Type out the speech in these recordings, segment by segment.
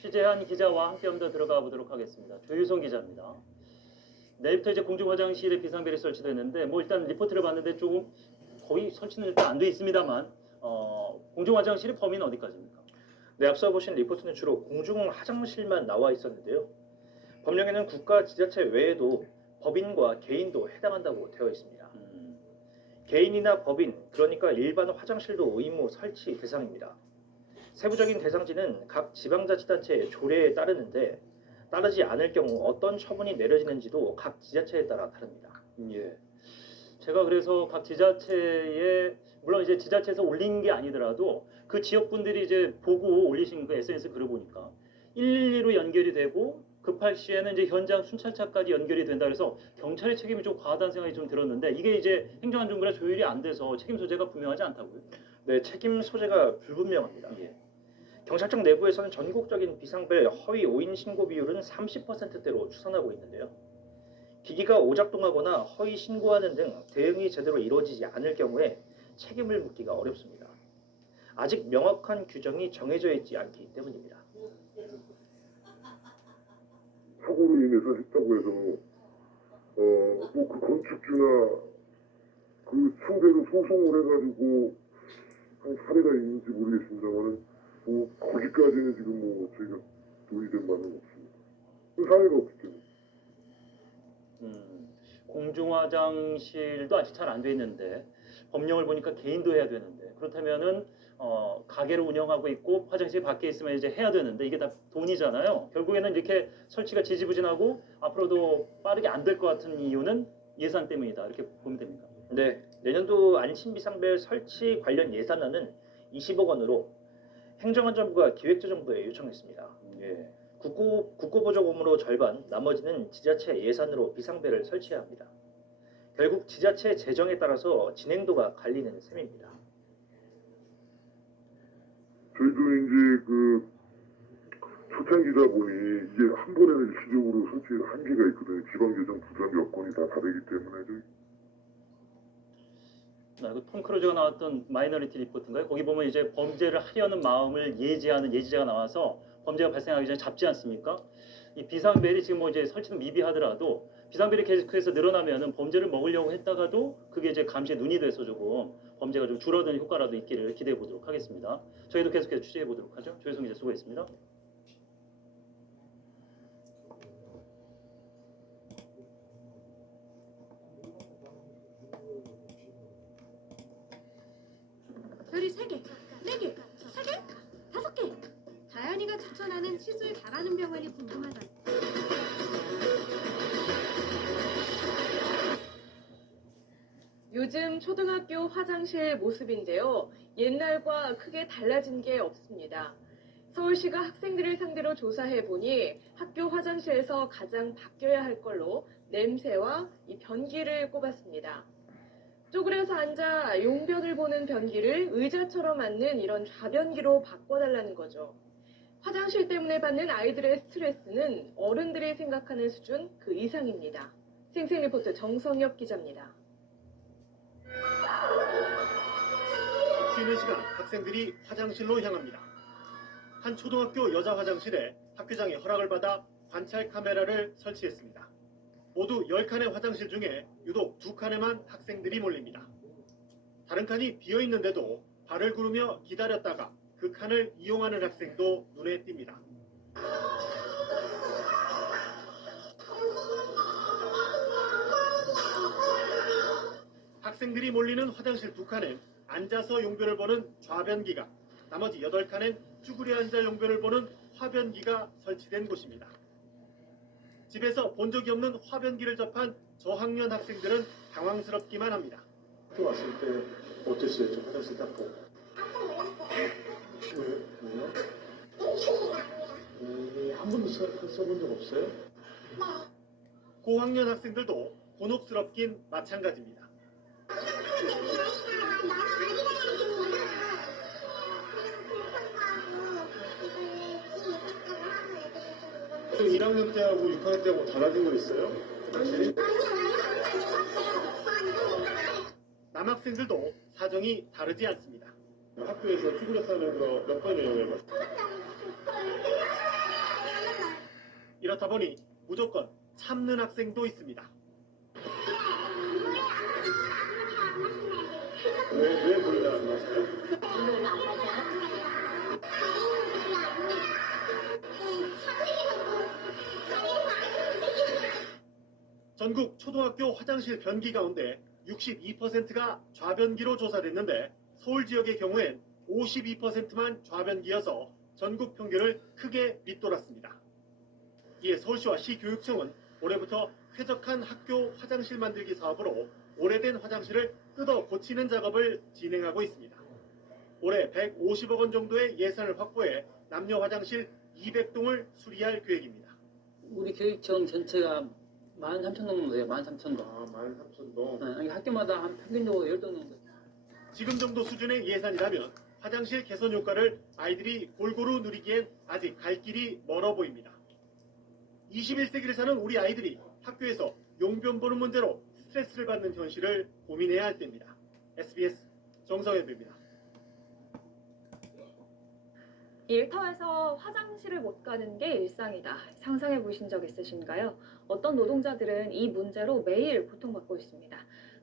취재한 기자와 함께 더 들어가 보도록 하겠습니다. 조유성 기자입니다. 내일부터 이제 공중 화장실에 비상벨이 설치됐는데 뭐 일단 리포트를 봤는데 조금 거의 설치는 일단 안 돼 있습니다만 공중 화장실의 범위는 어디까지입니까? 네, 앞서 보신 리포트는 주로 공중 화장실만 나와 있었는데요. 법령에는 국가 지자체 외에도 법인과 개인도 해당한다고 되어 있습니다. 개인이나 법인, 그러니까 일반 화장실도 의무 설치 대상입니다. 세부적인 대상지는 각 지방자치단체의 조례에 따르는데 따르지 않을 경우 어떤 처분이 내려지는지도 각 지자체에 따라 다릅니다. 예. 제가 그래서 각 지자체에 물론 이제 지자체에서 올린 게 아니더라도 그 지역분들이 이제 보고 올리신 그 SNS 글을 보니까 112로 연결이 되고 급할 시에는 이제 현장 순찰차까지 연결이 된다 그래서 경찰의 책임이 좀 과하다는 생각이 좀 들었는데 이게 이제 행정안전부랑 조율이 안 돼서 책임 소재가 분명하지 않다고요? 네, 책임 소재가 불분명합니다. 예. 경찰청 내부에서는 전국적인 비상벨 허위 오인 신고 비율은 30%대로 추산하고 있는데요. 기기가 오작동하거나 허위 신고하는 등 대응이 제대로 이루어지지 않을 경우에 책임을 묻기가 어렵습니다. 아직 명확한 규정이 정해져 있지 않기 때문입니다. 사고로 인해서 했다고 해서 뭐 그 건축주나 그 상대로 소송을 해가지고 한 사례가 있는지 모르겠습니다만은 뭐 거기까지는 지금 뭐 저희가 돈이 된 바는 없습니다. 그 사례가 없기 때문에. 공중 화장실도 아직 잘 안 돼 있는데 법령을 보니까 개인도 해야 되는데 그렇다면은 가게를 운영하고 있고 화장실 밖에 있으면 이제 해야 되는데 이게 다 돈이잖아요. 결국에는 이렇게 설치가 지지부진하고 앞으로도 빠르게 안 될 것 같은 이유는 예산 때문이다 이렇게 보면 됩니다. 네, 내년도 안심비상벨 설치 관련 예산안은 20억 원으로 행정안전부가 기획재정부에 요청했습니다. 예. 국고보조금으로 절반, 나머지는 지자체 예산으로 비상벨을 설치해야 합니다. 결국 지자체 재정에 따라서 진행도가 갈리는 셈입니다. 저희도 이제 그 초창기다 보니 이게 한 번에는 일시적으로 설치할 한계가 있거든요. 지방재정 부담 여건이 다 다르기 때문에 좀. 톰 크루즈가 나왔던 마이너리티 리포트인가요? 거기 보면 이제 범죄를 하려는 마음을 예지하는 예지자가 나와서 범죄가 발생하기 전에 잡지 않습니까? 이 비상벨이 지금 뭐 이제 설치는 미비하더라도 비상벨이 계속해서 늘어나면은 범죄를 먹으려고 했다가도 그게 이제 감시에 눈이 돼서 조금 범죄가 좀 줄어드는 효과라도 있기를 기대해 보도록 하겠습니다. 저희도 계속해서 취재해 보도록 하죠. 조혜성 기자 수고했습니다. 별이 3개, 4개, 3개, 5개. 자연이가 추천하는 시술 잘하는 병원이 궁금하다. 요즘 초등학교 화장실 모습인데요. 옛날과 크게 달라진 게 없습니다. 서울시가 학생들을 상대로 조사해 보니 학교 화장실에서 가장 바뀌어야 할 걸로 냄새와 이 변기를 꼽았습니다. 쪼그려서 앉아 용변을 보는 변기를 의자처럼 앉는 이런 좌변기로 바꿔달라는 거죠. 화장실 때문에 받는 아이들의 스트레스는 어른들이 생각하는 수준 그 이상입니다. 생생리포트 정성엽 기자입니다. 쉬는 시간 학생들이 화장실로 향합니다. 한 초등학교 여자 화장실에 학교장이 허락을 받아 관찰 카메라를 설치했습니다. 모두 10칸의 화장실 중에 유독 2칸에만 학생들이 몰립니다. 다른 칸이 비어있는데도 발을 구르며 기다렸다가 그 칸을 이용하는 학생도 눈에 띕니다. 학생들이 몰리는 화장실 2칸엔 앉아서 용변을 보는 좌변기가, 나머지 8칸엔 쭈그려 앉아 용변을 보는 화변기가 설치된 곳입니다. 집에서 본 적이 없는 화변기를 접한 저학년 학생들은 당황스럽기만 합니다. 학교 왔을 때 어땠어요? 저 화장실 딱 보고. 왜요? 한 번도 써본 적 없어요? 고학년 학생들도 곤혹스럽긴 마찬가지입니다. 그 1학년 때하고 6학년 때하고 달라진 거 있어요? 남학생들도 사정이 다르지 않습니다. 학교에서 쭈그려 싸는 거 몇 번이나 해봤어요? 이렇다 보니 무조건 참는 학생도 있습니다. 왜 물을 안 마셔요? 전국 초등학교 화장실 변기 가운데 62%가 좌변기로 조사됐는데 서울 지역의 경우엔 52%만 좌변기여서 전국 평균을 크게 밑돌았습니다. 이에 서울시와 시교육청은 올해부터 쾌적한 학교 화장실 만들기 사업으로 오래된 화장실을 뜯어 고치는 작업을 진행하고 있습니다. 올해 150억 원 정도의 예산을 확보해 남녀 화장실 200동을 수리할 계획입니다. 우리 교육청 전체가 13,000동 정도 돼요. 13,000동. 아, 13,000동. 네, 평균마다 한 평균적으로 10동 정도. 지금 정도 수준의 예산이라면 화장실 개선 효과를 아이들이 골고루 누리기엔 아직 갈 길이 멀어 보입니다. 21세기를 사는 우리 아이들이 학교에서 용변 보는 문제로 스트레스를 받는 현실을 고민해야 할 때입니다. SBS 정성현입니다. 일터에서 화장실을 못 가는 게 일상이다. 상상해 보신 적 있으신가요? 어떤 노동자들은 이 문제로 매일 고통받고 있습니다.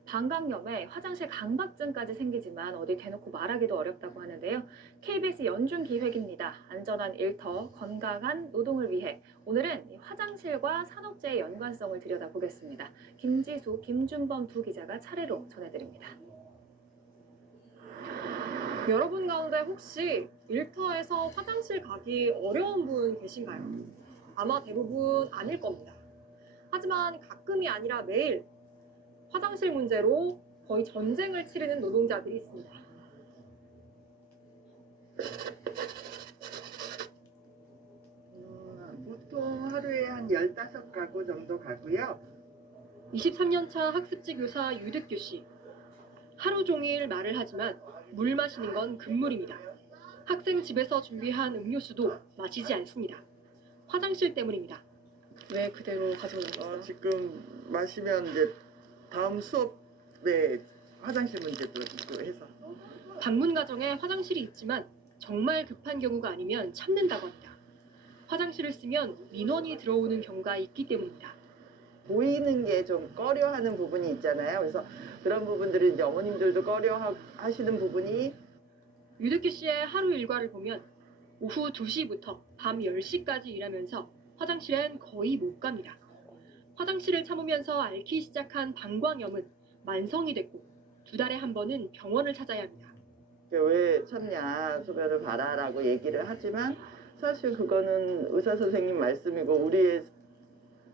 방광염에 화장실 강박증까지 생기지만 어디 대놓고 말하기도 어렵다고 하는데요. KBS 연중 기획입니다. 안전한 일터, 건강한 노동을 위해 오늘은 이 화장실과 산업재해의 연관성을 들여다보겠습니다. 김지수, 김준범 두 기자가 차례로 전해드립니다. 여러분 가운데 혹시 일터에서 화장실 가기 어려운 분 계신가요? 아마 대부분 아닐 겁니다. 하지만 가끔이 아니라 매일 화장실 문제로 거의 전쟁을 치르는 노동자들이 있습니다. 보통 하루에 한 15가구 정도 가고요. 23년 차 학습지 교사 유득규 씨. 하루 종일 말을 하지만 물 마시는 건 금물입니다. 학생 집에서 준비한 음료수도 마시지 않습니다. 화장실 때문입니다. 왜 그대로 가지고 나왔어요? 지금 마시면 이제 다음 수업에 화장실 문제도 있고 해서. 방문 가정에 화장실이 있지만 정말 급한 경우가 아니면 참는다고 합니다. 화장실을 쓰면 민원이 들어오는 경우가 있기 때문입니다. 보이는 게 좀 꺼려하는 부분이 있잖아요. 그래서 그런 부분들이 이제 어머님들도 꺼려하시는 부분이. 유득규 씨의 하루 일과를 보면 오후 2시부터 밤 10시까지 일하면서 화장실엔 거의 못 갑니다. 화장실을 참으면서 앓기 시작한 방광염은 만성이 됐고 2달에 한 번은 병원을 찾아야 합니다. 왜 참냐, 소변을 봐라라고 얘기를 하지만 사실 그거는 의사 선생님 말씀이고 우리의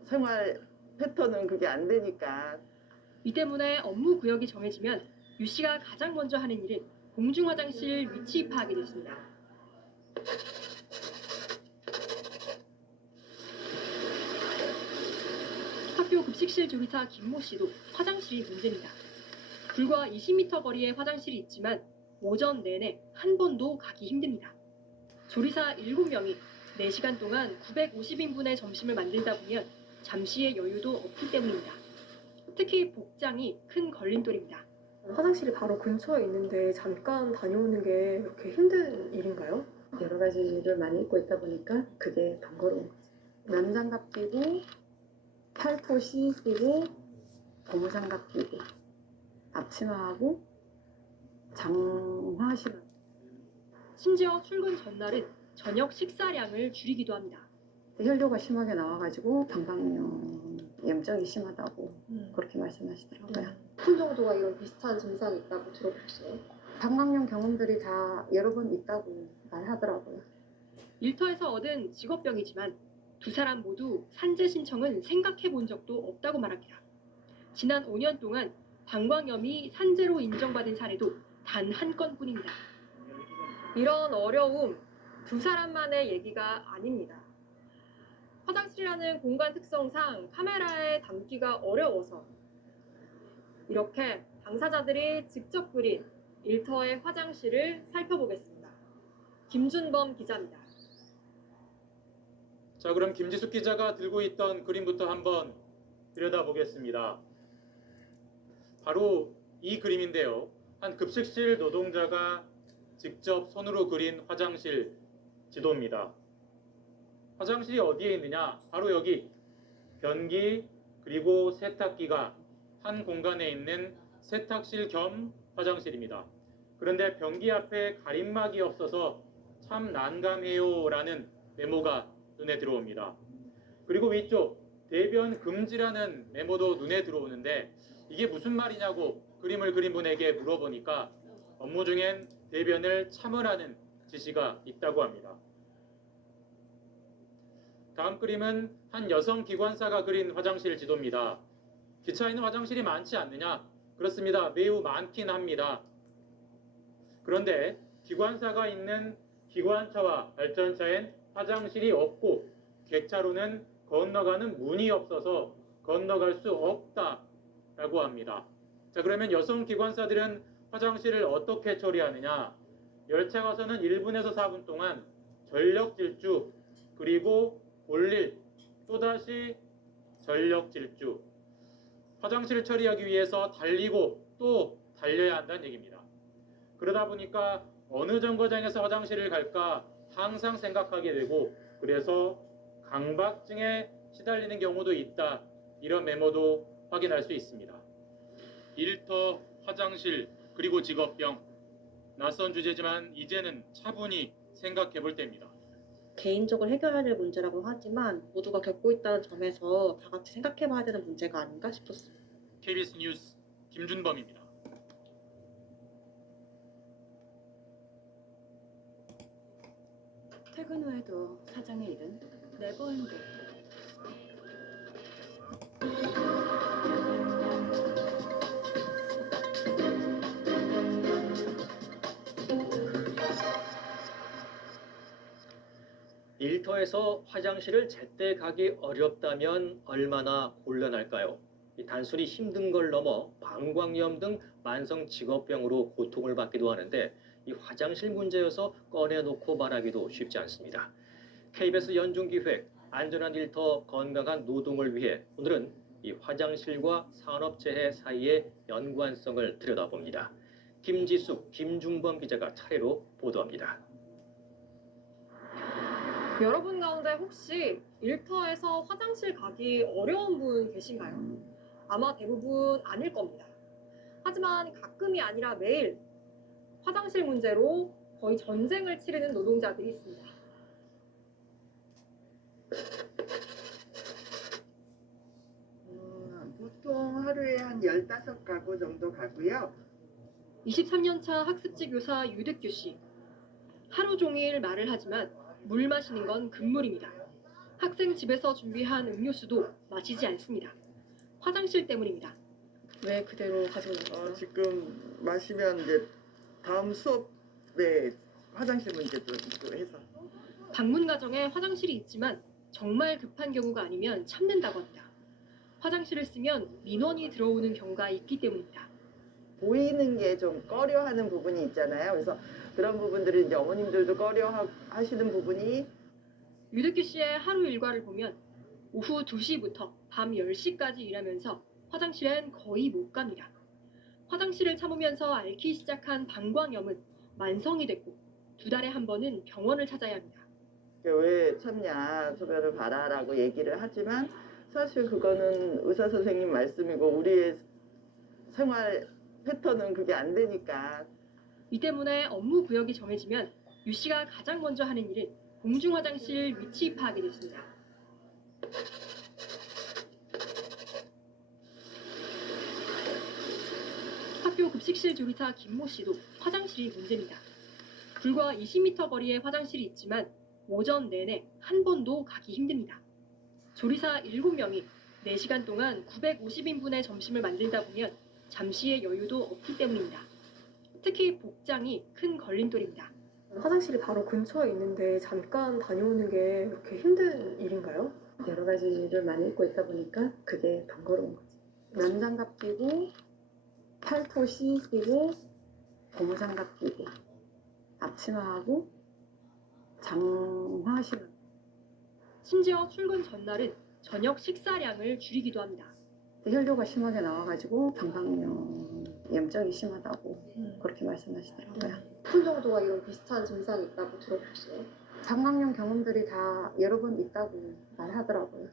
생활 패턴은 그게 안 되니까. 이 때문에 업무 구역이 정해지면 유 씨가 가장 먼저 하는 일은 공중화장실 위치 파악이 됐습니다. 학교 급식실 조리사 김모 씨도 화장실이 문제입니다. 불과 20m 거리에 화장실이 있지만 오전 내내 한 번도 가기 힘듭니다. 조리사 7명이 4시간 동안 950인분의 점심을 만들다 보면 잠시의 여유도 없기 때문입니다. 특히 복장이 큰 걸림돌입니다. 화장실이 바로 근처에 있는데 잠깐 다녀오는 게 그렇게 힘든 일인가요? 여러 가지 일을 많이 입고 있다 보니까 그게 번거로운 거죠. 면장갑 끼고 팔토시 끼고 고무장갑 끼고 앞치마하고 장화 신어. 심지어 출근 전날은 저녁 식사량을 줄이기도 합니다. 혈뇨가 심하게 나와가지고 방광염증이 심하다고 그렇게 말씀하시더라고요. 큰 정도가 이런 비슷한 증상이 있다고 들어보셨어요? 방광염 경험들이 다 여러 번 있다고 말하더라고요. 일터에서 얻은 직업병이지만 두 사람 모두 산재 신청은 생각해 본 적도 없다고 말합니다. 지난 5년 동안 방광염이 산재로 인정받은 사례도 단 한 건뿐입니다. 이런 어려움 두 사람만의 얘기가 아닙니다. 화장실이라는 공간 특성상 카메라에 담기가 어려워서 이렇게 당사자들이 직접 그린 일터의 화장실을 살펴보겠습니다. 김준범 기자입니다. 자, 그럼 김지숙 기자가 들고 있던 그림부터 한번 들여다보겠습니다. 바로 이 그림인데요. 한 급식실 노동자가 직접 손으로 그린 화장실 지도입니다. 화장실이 어디에 있느냐? 바로 여기 변기 그리고 세탁기가 한 공간에 있는 세탁실 겸 화장실입니다. 그런데 변기 앞에 가림막이 없어서 참 난감해요라는 메모가 눈에 들어옵니다. 그리고 위쪽 대변 금지라는 메모도 눈에 들어오는데 이게 무슨 말이냐고 그림을 그린 분에게 물어보니까 업무 중엔 대변을 참으라는 지시가 있다고 합니다. 다음 그림은 한 여성 기관사가 그린 화장실 지도입니다. 기차에는 화장실이 많지 않느냐? 그렇습니다. 매우 많긴 합니다. 그런데 기관사가 있는 기관차와 발전차엔 화장실이 없고 객차로는 건너가는 문이 없어서 건너갈 수 없다라고 합니다. 자, 그러면 여성 기관사들은 화장실을 어떻게 처리하느냐? 열차 가서는 1분에서 4분 동안 전력 질주 그리고 볼일 또다시 전력 질주 화장실을 처리하기 위해서 달리고 또 달려야 한다는 얘기입니다. 그러다 보니까 어느 정거장에서 화장실을 갈까 항상 생각하게 되고 그래서 강박증에 시달리는 경우도 있다. 이런 메모도 확인할 수 있습니다. 일터, 화장실, 그리고 직업병. 낯선 주제지만 이제는 차분히 생각해 볼 때입니다. 개인적으로 해결해야 될 문제라고 하지만 모두가 겪고 있다는 점에서 다 같이 생각해 봐야 되는 문제가 아닌가 싶었습니다. KBS 뉴스 김준범입니다. 퇴근 후에도 사장의 일은 네버엔딩. 일터에서 화장실을 제때 가기 어렵다면 얼마나 곤란할까요? 단순히 힘든 걸 넘어 방광염 등 만성 직업병으로 고통을 받기도 하는데 이 화장실 문제여서 꺼내놓고 말하기도 쉽지 않습니다. KBS 연중기획 안전한 일터 건강한 노동을 위해 오늘은 이 화장실과 산업재해 사이의 연관성을 들여다봅니다. 김지숙, 김중범 기자가 차례로 보도합니다. 여러분 가운데 혹시 일터에서 화장실 가기 어려운 분 계신가요? 아마 대부분 아닐 겁니다. 하지만 가끔이 아니라 매일 화장실 문제로 거의 전쟁을 치르는 노동자들이 있습니다. 보통 하루에 한 15가구 정도 가고요. 23년차 학습지 교사 유득규 씨. 하루 종일 말을 하지만 물 마시는 건 금물입니다. 학생 집에서 준비한 음료수도 마시지 않습니다. 화장실 때문입니다. 왜 그대로 가지고 나왔어요? 지금 마시면 이제 다음 수업에 화장실 문제도 있고 해서. 방문 가정에 화장실이 있지만 정말 급한 경우가 아니면 참는다고 합니다. 화장실을 쓰면 민원이 들어오는 경우가 있기 때문입니다. 보이는 게 좀 꺼려하는 부분이 있잖아요. 그래서 그런 부분들을 이제 어머님들도 꺼려하시는 부분이. 유득규 씨의 하루 일과를 보면 오후 2시부터 밤 10시까지 일하면서 화장실엔 거의 못 갑니다. 화장실을 참으면서 앓기 시작한 방광염은 만성이 됐고 2달에 한 번은 병원을 찾아야 합니다. 왜 참냐, 소변을 봐라라고 얘기를 하지만 사실 그거는 의사 선생님 말씀이고 우리의 생활 패턴은 그게 안 되니까. 이 때문에 업무 구역이 정해지면 유 씨가 가장 먼저 하는 일은 공중 화장실 위치 파악이 됐습니다. 학교 급식실 조리사 김모 씨도 화장실이 문제입니다. 불과 20m 거리에 화장실이 있지만 오전 내내 한 번도 가기 힘듭니다. 조리사 7명이 4시간 동안 950인분의 점심을 만들다 보면 잠시의 여유도 없기 때문입니다. 특히 복장이 큰 걸림돌입니다. 화장실이 바로 근처에 있는데 잠깐 다녀오는 게 그렇게 힘든 일인가요? 여러 가지를 많이 입고 있다 보니까 그게 번거로운 거지. 면장갑 끼고 팔토시 끼고 고무장갑 끼고 앞치마하고 장화 신은. 심지어 출근 전날은 저녁 식사량을 줄이기도 합니다. 혈뇨가 심하게 나와가지고 방광염 염증이 심하다고 그렇게 말씀하시더라고요. 어떤 정도가 이런 비슷한 증상이 있다고 들어보셨어요? 방광염 경험들이 다 여러 번 있다고 말하더라고요.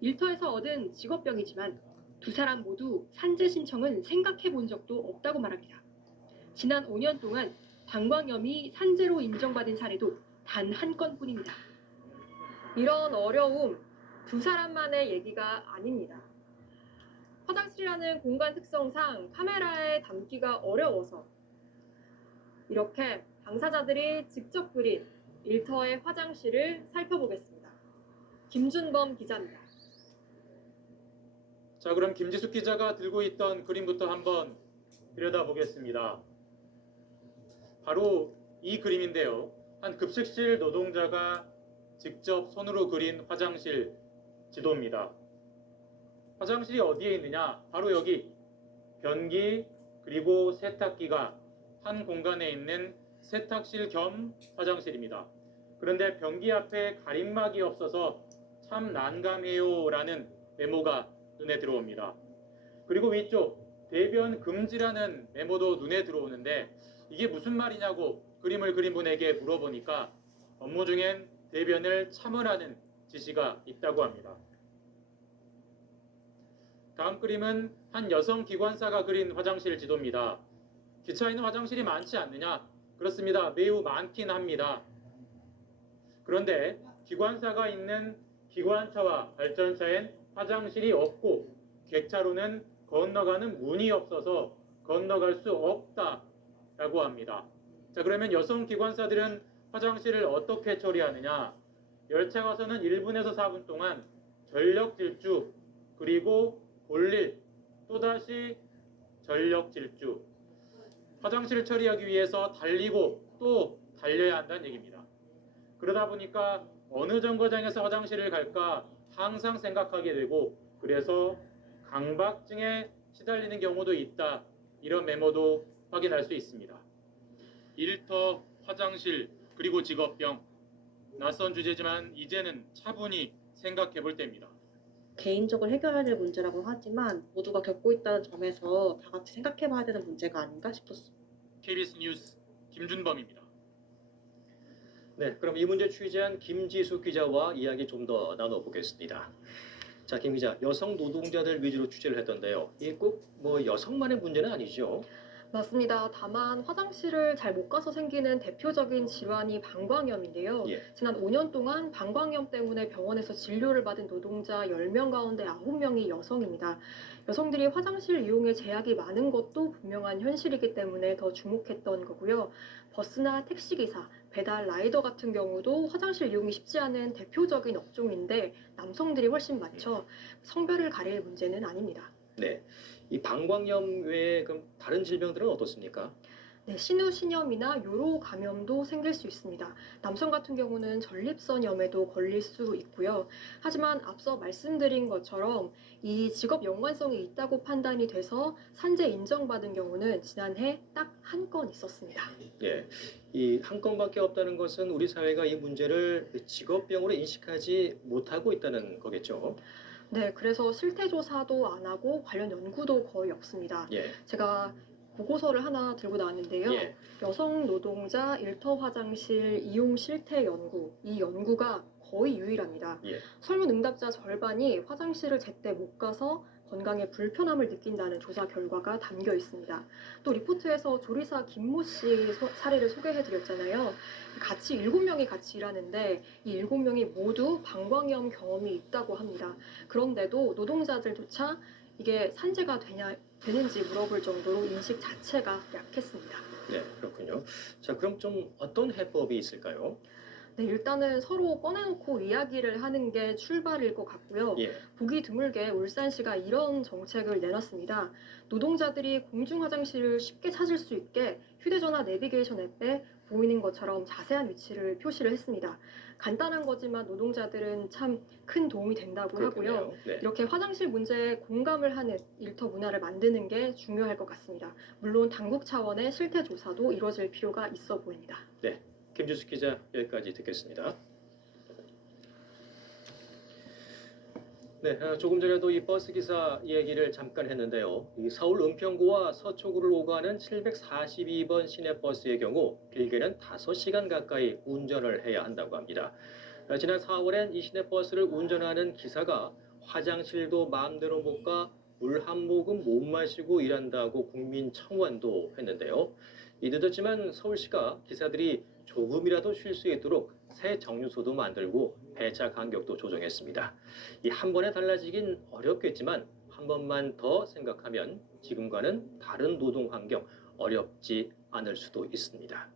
일터에서 얻은 직업병이지만 두 사람 모두 산재 신청은 생각해 본 적도 없다고 말합니다. 지난 5년 동안 방광염이 산재로 인정받은 사례도 단 한 건뿐입니다. 이런 어려움 두 사람만의 얘기가 아닙니다. 화장실이라는 공간 특성상 카메라에 담기가 어려워서 이렇게 당사자들이 직접 그린 일터의 화장실을 살펴보겠습니다. 김준범 기자입니다. 자, 그럼 김지숙 기자가 들고 있던 그림부터 한번 들여다보겠습니다. 바로 이 그림인데요. 한 급식실 노동자가 직접 손으로 그린 화장실 지도입니다. 화장실이 어디에 있느냐? 바로 여기 변기 그리고 세탁기가 한 공간에 있는 세탁실 겸 화장실입니다. 그런데 변기 앞에 가림막이 없어서 참 난감해요 라는 메모가 눈에 들어옵니다. 그리고 위쪽 대변 금지라는 메모도 눈에 들어오는데 이게 무슨 말이냐고 그림을 그린 분에게 물어보니까 업무 중엔 대변을 참으라는 지시가 있다고 합니다. 다음 그림은 한 여성 기관사가 그린 화장실 지도입니다. 기차에는 화장실이 많지 않느냐? 그렇습니다. 매우 많긴 합니다. 그런데 기관사가 있는 기관차와 발전차엔 화장실이 없고 객차로는 건너가는 문이 없어서 건너갈 수 없다라고 합니다. 자, 그러면 여성 기관사들은 화장실을 어떻게 처리하느냐? 열차 가서는 1분에서 4분 동안 전력 질주 그리고 볼일 또다시 전력 질주 화장실을 처리하기 위해서 달리고 또 달려야 한다는 얘기입니다. 그러다 보니까 어느 정거장에서 화장실을 갈까 항상 생각하게 되고 그래서 강박증에 시달리는 경우도 있다. 이런 메모도 확인할 수 있습니다. 일터, 화장실, 그리고 직업병. 낯선 주제지만 이제는 차분히 생각해 볼 때입니다. 개인적으로 해결해야 될 문제라고 하지만 모두가 겪고 있다는 점에서 다 같이 생각해 봐야 되는 문제가 아닌가 싶었어요. KBS 뉴스 김준범입니다. 네, 그럼 이 문제 취재한 김지숙 기자와 이야기 좀 더 나눠보겠습니다. 자, 김 기자, 여성 노동자들 위주로 취재를 했던데요. 이게 꼭 뭐 여성만의 문제는 아니죠? 맞습니다. 다만 화장실을 잘 못 가서 생기는 대표적인 질환이 방광염인데요. 예. 지난 5년 동안 방광염 때문에 병원에서 진료를 받은 노동자 10명 가운데 9명이 여성입니다. 여성들이 화장실 이용에 제약이 많은 것도 분명한 현실이기 때문에 더 주목했던 거고요. 버스나 택시기사, 배달 라이더 같은 경우도 화장실 이용이 쉽지 않은 대표적인 업종인데 남성들이 훨씬 많죠. 성별을 가릴 문제는 아닙니다. 네, 이 방광염 외에 그럼 다른 질병들은 어떻습니까? 네, 신우신염이나 요로 감염도 생길 수 있습니다. 남성 같은 경우는 전립선염에도 걸릴 수 있고요. 하지만 앞서 말씀드린 것처럼 이 직업 연관성이 있다고 판단이 돼서 산재 인정받은 경우는 지난해 딱 한 건 있었습니다. 예, 이 한 건밖에 없다는 것은 우리 사회가 이 문제를 직업병으로 인식하지 못하고 있다는 거겠죠? 네, 그래서 실태조사도 안 하고 관련 연구도 거의 없습니다. 예. 제가 보고서를 하나 들고 나왔는데요. 예. 여성 노동자 일터 화장실 이용 실태 연구, 이 연구가 거의 유일합니다. 예. 설문 응답자 절반이 화장실을 제때 못 가서 건강에 불편함을 느낀다는 조사 결과가 담겨 있습니다. 또 리포트에서 조리사 김모 씨 사례를 소개해드렸잖아요. 같이 7명이 같이 일하는데 이 7명이 모두 방광염 경험이 있다고 합니다. 그런데도 노동자들조차 이게 산재가 되는지 물어볼 정도로 인식 자체가 약했습니다. 네, 그렇군요. 자, 그럼 좀 어떤 해법이 있을까요? 네, 일단은 서로 꺼내놓고 이야기를 하는 게 출발일 것 같고요. 예. 보기 드물게 울산시가 이런 정책을 내놨습니다. 노동자들이 공중 화장실을 쉽게 찾을 수 있게 휴대전화 내비게이션 앱에 보이는 것처럼 자세한 위치를 표시를 했습니다. 간단한 거지만 노동자들은 참 큰 도움이 된다고 그렇군요. 하고요. 네. 이렇게 화장실 문제에 공감을 하는 일터 문화를 만드는 게 중요할 것 같습니다. 물론 당국 차원의 실태 조사도 이루어질 필요가 있어 보입니다. 네, 김주숙 기자 여기까지 듣겠습니다. 네, 조금 전에도 이 버스 기사 얘기를 잠깐 했는데요. 이 서울 은평구와 서초구를 오가는 742번 시내버스의 경우 길게는 5시간 가까이 운전을 해야 한다고 합니다. 지난 4월엔 이 시내버스를 운전하는 기사가 화장실도 마음대로 못 가, 물 한 모금 못 마시고 일한다고 국민청원도 했는데요. 늦었지만 서울시가 기사들이 조금이라도 쉴 수 있도록 새 정류소도 만들고 배차 간격도 조정했습니다. 이 한 번에 달라지긴 어렵겠지만 한 번만 더 생각하면 지금과는 다른 노동 환경 어렵지 않을 수도 있습니다.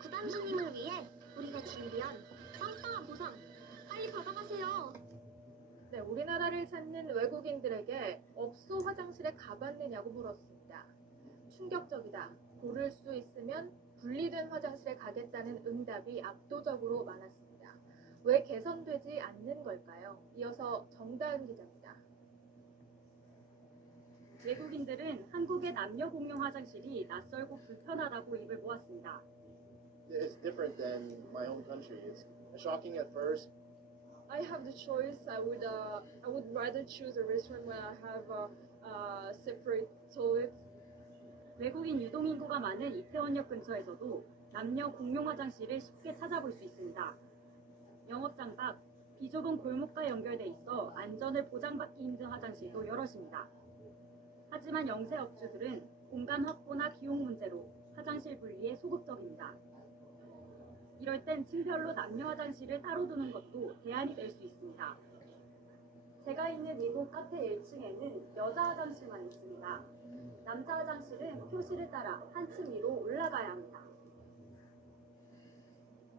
구단주님을 위해 우리가 준비한 빵빵한 보상 빨리 받아가세요. 네, 우리나라를 찾는 외국인들에게 업소 화장실에 가봤느냐고 물었습니다. 충격적이다. 고를 수 있으면 분리된 화장실에 가겠다는 응답이 압도적으로 많았습니다. 왜 개선되지 않는 걸까요? 이어서 정다은 기자입니다. 외국인들은 한국의 남녀 공용 화장실이 낯설고 불편하다고 입을 모았습니다. It's different than my own country. It's shocking at first. I have the choice. I would rather choose a restaurant where I have a separate toilet. 외국인 유동인구가 많은 이태원역 근처에서도 남녀 공용 화장실을 쉽게 찾아볼 수 있습니다. 영업장 밖 비좁은 골목과 연결돼 있어 안전을 보장받기 힘든 화장실도 여럿입니다. 하지만 영세업주들은 공간 확보나 비용 문제로 화장실 분리에 소극적입니다. 이럴 땐 층별로 남녀 화장실을 따로 두는 것도 대안이 될 수 있습니다. 제가 있는 이곳 카페 1층에는 여자 화장실만 있습니다. 남자 화장실은 표시를 따라 한층 위로 올라가야 합니다.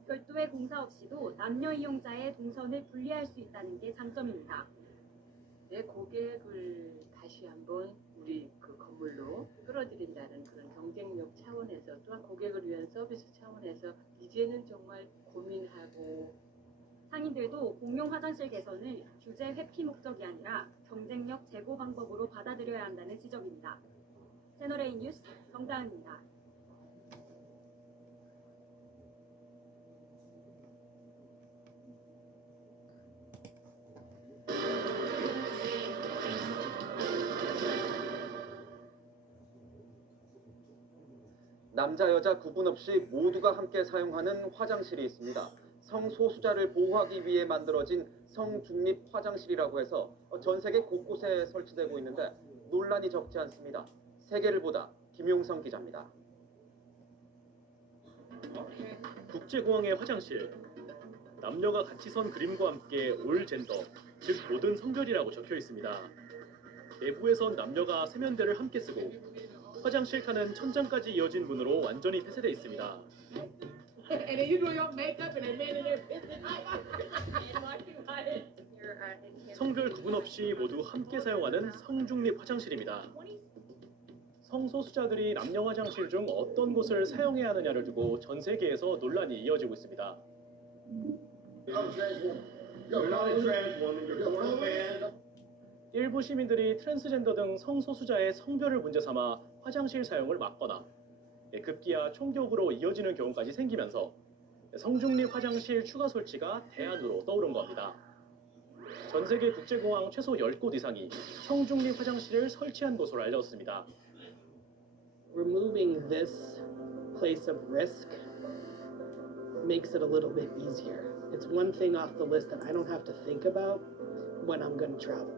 별도의 공사 없이도 남녀 이용자의 동선을 분리할 수 있다는 게 장점입니다. 내 고객을 다시 한번 우리 그 건물로 끌어들인다는 그런 경쟁력 차원에서 또한 고객을 위한 서비스 차원에서 이제는 정말 고민하고 상인들도 공용 화장실 개선을 규제 회피 목적이 아니라 경쟁력 제고 방법으로 받아들여야 한다는 지적입니다. 채널A 뉴스 정다은입니다. 남자 여자 구분 없이 모두가 함께 사용하는 화장실이 있습니다. 성소수자를 보호하기 위해 만들어진 성중립 화장실이라고 해서 전 세계 곳곳에 설치되고 있는데 논란이 적지 않습니다. 세계를 보다 김용성 기자입니다. 국제공항의 화장실. 남녀가 같이 선 그림과 함께 올 젠더, 즉 모든 성별이라고 적혀 있습니다. 내부에선 남녀가 세면대를 함께 쓰고 화장실 칸은 천장까지 이어진 문으로 완전히 폐쇄되어 있습니다. 성별 구분 없이 모두 함께 사용하는 성중립 화장실입니다. 성소수자들이 남녀 화장실 중 어떤 곳을 사용해야 하느냐를 두고 전 세계에서 논란이 이어지고 있습니다. 일부 시민들이 트랜스젠더 등 성소수자의 성별을 문제 삼아 화장실 사용을 막거나 급기야 총격으로 이어지는 경우까지 생기면서 성중립 화장실 추가 설치가 대안으로 떠오른 겁니다. 전 세계 국제공항 최소 10곳 이상이 성중립 화장실을 설치한 것으로 알려졌습니다. Removing this place of risk makes it a little bit easier. It's one thing off the list that I don't have to think about when I'm going to travel.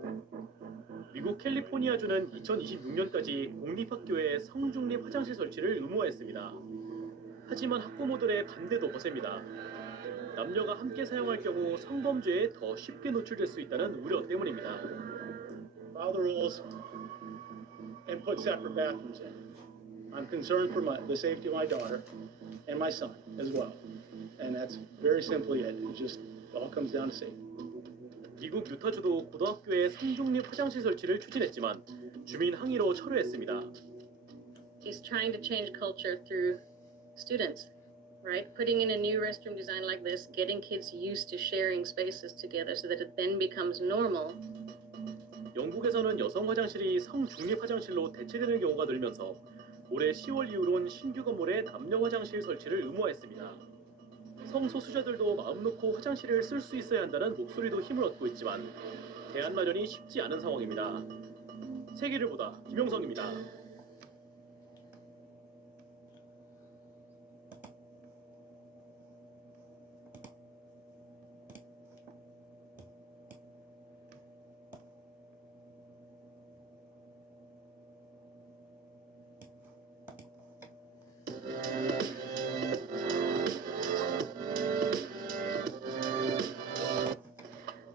미국 캘리포니아주는 2026년까지 공립학교에 성중립 화장실 설치를 의무화했습니다. 하지만 학부모들의 반대도 거셉니다. 남녀가 함께 사용할 경우 성범죄에 더 쉽게 노출될 수 있다는 우려 때문입니다. Follow the rules and put separate bathrooms in. I'm concerned for the safety of my daughter and my son as well. And that's very simply it. It just all comes down to safety. 미국 유타주도 고등학교에 성중립 화장실 설치를 추진했지만 주민 항의로 철회했습니다. He's trying to change culture through students. right? Putting in a new restroom design like this, getting kids used to sharing spaces together so that it then becomes normal. 영국에서는 여성 화장실이 성중립 화장실로 대체되는 경우가 늘면서 올해 10월 이후론 신규 건물에 남녀 화장실 설치를 의무화했습니다. 성소수자들도 마음 놓고 화장실을 쓸 수 있어야 한다는 목소리도 힘을 얻고 있지만 대안 마련이 쉽지 않은 상황입니다. 세계를 보다 김용성입니다.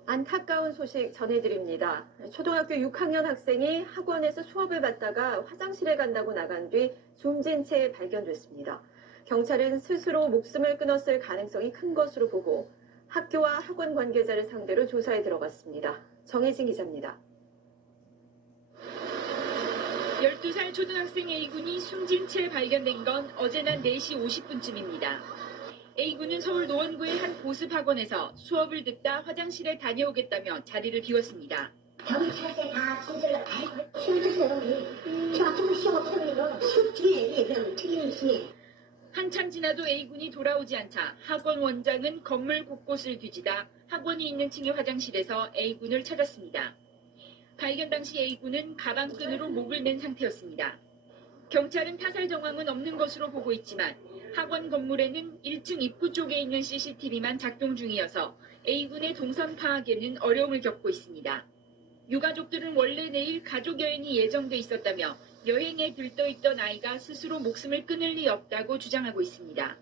안타까운 소식 전해드립니다. 초등학교 6학년 학생이 학원에서 수업을 받다가 화장실에 간다고 나간 뒤 숨진 채 발견됐습니다. 경찰은 스스로 목숨을 끊었을 가능성이 큰 것으로 보고 학교와 학원 관계자를 상대로 조사에 들어갔습니다. 정혜진 기자입니다. 12살 초등학생 A군이 숨진 채 발견된 건 어제 낮 4시 50분쯤입니다. A군은 서울 노원구의 한 보습학원에서 수업을 듣다 화장실에 다녀오겠다며 자리를 비웠습니다. 경찰대 다 진술로 알고 숨졌어요. 저 같은 거 시험 없어요. 수업 중에 그럼 틀림없이. 한참 지나도 A군이 돌아오지 않자 학원 원장은 건물 곳곳을 뒤지다 학원이 있는 층의 화장실에서 A군을 찾았습니다. 발견 당시 A군은 가방끈으로 목을 맨 상태였습니다. 경찰은 타살 정황은 없는 것으로 보고 있지만 학원 건물에는 1층 입구 쪽에 있는 CCTV만 작동 중이어서 A군의 동선 파악에는 어려움을 겪고 있습니다. 유가족들은 원래 내일 가족 여행이 예정돼 있었다며 여행에 들떠있던 아이가 스스로 목숨을 끊을 리 없다고 주장하고 있습니다.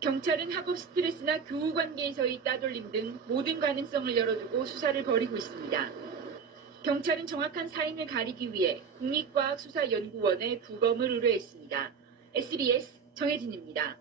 경찰은 학업 스트레스나 교우 관계에서의 따돌림 등 모든 가능성을 열어두고 수사를 벌이고 있습니다. 경찰은 정확한 사인을 가리기 위해 국립과학수사연구원에 부검을 의뢰했습니다. SBS 정혜진입니다.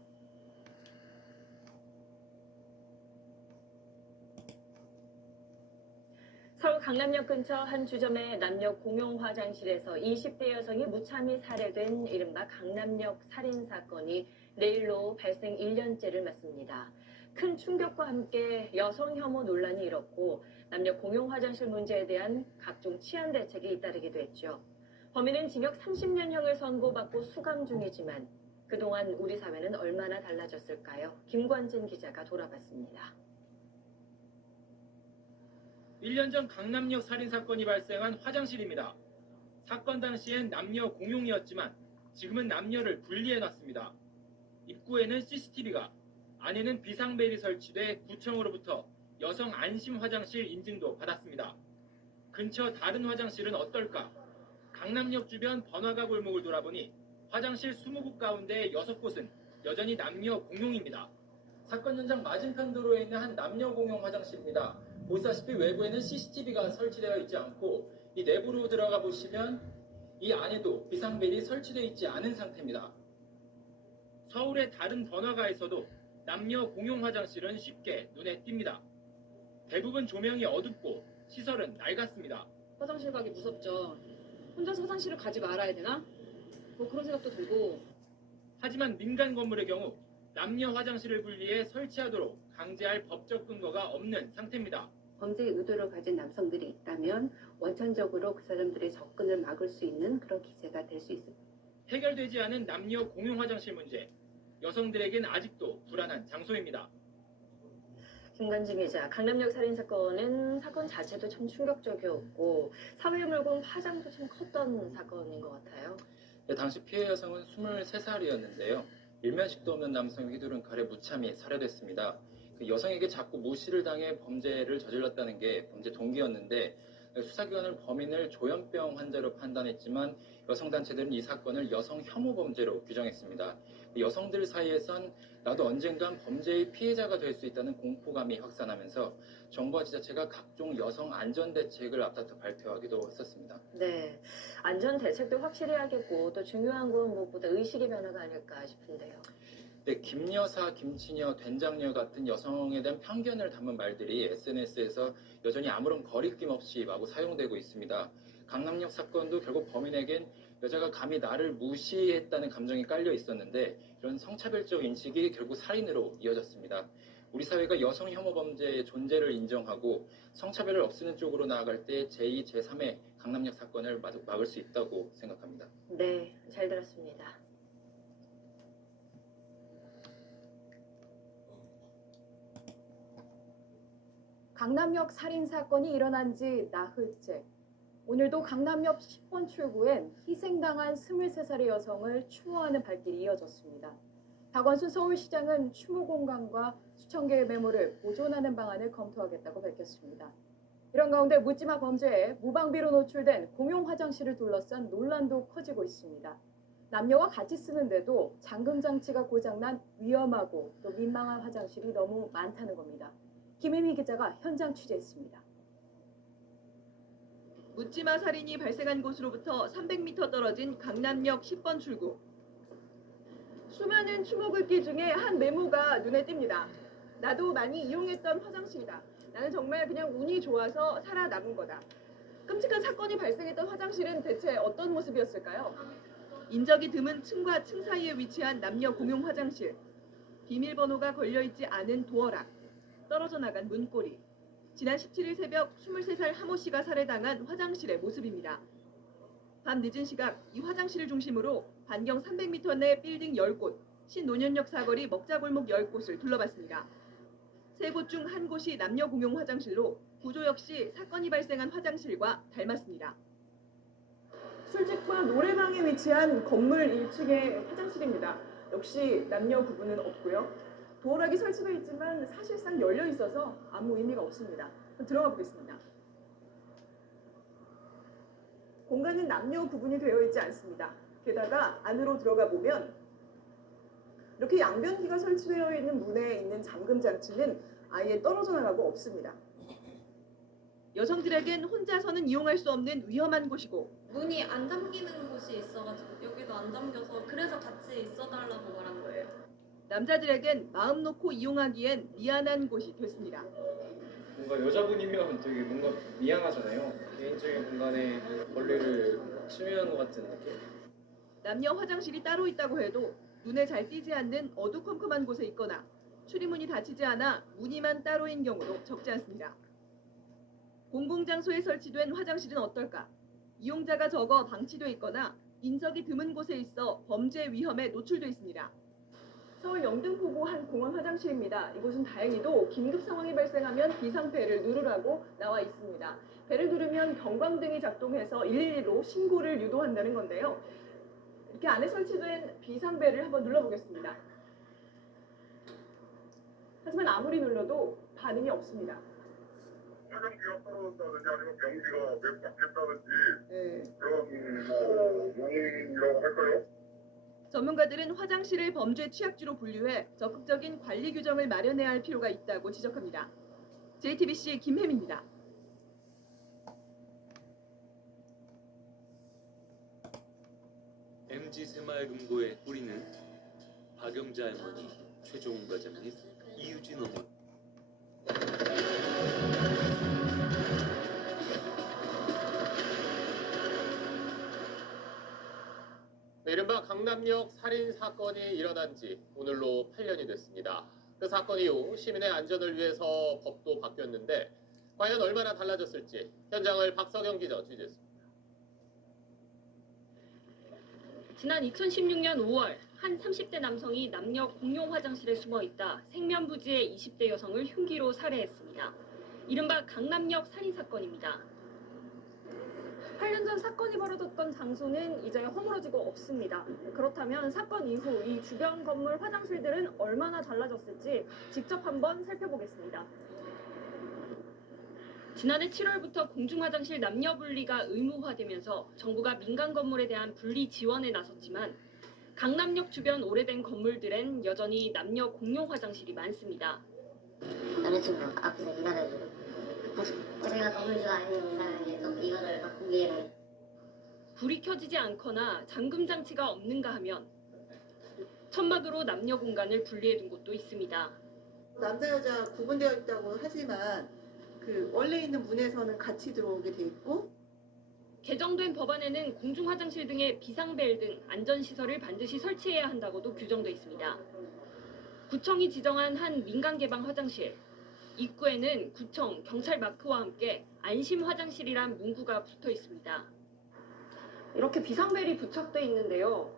서울 강남역 근처 한 주점의 남녀 공용 화장실에서 20대 여성이 무참히 살해된 이른바 강남역 살인 사건이 내일로 발생 1년째를 맞습니다. 큰 충격과 함께 여성 혐오 논란이 일었고 남녀 공용 화장실 문제에 대한 각종 치안 대책이 잇따르기도 했죠. 범인은 징역 30년형을 선고받고 수감 중이지만 그동안 우리 사회는 얼마나 달라졌을까요? 김관진 기자가 돌아봤습니다. 1년 전 강남역 살인사건이 발생한 화장실입니다. 사건 당시엔 남녀 공용이었지만 지금은 남녀를 분리해놨습니다. 입구에는 CCTV가, 안에는 비상벨이 설치돼 구청으로부터 여성 안심 화장실 인증도 받았습니다. 근처 다른 화장실은 어떨까? 강남역 주변 번화가 골목을 돌아보니 화장실 20곳 가운데 6곳은 여전히 남녀 공용입니다. 사건 현장 맞은편 도로에 있는 한 남녀 공용 화장실입니다. 보시다시피 외부에는 CCTV가 설치되어 있지 않고 이 내부로 들어가 보시면 이 안에도 비상벨이 설치되어 있지 않은 상태입니다. 서울의 다른 번화가에서도 남녀 공용 화장실은 쉽게 눈에 띕니다. 대부분 조명이 어둡고 시설은 낡았습니다. 화장실 가기 무섭죠. 혼자서 화장실을 가지 말아야 되나? 뭐 그런 생각도 들고. 하지만 민간 건물의 경우 남녀 화장실을 분리해 설치하도록 강제할 법적 근거가 없는 상태입니다. 범죄 의도를 가진 남성들이 있다면 원천적으로 그 사람들의 접근을 막을 수 있는 그런 기제가 될 수 있습니다. 해결되지 않은 남녀 공용 화장실 문제, 여성들에겐 아직도 불안한 장소입니다. 김관진 기자, 강남역 살인 사건은 사건 자체도 참 충격적이었고 사회에 몰고 온 파장도 참 컸던 사건인 것 같아요. 네, 당시 피해 여성은 23살이었는데요. 일면식도 없는 남성이 휘두른 칼에 무참히 살해됐습니다. 그 여성에게 자꾸 무시를 당해 범죄를 저질렀다는 게 범죄 동기였는데 수사기관은 범인을 조현병 환자로 판단했지만 여성단체들은 이 사건을 여성 혐오 범죄로 규정했습니다. 여성들 사이에선 나도 언젠간 범죄의 피해자가 될 수 있다는 공포감이 확산하면서 정부와 지자체가 각종 여성 안전 대책을 앞다퉈 발표하기도 했었습니다. 네, 안전 대책도 확실히 하겠고 또 중요한 건 무엇보다 의식의 변화가 아닐까 싶은데요. 네, 김여사, 김치녀, 된장녀 같은 여성에 대한 편견을 담은 말들이 SNS에서 여전히 아무런 거리낌 없이 마구 사용되고 있습니다. 강남역 사건도 결국 범인에겐 여자가 감히 나를 무시했다는 감정이 깔려 있었는데 이런 성차별적 인식이 결국 살인으로 이어졌습니다. 우리 사회가 여성 혐오 범죄의 존재를 인정하고 성차별을 없애는 쪽으로 나아갈 때 제2, 제3의 강남역 사건을 막을 수 있다고 생각합니다. 네, 잘 들었습니다. 강남역 살인 사건이 일어난 지 나흘째. 오늘도 강남역 10번 출구엔 희생당한 23살의 여성을 추모하는 발길이 이어졌습니다. 박원순 서울시장은 추모 공간과 수천 개의 메모를 보존하는 방안을 검토하겠다고 밝혔습니다. 이런 가운데 묻지마 범죄에 무방비로 노출된 공용 화장실을 둘러싼 논란도 커지고 있습니다. 남녀와 같이 쓰는데도 잠금 장치가 고장난 위험하고 또 민망한 화장실이 너무 많다는 겁니다. 김혜미 기자가 현장 취재했습니다. 묻지마 살인이 발생한 곳으로부터 300m 떨어진 강남역 10번 출구. 수많은 추모 글귀 중에 한 메모가 눈에 띕니다. 나도 많이 이용했던 화장실이다. 나는 정말 그냥 운이 좋아서 살아남은 거다. 끔찍한 사건이 발생했던 화장실은 대체 어떤 모습이었을까요? 인적이 드문 층과 층 사이에 위치한 남녀 공용 화장실. 비밀번호가 걸려있지 않은 도어락. 떨어져 나간 문고리. 지난 17일 새벽 23살 하모 씨가 살해당한 화장실의 모습입니다. 밤 늦은 시각 이 화장실을 중심으로 반경 300m 내 빌딩 10곳, 신논현역 사거리 먹자골목 10곳을 둘러봤습니다. 3곳 중 한 곳이 남녀 공용 화장실로 구조 역시 사건이 발생한 화장실과 닮았습니다. 술집과 노래방에 위치한 건물 1층의 화장실입니다. 역시 남녀 구분은 없고요. 도어락이 설치되어 있지만 사실상 열려 있어서 아무 의미가 없습니다. 그럼 들어가 보겠습니다. 공간은 남녀 구분이 되어 있지 않습니다. 게다가 안으로 들어가 보면 이렇게 양변기가 설치되어 있는 문에 있는 잠금 장치는 아예 떨어져 나가고 없습니다. 여성들에겐 혼자서는 이용할 수 없는 위험한 곳이고 문이 안 잠기는 곳이 있어가지고 여기도 안 잠겨서 그래서 같이 있어달라고 말한 거예요. 남자들에겐 마음 놓고 이용하기엔 미안한 곳이 됐습니다. 뭔가 여자분이면 되게 뭔가 미안하잖아요. 개인적인 공간에 권리를 침해하는 것 같은 느낌? 남녀 화장실이 따로 있다고 해도 눈에 잘 띄지 않는 어두컴컴한 곳에 있거나 출입문이 닫히지 않아 무늬만 따로인 경우도 적지 않습니다. 공공장소에 설치된 화장실은 어떨까? 이용자가 적어 방치돼 있거나 인적이 드문 곳에 있어 범죄 위험에 노출돼 있습니다. 서울 영등포구 한 공원 화장실입니다. 이곳은 다행히도 긴급 상황이 발생하면 비상벨을 누르라고 나와 있습니다. 벨을 누르면 경광등이 작동해서 112로 신고를 유도한다는 건데요. 이렇게 안에 설치된 비상벨을 한번 눌러보겠습니다. 하지만 아무리 눌러도 반응이 없습니다. 화장기가 떨어졌다든지 아니면 변기가 왜 막혔다든지 그런 원인이라고 할까요? 전문가들은 화장실을 범죄 취약지로 분류해 적극적인 관리 규정을 마련해야 할 필요가 있다고 지적합니다. JTBC 김혜미입니다. MG 새마을금고의 뿌리는 박영자 할머니, 최종훈 과장님, 이유진 어머니. 이른바 강남역 살인 사건이 일어난 지 오늘로 8년이 됐습니다. 그 사건 이후 시민의 안전을 위해서 법도 바뀌었는데 과연 얼마나 달라졌을지 현장을 박석영 기자 취재했습니다. 지난 2016년 5월 한 30대 남성이 남녀 공용 화장실에 숨어 있다 생면부지의 20대 여성을 흉기로 살해했습니다. 이른바 강남역 살인 사건입니다. 8년 전 사건이 벌어졌던 장소는 이제 허물어지고 없습니다. 그렇다면 사건 이후 이 주변 건물 화장실들은 얼마나 달라졌을지 직접 한번 살펴보겠습니다. 지난해 7월부터 공중화장실 남녀 분리가 의무화되면서 정부가 민간 건물에 대한 분리 지원에 나섰지만 강남역 주변 오래된 건물들엔 여전히 남녀 공용 화장실이 많습니다. 남자친구 앞에서 기다려주고 제가 건물주가 아닌 이상에서 이거를 바꾸기에는 불이 켜지지 않거나 잠금 장치가 없는가 하면 천막으로 남녀 공간을 분리해둔 곳도 있습니다. 남자 여자 구분되어 있다고 하지만 그 원래 있는 문에서는 같이 들어오게 돼 있고 개정된 법안에는 공중 화장실 등의 비상벨 등 안전시설을 반드시 설치해야 한다고도 규정돼 있습니다. 구청이 지정한 한 민간 개방 화장실, 입구에는 구청, 경찰 마크와 함께 안심 화장실이란 문구가 붙어 있습니다. 이렇게 비상벨이 부착돼 있는데요.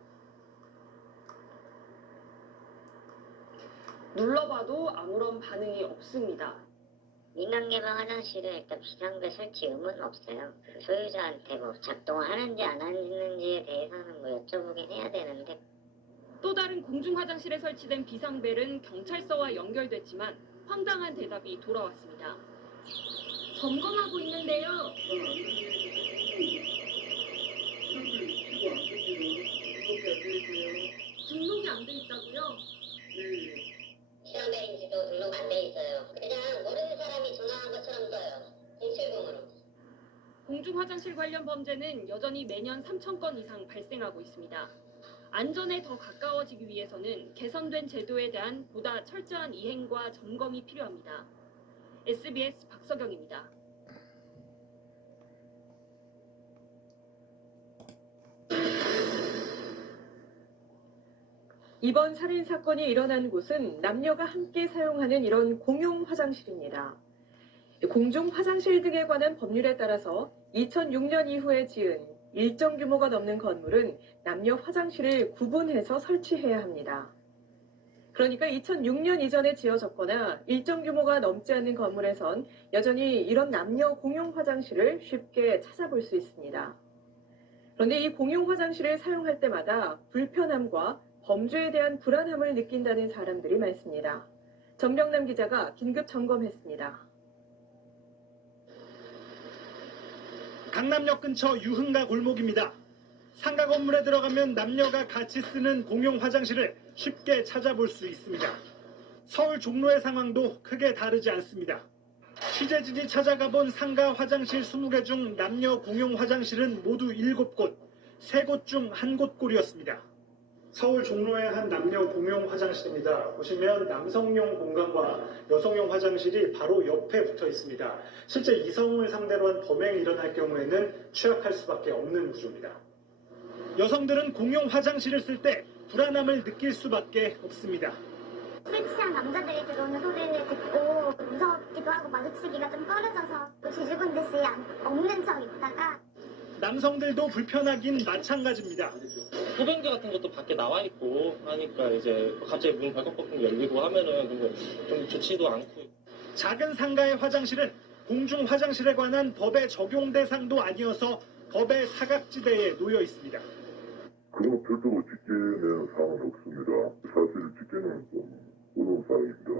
눌러봐도 아무런 반응이 없습니다. 민간 개방 화장실은 일단 비상벨 설치 의무는 없어요. 그 소유자한테 뭐 작동하는지 안 하는지에 대해서는 뭐 여쭤보긴 해야 되는데. 또 다른 공중 화장실에 설치된 비상벨은 경찰서와 연결됐지만 황당한 대답이 돌아왔습니다. 점검하고 있는데요. 등록이 안 돼 있다고요? 비상벨인지도 등록 안 돼 있어요. 그냥 모르는 사람이 전화한 것처럼 써요. 070으로. 공중 화장실 관련 범죄는 여전히 매년 3,000건 이상 발생하고 있습니다. 안전에 더 가까워지기 위해서는 개선된 제도에 대한 보다 철저한 이행과 점검이 필요합니다. SBS 박서경입니다. 이번 살인 사건이 일어난 곳은 남녀가 함께 사용하는 이런 공용 화장실입니다. 공중 화장실 등에 관한 법률에 따라서 2006년 이후에 지은 일정 규모가 넘는 건물은 남녀 화장실을 구분해서 설치해야 합니다. 그러니까 2006년 이전에 지어졌거나 일정 규모가 넘지 않는 건물에선 여전히 이런 남녀 공용 화장실을 쉽게 찾아볼 수 있습니다. 그런데 이 공용 화장실을 사용할 때마다 불편함과 범죄에 대한 불안함을 느낀다는 사람들이 많습니다. 정명남 기자가 긴급 점검했습니다. 강남역 근처 유흥가 골목입니다. 상가 건물에 들어가면 남녀가 같이 쓰는 공용 화장실을 쉽게 찾아볼 수 있습니다. 서울 종로의 상황도 크게 다르지 않습니다. 취재진이 찾아가본 상가 화장실 20개 중 남녀 공용 화장실은 모두 7곳, 3곳 중 1곳 꼴이었습니다. 서울 종로의 한 남녀 공용 화장실입니다. 보시면 남성용 공간과 여성용 화장실이 바로 옆에 붙어 있습니다. 실제 이성을 상대로 한 범행이 일어날 경우에는 취약할 수밖에 없는 구조입니다. 여성들은 공용 화장실을 쓸 때 불안함을 느낄 수밖에 없습니다. 술 취한 남자들이 들어오는 소리를 듣고 무섭기도 하고 마주치기가 좀 꺼려져서 뒤죽은 듯이 없는 척 있다가 남성들도 불편하긴 마찬가지입니다. 소변기 같은 것도 밖에 나와 있고 하니까 이제 갑자기 문 벌컥벌컥 열리고 하면은 좀 좋지도 않고. 작은 상가의 화장실은 공중 화장실에 관한 법의 적용 대상도 아니어서 법의 사각지대에 놓여 있습니다. 그건 별도로 집계는 사항은 없습니다. 사실 집계는 좀 어려운 사항입니다.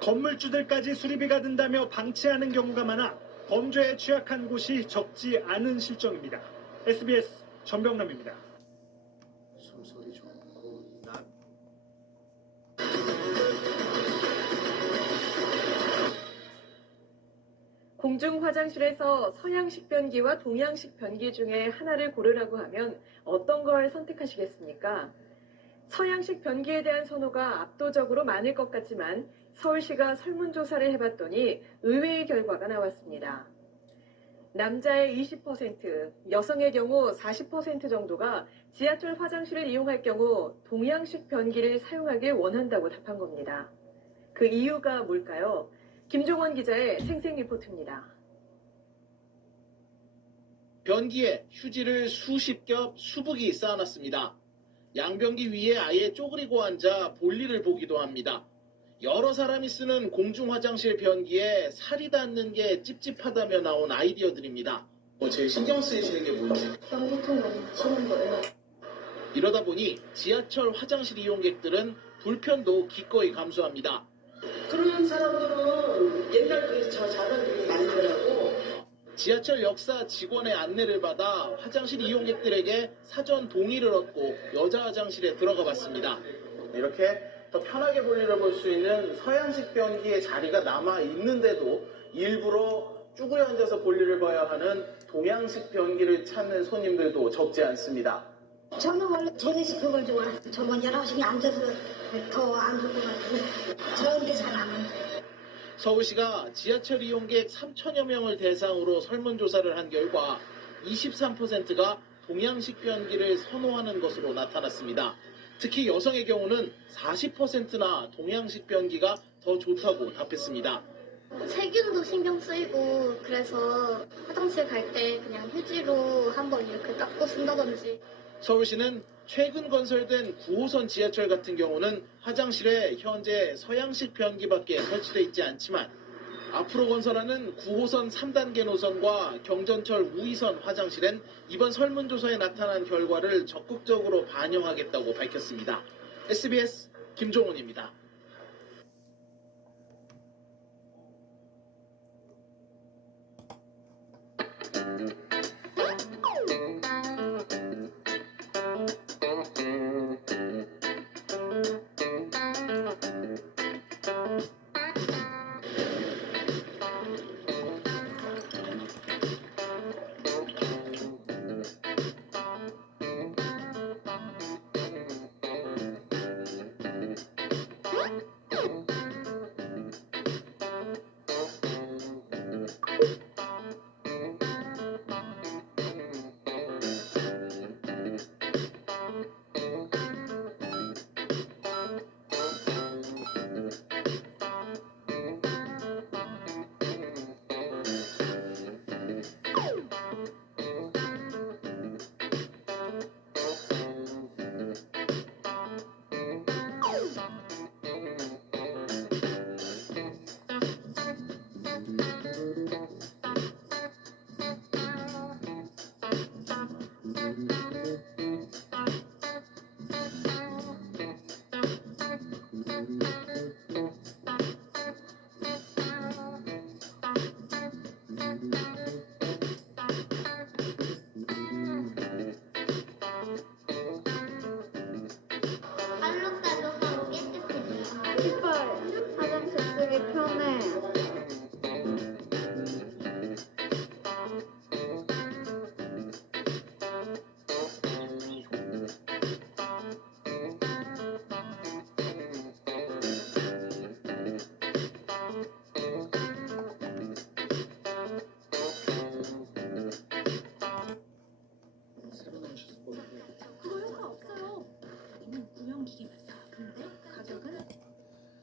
건물주들까지 수리비가 든다며 방치하는 경우가 많아 범죄에 취약한 곳이 적지 않은 실정입니다. SBS 전병남입니다. 숨소리 좋고 나 공중 화장실에서 서양식 변기와 동양식 변기 중에 하나를 고르라고 하면 어떤 걸 선택하시겠습니까? 서양식 변기에 대한 선호가 압도적으로 많을 것 같지만 서울시가 설문조사를 해봤더니 의외의 결과가 나왔습니다. 남자의 20%, 여성의 경우 40% 정도가 지하철 화장실을 이용할 경우 동양식 변기를 사용하길 원한다고 답한 겁니다. 그 이유가 뭘까요? 김종원 기자의 생생 리포트입니다. 변기에 휴지를 수십 겹 수북이 쌓아놨습니다. 양변기 위에 아예 쪼그리고 앉아 볼일을 보기도 합니다. 여러 사람이 쓰는 공중 화장실 변기에 살이 닿는 게 찝찝하다며 나온 아이디어들입니다. 제일 신경 쓰이시는 게 뭔지. 변기통 너무 치는 거예요. 이러다 보니 지하철 화장실 이용객들은 불편도 기꺼이 감수합니다. 그런 사람들은 옛날 저 자전거 많더라고. 지하철 역사 직원의 안내를 받아 화장실 이용객들에게 사전 동의를 얻고 여자 화장실에 들어가 봤습니다. 이렇게 더 편하게 볼일을 볼 수 있는 서양식 변기에 자리가 남아 있는데도 일부러 쭈그려 앉아서 볼일을 봐야 하는 동양식 변기를 찾는 손님들도 적지 않습니다. 저는 원래 재래식 걸 좋아해요. 저건 여러 시간이 앉아서 더 안 좋을 것 같아요. 저런데 잘 안 앉아요. 서울시가 지하철 이용객 3천여 명을 대상으로 설문조사를 한 결과 23%가 동양식 변기를 선호하는 것으로 나타났습니다. 특히 여성의 경우는 40%나 동양식 변기가 더 좋다고 답했습니다. 세균도 신경 쓰이고 그래서 화장실 갈 때 그냥 휴지로 한번 이렇게 닦고 쓴다든지. 서울시는 최근 건설된 9호선 지하철 같은 경우는 화장실에 현재 서양식 변기밖에 설치돼 있지 않지만 앞으로 건설하는 9호선 3단계 노선과 경전철 우이선 화장실엔 이번 설문조사에 나타난 결과를 적극적으로 반영하겠다고 밝혔습니다. SBS 김종훈입니다. 알록달록하고 깨끗해져요. 신발 화장실 쓰기 편해. 새로 나오셨을 거예요. 그거 효과 없어요. 이건 구형기계만 사. 근데 가격은?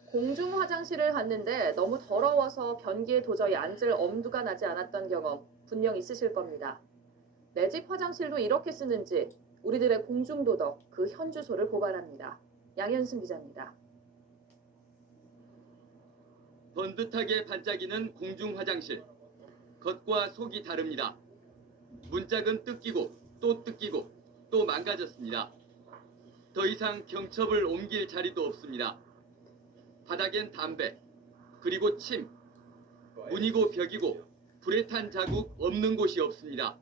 공중 화장실을 갔는데 너무 더러워서 변기에 도저히 앉을 엄두가 나지 않았던 경험 분명 있으실 겁니다. 내 집 화장실도 이렇게 쓰는지 우리들의 공중도덕 그 현주소를 고발합니다. 양현승 기자입니다. 번듯하게 반짝이는 공중 화장실. 겉과 속이 다릅니다. 문짝은 뜯기고 또 뜯기고 또 망가졌습니다. 더 이상 경첩을 옮길 자리도 없습니다. 바닥엔 담배, 그리고 침, 문이고 벽이고 불에 탄 자국 없는 곳이 없습니다.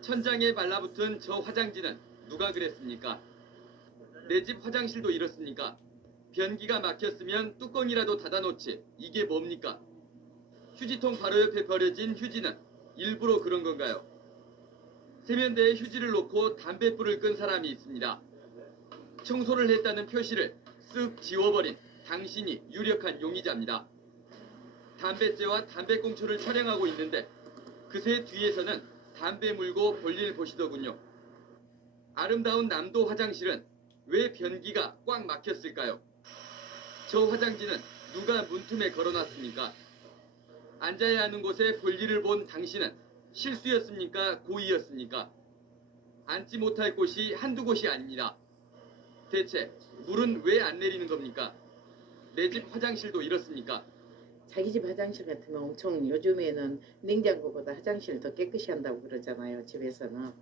천장에 발라붙은 저 화장지는 누가 그랬습니까? 내 집 화장실도 이렇습니까? 변기가 막혔으면 뚜껑이라도 닫아놓지. 이게 뭡니까? 휴지통 바로 옆에 버려진 휴지는 일부러 그런 건가요? 세면대에 휴지를 놓고 담뱃불을 끈 사람이 있습니다. 청소를 했다는 표시를 쓱 지워버린 당신이 유력한 용의자입니다. 담뱃재와 담배꽁초를 촬영하고 있는데 그새 뒤에서는 담배 물고 볼일 보시더군요. 아름다운 남도 화장실은 왜 변기가 꽉 막혔을까요? 저 화장지는 누가 문틈에 걸어놨습니까? 앉아야 하는 곳에 볼일을 본 당신은 실수였습니까? 고의였습니까? 앉지 못할 곳이 한두 곳이 아닙니다. 대체 물은 왜 안 내리는 겁니까? 내 집 화장실도 이렇습니까? 자기 집 화장실 같으면 엄청 요즘에는 냉장고보다 화장실을 더 깨끗이 한다고 그러잖아요. 집에서는.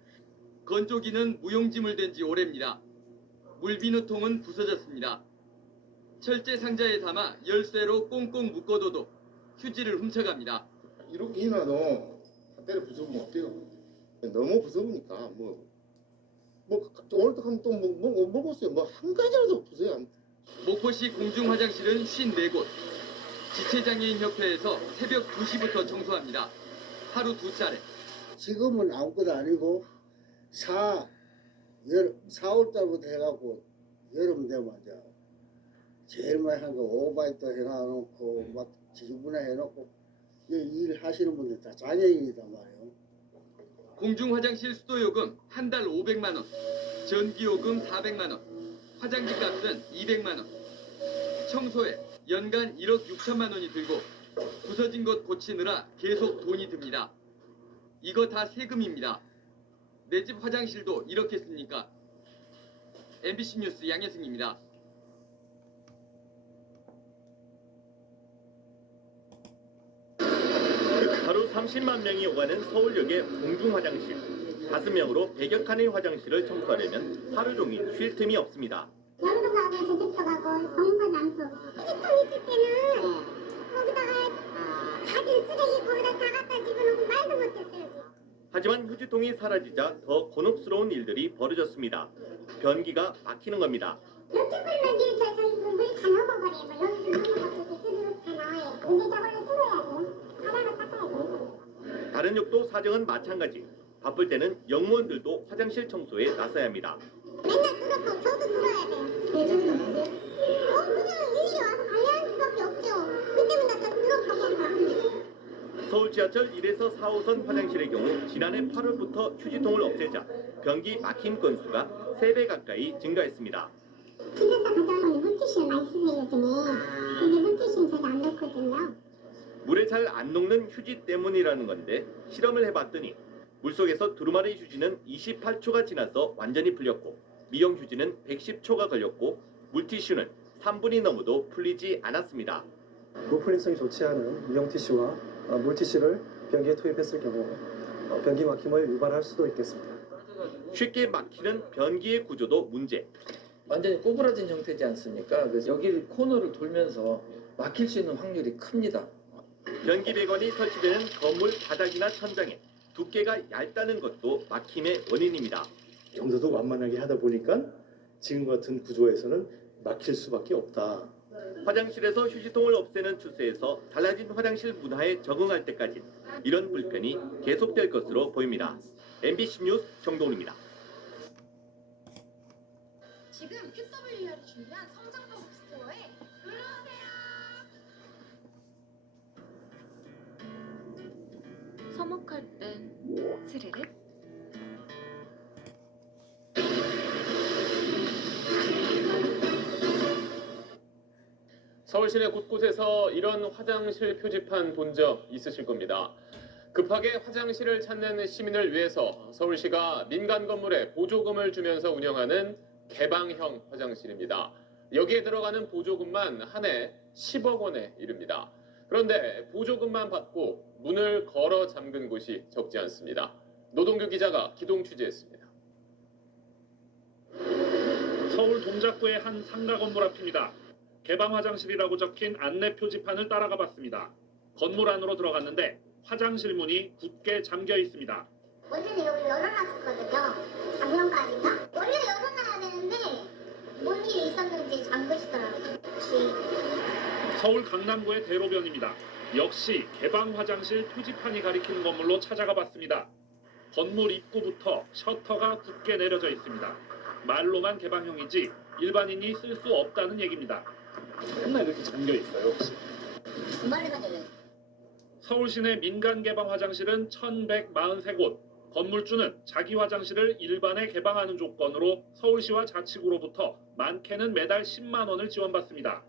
건조기는 무용지물 된 지 오래입니다. 물비누통은 부서졌습니다. 철제 상자에 담아 열쇠로 꽁꽁 묶어둬도 휴지를 훔쳐갑니다. 이렇게 해놔도 때려 부숴보면 어때요? 너무 부숴보니까 오늘도 하면 또 먹었어요. 한 가지라도 부숴야. 목포시 공중 화장실은 54곳. 지체장애인협회에서 새벽 2시부터 청소합니다. 하루 2차례. 지금은 아무것도 아니고 4월달부터 해갖고 여름 되면 이제 제일 많이 한 거 오바이트 해놔놓고 막 지저분해 해놓고 일 하시는 분들 다 장애인이단 말이에요. 공중화장실 수도요금 한 달 500만 원, 전기요금 400만 원, 화장지 값은 200만 원, 청소에 연간 1억 6천만 원이 들고 부서진 것 고치느라 계속 돈이 듭니다. 이거 다 세금입니다. 내 집 화장실도 이렇게 씁니까? MBC 뉴스 양혜승입니다. 하루 30만 명이 오가는 서울역의 공중화장실. 5명으로 100여 칸의 화장실을 청소하려면 하루 종일 쉴 틈이 없습니다. 양도 가고 제집도 가고 동서남북 휴지통 있을 때는 거기다가 가진 쓰레기 거기다 다 갖다 집어넣고 말도 못했어요. 하지만 휴지통이 사라지자 더 곤혹스러운 일들이 벌어졌습니다. 변기가 막히는 겁니다. 이렇게 끓면 이렇게 물이 다 넘어버려요. 여기서 넘어가고 다 나와요. 근데 저걸로 뚫어야 돼요. 바닥을 닦아야 돼요. 다른 역도 사정은 마찬가지. 바쁠 때는 영무원들도 화장실 청소에 나서야 합니다. 맨날 뚫었고 저도 뚫어야 돼요. 그냥 일일이 와서 관리하는 수밖에 없죠. 그때면 다 뚫어가겠다. 서울 지하철 1에서 4호선 화장실의 경우 지난해 8월부터 휴지통을 없애자 변기 막힘 건수가 3배 가까이 증가했습니다. 집에서 가져온 물티슈를 많이 쓰세요 요즘에. 근데 물티슈는 제가 안 넣거든요. 물에 잘 안 녹는 휴지 때문이라는 건데 실험을 해봤더니 물속에서 두루마리 휴지는 28초가 지나서 완전히 풀렸고 미용 휴지는 110초가 걸렸고 물티슈는 3분이 넘어도 풀리지 않았습니다. 무풀림성이 좋지 않은 미용 티슈와 물티슈를 변기에 투입했을 경우 변기 막힘을 유발할 수도 있겠습니다. 쉽게 막히는 변기의 구조도 문제. 완전히 꼬부라진 형태지 않습니까? 그래서 여기 코너를 돌면서 막힐 수 있는 확률이 큽니다. 변기 배관이 설치되는 건물 바닥이나 천장에 두께가 얇다는 것도 막힘의 원인입니다. 경사도 완만하게 하다 보니까 지금 같은 구조에서는 막힐 수밖에 없다. 화장실에서 휴지통을 없애는 추세에서 달라진 화장실 문화에 적응할 때까지 이런 불편이 계속될 것으로 보입니다. MBC 뉴스 정동훈입니다. 지금 QWR이 준비한 성장가 북스토어에 놀러오세요. 서먹할 땐 스르륵. 서울 시내 곳곳에서 이런 화장실 표지판 본 적 있으실 겁니다. 급하게 화장실을 찾는 시민을 위해서 서울시가 민간 건물에 보조금을 주면서 운영하는 개방형 화장실입니다. 여기에 들어가는 보조금만 한 해 10억 원에 이릅니다. 그런데 보조금만 받고 문을 걸어 잠근 곳이 적지 않습니다. 노동규 기자가 기동 취재했습니다. 서울 동작구의 한 상가 건물 앞입니다. 개방 화장실이라고 적힌 안내 표지판을 따라가 봤습니다. 건물 안으로 들어갔는데 화장실 문이 굳게 잠겨 있습니다. 원래는 여기 열어놨었거든요. 작년까지인가? 원래 열어놔야 되는데 뭔 일이 있었는지 잠그시더라고요. 서울 강남구의 대로변입니다. 역시 개방 화장실 표지판이 가리키는 건물로 찾아가 봤습니다. 건물 입구부터 셔터가 굳게 내려져 있습니다. 말로만 개방형이지 일반인이 쓸 수 없다는 얘기입니다. 맨날 이렇게 잠겨 있어요, 혹시? 서울 시내 민간 개방 화장실은 1,143곳. 건물주는 자기 화장실을 일반에 개방하는 조건으로 서울시와 자치구로부터 많게는 매달 10만 원을 지원받습니다.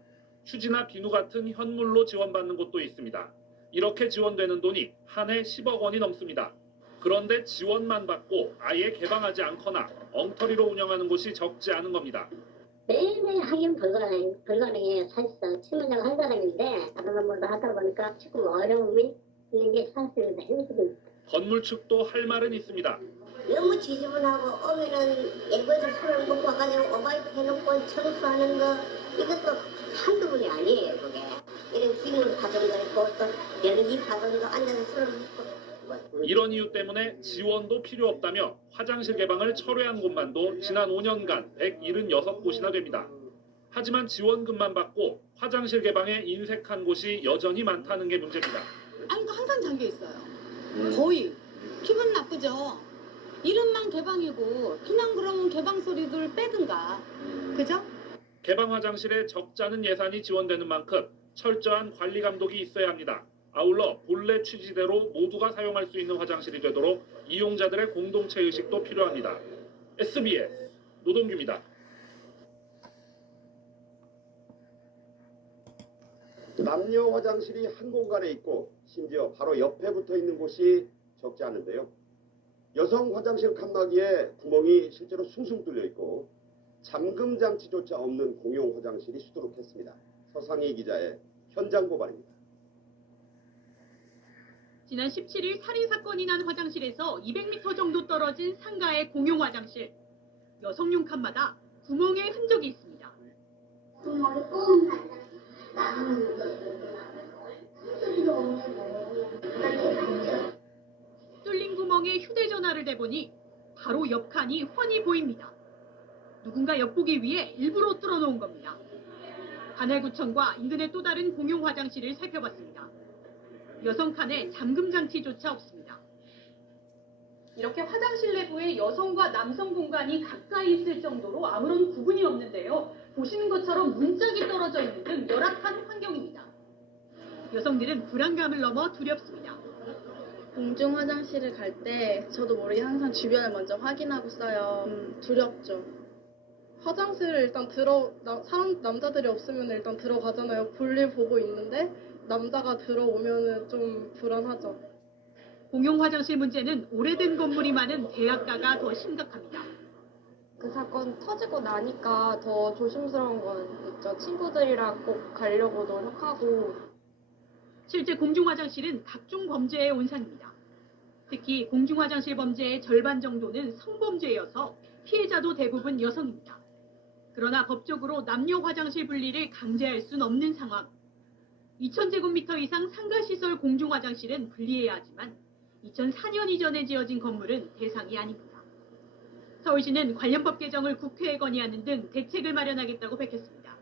휴지나 비누 같은 현물로 지원받는 곳도 있습니다. 이렇게 지원되는 돈이 한 해 10억 원이 넘습니다. 그런데 지원만 받고 아예 개방하지 않거나 엉터리로 운영하는 곳이 적지 않은 겁니다. 매일매일 하긴 불가능해요. 사실상 치문장 한 사람인데 다른 건물도 하다 보니까 조금 어려움이 있는 게 사실은 힘듭니다. 건물 측도 할 말은 있습니다. 너무 지저분하고 오면은 예부에서 술을 먹고 와가지고 오바이트 해놓고 청소하는 거 이것도 한두 분이 아니에요. 그게 이런 기물 받은 거 있고 또 연기 받은 거 앉아서 술을 먹고 이런 이유 때문에 지원도 필요 없다며 화장실 개방을 철회한 곳만도 지난 5년간 176곳이나 됩니다. 하지만 지원금만 받고 화장실 개방에 인색한 곳이 여전히 많다는 게 문제입니다. 아니, 항상 잠겨 있어요. 거의. 기분 나쁘죠? 이름만 개방이고 그냥 그러면 개방 소리들 빼든가. 그죠? 개방 화장실에 적잖은 예산이 지원되는 만큼 철저한 관리 감독이 있어야 합니다. 아울러 본래 취지대로 모두가 사용할 수 있는 화장실이 되도록 이용자들의 공동체 의식도 필요합니다. SBS 노동규입니다. 남녀 화장실이 한 공간에 있고 심지어 바로 옆에 붙어 있는 곳이 적지 않은데요. 여성 화장실 칸막이에 구멍이 실제로 숭숭 뚫려 있고 잠금 장치조차 없는 공용 화장실이 수두룩했습니다. 서상희 기자의 현장 고발입니다. 지난 17일 살인 사건이 난 화장실에서 200m 정도 떨어진 상가의 공용 화장실. 여성용 칸마다 구멍의 흔적이 있습니다. 뚫린 구멍에 휴대전화를 대보니 바로 옆 칸이 훤히 보입니다. 누군가 엿보기 위해 일부러 뚫어놓은 겁니다. 관할구청과 인근의 또 다른 공용 화장실을 살펴봤습니다. 여성 칸에 잠금 장치조차 없습니다. 이렇게 화장실 내부에 여성과 남성 공간이 가까이 있을 정도로 아무런 구분이 없는데요. 보시는 것처럼 문짝이 떨어져 있는 등 열악한 환경입니다. 여성들은 불안감을 넘어 두렵습니다. 공중 화장실을 갈 때 저도 모르게 항상 주변을 먼저 확인하고 써요. 두렵죠. 화장실을 일단 남자들이 없으면 일단 들어가잖아요. 볼일 보고 있는데 남자가 들어오면은 좀 불안하죠. 공용 화장실 문제는 오래된 건물이 많은 대학가가 더 심각합니다. 그 사건 터지고 나니까 더 조심스러운 건 있죠. 친구들이랑 꼭 가려고 노력하고. 실제 공중 화장실은 각종 범죄의 온상입니다. 특히 공중 화장실 범죄의 절반 정도는 성범죄여서 피해자도 대부분 여성입니다. 그러나 법적으로 남녀 화장실 분리를 강제할 순 없는 상황. 2000제곱미터 이상 상가시설 공중 화장실은 분리해야 하지만 2004년 이전에 지어진 건물은 대상이 아닙니다. 서울시는 관련 법 개정을 국회에 건의하는 등 대책을 마련하겠다고 밝혔습니다.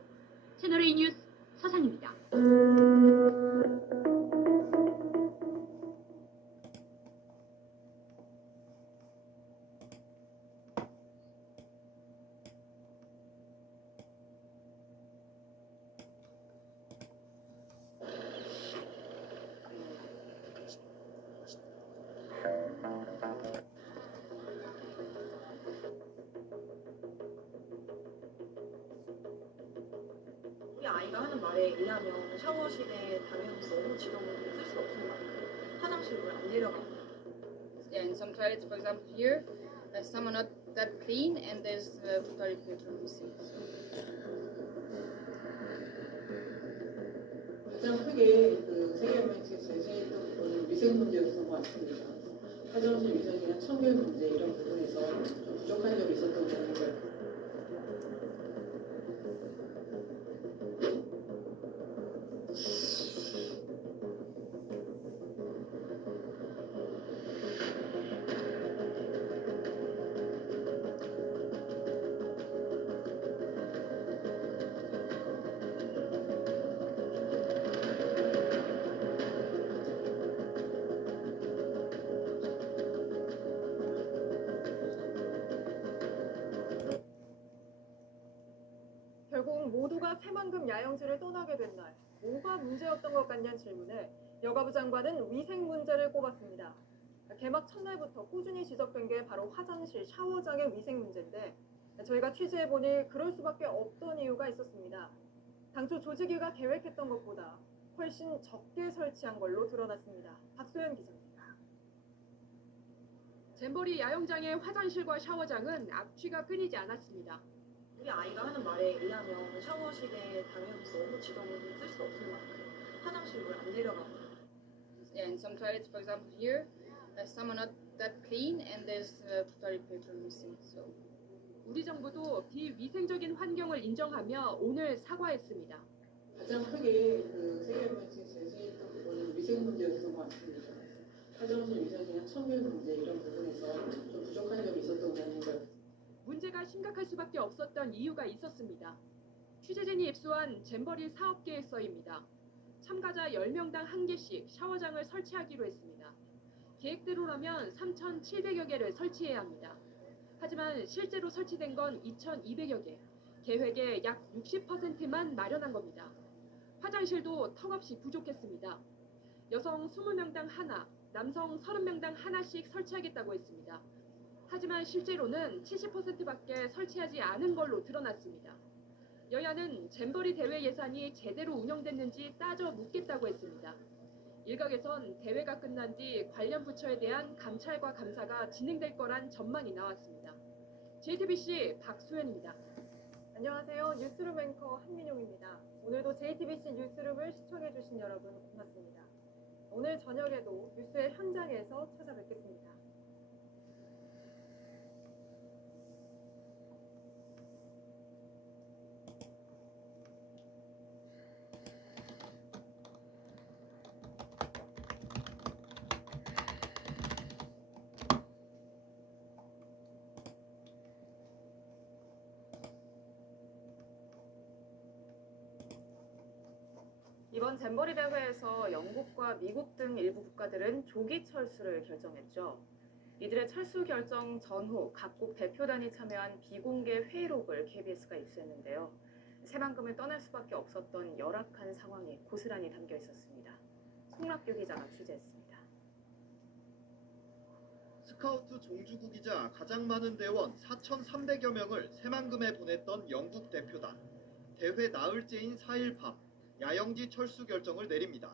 채널A 뉴스 서상입니다. 우리 아이가 하는 말에 의하면 샤워실에 당연히 너무 지금은 쓸 수 없는 만큼 화장실을 안 내려가고. Yeah, in some toilets, for example, here, some are not that clean, and there's toilet paper missing. 가장 크게 그 세계연맹에서 제시했던 부분은 위생 문제였던 것 같습니다. 화장실 위생이나 청결 문제 이런 부분에서 좀 부족한 점이 있었던 것 같아요. 결국 모두가 새만금 야영지를 떠나게 된 날, 뭐가 문제였던 것 같냐는 질문에 여가부 장관은 위생 문제를 꼽았습니다. 개막 첫날부터 꾸준히 지적된 게 바로 화장실, 샤워장의 위생 문제인데 저희가 취재해보니 그럴 수밖에 없던 이유가 있었습니다. 당초 조직위가 계획했던 것보다 훨씬 적게 설치한 걸로 드러났습니다. 박소연 기자입니다. 잼버리 야영장의 화장실과 샤워장은 악취가 끊이지 않았습니다. 우리 아이가 하는 말에 의하면 샤워실에 당연히 너무 지금은 쓸 수 없는 만큼 화장실을 안 내려가고. Yeah, in some toilets, for example, here, some are not that clean, and there's toilet paper missing. So. 우리 정부도 비위생적인 환경을 인정하며 오늘 사과했습니다. 가장 크게 그 세계연맹에서 제시했던 부분은 위생 문제였던 것 같습니다. 화장실 위생이나 청결 문제 이런 부분에서 좀 부족한 점이 있었던 것 같아요. 문제가 심각할 수밖에 없었던 이유가 있었습니다. 취재진이 입수한 잼버리 사업 계획서입니다. 참가자 10명당 1개씩 샤워장을 설치하기로 했습니다. 계획대로라면 3,700여 개를 설치해야 합니다. 하지만 실제로 설치된 건 2,200여 개, 계획의 약 60%만 마련한 겁니다. 화장실도 턱없이 부족했습니다. 여성 20명당 하나, 남성 30명당 하나씩 설치하겠다고 했습니다. 하지만 실제로는 70%밖에 설치하지 않은 걸로 드러났습니다. 여야는 잼버리 대회 예산이 제대로 운영됐는지 따져 묻겠다고 했습니다. 일각에선 대회가 끝난 뒤 관련 부처에 대한 감찰과 감사가 진행될 거란 전망이 나왔습니다. JTBC 박소연입니다. 안녕하세요. 뉴스룸 앵커 한민용입니다. 오늘도 JTBC 뉴스룸을 시청해주신 여러분 고맙습니다. 오늘 저녁에도 뉴스의 현장에서 찾아뵙겠습니다. 이번 잼버리 대회에서 영국과 미국 등 일부 국가들은 조기 철수를 결정했죠. 이들의 철수 결정 전후 각국 대표단이 참여한 비공개 회의록을 KBS가 입수했는데요. 새만금을 떠날 수밖에 없었던 열악한 상황이 고스란히 담겨 있었습니다. 송락규 기자가 취재했습니다. 스카우트 종주국이자 가장 많은 대원 4,300여 명을 새만금에 보냈던 영국 대표단. 대회 나흘째인 4일 밤 야영지 철수 결정을 내립니다.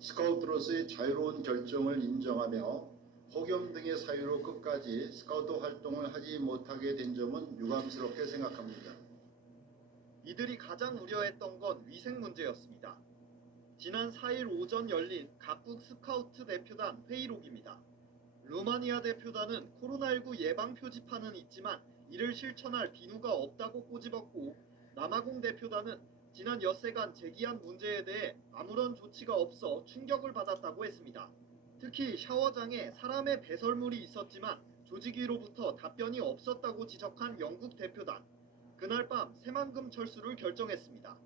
스카우트로서의 자유로운 결정을 인정하며 폭염 등의 사유로 끝까지 스카우트 활동을 하지 못하게 된 점은 유감스럽게 생각합니다. 이들이 가장 우려했던 건 위생 문제였습니다. 지난 4일 오전 열린 각국 스카우트 대표단 회의록입니다. 루마니아 대표단은 코로나19 예방 표지판은 있지만 이를 실천할 비누가 없다고 꼬집었고, 남아공 대표단은 지난 엿새간 제기한 문제에 대해 아무런 조치가 없어 충격을 받았다고 했습니다. 특히 샤워장에 사람의 배설물이 있었지만 조직위로부터 답변이 없었다고 지적한 영국 대표단. 그날 밤 새만금 철수를 결정했습니다.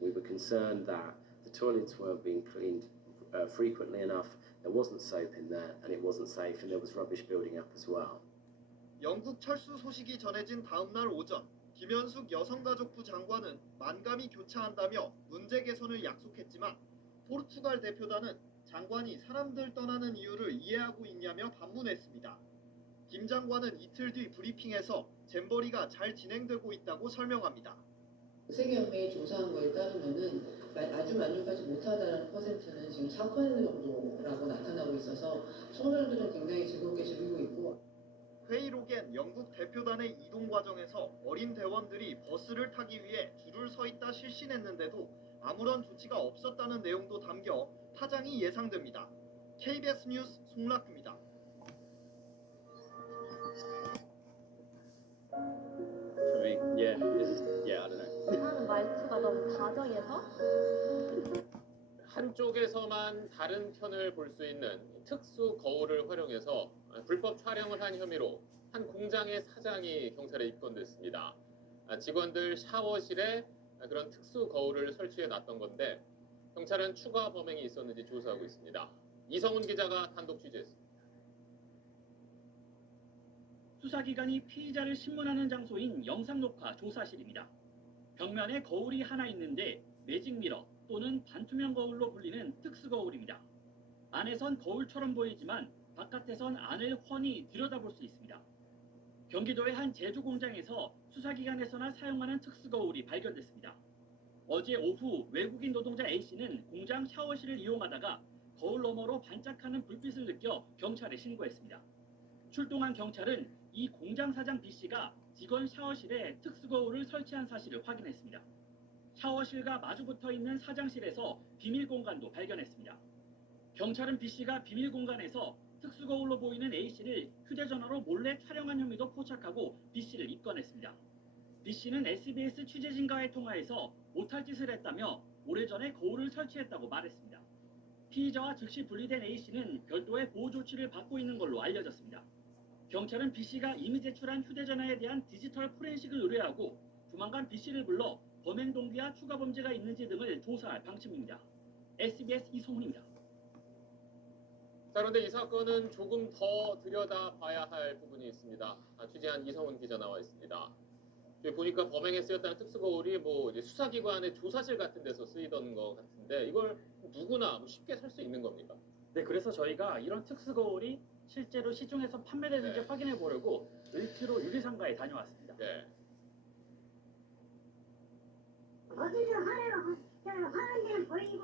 We were concerned that the toilets weren't being cleaned frequently enough. There wasn't soap in there and it wasn't safe and there was rubbish building up as well. 영국 철수 소식이 전해진 다음 날 오전, 김현숙 여성가족부 장관은 만감이 교차한다며 문제 개선을 약속했지만 포르투갈 대표단은 장관이 사람들 떠나는 이유를 이해하고 있냐며 반문했습니다. 김 장관은 이틀 뒤 브리핑에서 잼버리가 잘 진행되고 있다고 설명합니다. 세계연맹이 조사한 거에 따르면은 아주 만족하지 못하다는 퍼센트는 지금 4% 정도라고 나타나고 있어서 청소년들은 굉장히 즐겁게 즐기고 있고. 회의록엔 영국 대표단의 이동 과정에서 어린 대원들이 버스를 타기 위해 줄을 서 있다 실신했는데도 아무런 조치가 없었다는 내용도 담겨 파장이 예상됩니다. KBS 뉴스 송락규입니다. 하는 말투가 너무 다정해서 한쪽에서만 다른 편을 볼 수 있는 특수 거울을 활용해서 불법 촬영을 한 혐의로 한 공장의 사장이 경찰에 입건됐습니다. 직원들 샤워실에 그런 특수 거울을 설치해 놨던 건데 경찰은 추가 범행이 있었는지 조사하고 있습니다. 이성훈 기자가 단독 취재했습니다. 수사기관이 피의자를 신문하는 장소인 영상녹화 조사실입니다. 벽면에 거울이 하나 있는데 매직미러 또는 반투명 거울로 불리는 특수 거울입니다. 안에선 거울처럼 보이지만 바깥에선 안을 훤히 들여다볼 수 있습니다. 경기도의 한 제조 공장에서 수사기관에서나 사용하는 특수 거울이 발견됐습니다. 어제 오후 외국인 노동자 A씨는 공장 샤워실을 이용하다가 거울 너머로 반짝하는 불빛을 느껴 경찰에 신고했습니다. 출동한 경찰은 이 공장 사장 B씨가 직원 샤워실에 특수 거울을 설치한 사실을 확인했습니다. 샤워실과 마주붙어 있는 사장실에서 비밀 공간도 발견했습니다. 경찰은 B씨가 비밀 공간에서 특수 거울로 보이는 A씨를 휴대전화로 몰래 촬영한 혐의도 포착하고 B씨를 입건했습니다. B씨는 SBS 취재진과의 통화에서 못할 짓을 했다며 오래전에 거울을 설치했다고 말했습니다. 피의자와 즉시 분리된 A씨는 별도의 보호 조치를 받고 있는 걸로 알려졌습니다. 경찰은 B씨가 이미 제출한 휴대전화에 대한 디지털 포렌식을 의뢰하고 조만간 B씨를 불러 범행 동기와 추가 범죄가 있는지 등을 조사할 방침입니다. SBS 이성훈입니다. 자, 그런데 이 사건은 조금 더 들여다봐야 할 부분이 있습니다. 취재한 이성훈 기자 나와 있습니다. 여기 보니까 범행에 쓰였다는 특수 거울이 뭐 이제 수사기관의 조사실 같은 데서 쓰이던 것 같은데 이걸 누구나 뭐 쉽게 살 수 있는 겁니까? 네, 그래서 저희가 이런 특수 거울이 실제로 시중에서 판매되는지 네. 확인해 보려고 을트로 유리상가에 다녀왔습니다. 네. 어디서 화는 데는 보이고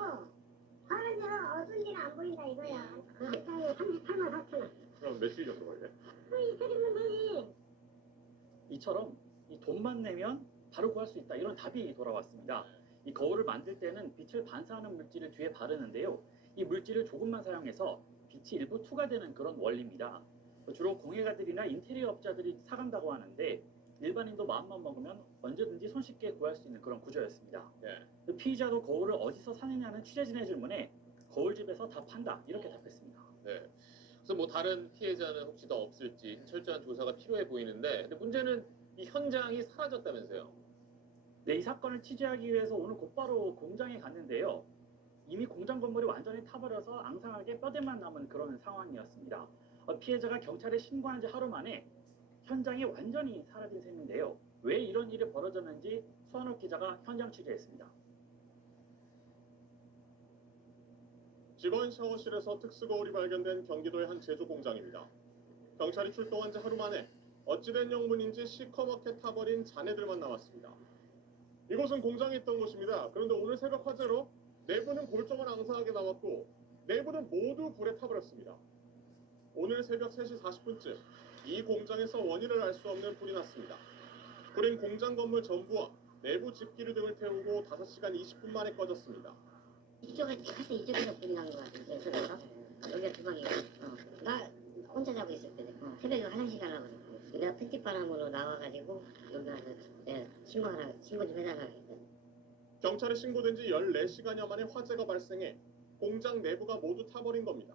화는 데는 어두운 데는 안 보인다 이거야. 그 한장에 38만 4천 원. 그럼 며칠 정도 걸려요? 이틀이면 되지. 이처럼 이 돈만 내면 바로 구할 수 있다 이런 답이 돌아왔습니다. 이 거울을 만들 때는 빛을 반사하는 물질을 뒤에 바르는데요. 이 물질을 조금만 사용해서 빛이 일부 투과되는 그런 원리입니다. 주로 공예가들이나 인테리어 업자들이 사간다고 하는데 일반인도 마음만 먹으면 언제든지 손쉽게 구할 수 있는 그런 구조였습니다. 네. 피의자도 거울을 어디서 사느냐는 취재진의 질문에 거울집에서 다 판다 이렇게 답했습니다. 네. 그래서 뭐 다른 피해자는 혹시 더 없을지 철저한 조사가 필요해 보이는데 근데 문제는 이 현장이 사라졌다면서요? 네, 이 사건을 취재하기 위해서 오늘 곧바로 공장에 갔는데요. 이미 공장 건물이 완전히 타버려서 앙상하게 뼈대만 남은 그런 상황이었습니다. 피해자가 경찰에 신고한 지 하루 만에 현장이 완전히 사라진 셈인데요. 왜 이런 일이 벌어졌는지 수환옥 기자가 현장 취재했습니다. 직원 샤워실에서 특수 거울이 발견된 경기도의 한 제조 공장입니다. 경찰이 출동한 지 하루 만에 어찌된 영문인지 시커멓게 타버린 잔해들만 남았습니다. 이곳은 공장에 있던 곳입니다. 그런데 오늘 새벽 화재로 내부는 골조만 앙상하게 남았고 내부는 모두 불에 타버렸습니다. 오늘 새벽 3시 40분쯤 이 공장에서 원인을 알 수 없는 불이 났습니다. 불은 공장 건물 전부와 내부 집기류 등을 태우고 5시간 20분 만에 꺼졌습니다. 이쪽에서 불이 난 것 같은데 그래서 여기가 주방이고 나 혼자 자고 있었거든. 새벽에 화장실 가려고 그랬고 내가 팬티바람으로 나와가지고 여기 와서 내가 신고 좀 해달라고 했거든. 경찰에 신고된 지 14시간여 만에 화재가 발생해 공장 내부가 모두 타버린 겁니다.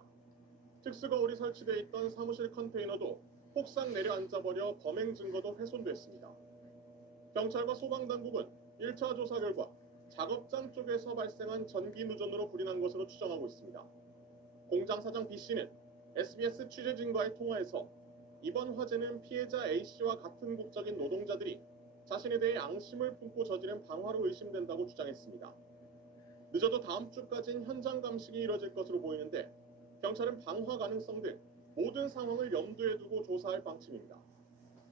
특수거울이 설치되어 있던 사무실 컨테이너도 폭삭 내려앉아버려 범행 증거도 훼손됐습니다. 경찰과 소방당국은 1차 조사 결과 작업장 쪽에서 발생한 전기 누전으로 불이 난 것으로 추정하고 있습니다. 공장 사장 B씨는 SBS 취재진과의 통화에서 이번 화재는 피해자 A씨와 같은 국적인 노동자들이 자신에 대해 앙심을 품고 저지른 방화로 의심된다고 주장했습니다. 늦어도 다음 주까지는 현장 감식이 이뤄질 것으로 보이는데 경찰은 방화 가능성 등 모든 상황을 염두에 두고 조사할 방침입니다.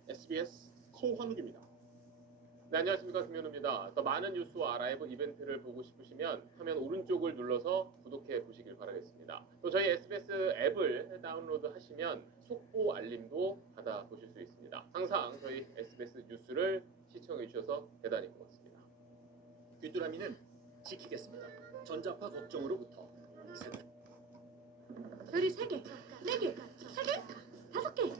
SBS 소환욱입니다. 네, 안녕하십니까, 김현우입니다. 더 많은 뉴스와 라이브 이벤트를 보고 싶으시면 화면 오른쪽을 눌러서 구독해 보시길 바라겠습니다. 또 저희 SBS 앱을 다운로드 하시면 속보 알림도 받아보실 수 있습니다. 항상 저희 SBS 뉴스를 시청해 주셔서 대단히 고맙습니다. 귀뚜라미는 지키겠습니다. 전자파 걱정으로부터 별이 3개, 4개, 3개, 5개.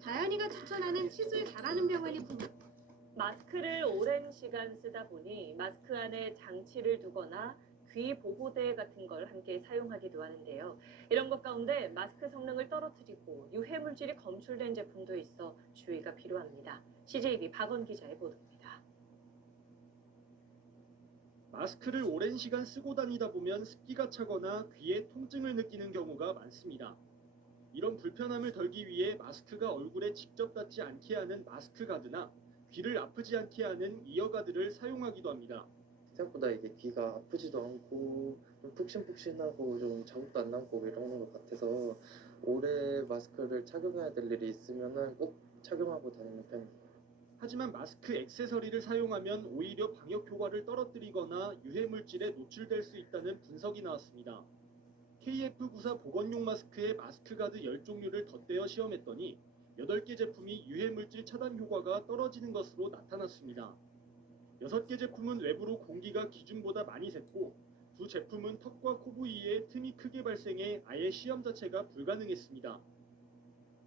자연이가 추천하는 시술 잘하는 병원이 마스크를 오랜 시간 쓰다 보니 마스크 안에 장치를 두거나 귀 보호대 같은 걸 함께 사용하기도 하는데요. 이런 것 가운데 마스크 성능을 떨어뜨리고 유해 물질이 검출된 제품도 있어 주의가 필요합니다. CJB 박원 기자의 보도입니다. 마스크를 오랜 시간 쓰고 다니다 보면 습기가 차거나 귀에 통증을 느끼는 경우가 많습니다. 이런 불편함을 덜기 위해 마스크가 얼굴에 직접 닿지 않게 하는 마스크 가드나 귀를 아프지 않게 하는 이어가드를 사용하기도 합니다. 생각보다 이게 귀가 아프지도 않고 좀 푹신푹신하고 좀 자국도 안 남고 이런 것 같아서 오래 마스크를 착용해야 될 일이 있으면은 꼭 착용하고 다니는 편입니다. 하지만 마스크 액세서리를 사용하면 오히려 방역 효과를 떨어뜨리거나 유해 물질에 노출될 수 있다는 분석이 나왔습니다. KF94 보건용 마스크에 마스크 가드 10종류를 덧대어 시험했더니 8개 제품이 유해 물질 차단 효과가 떨어지는 것으로 나타났습니다. 6개 제품은 외부로 공기가 기준보다 많이 샜고 두 제품은 턱과 코 부위에 틈이 크게 발생해 아예 시험 자체가 불가능했습니다.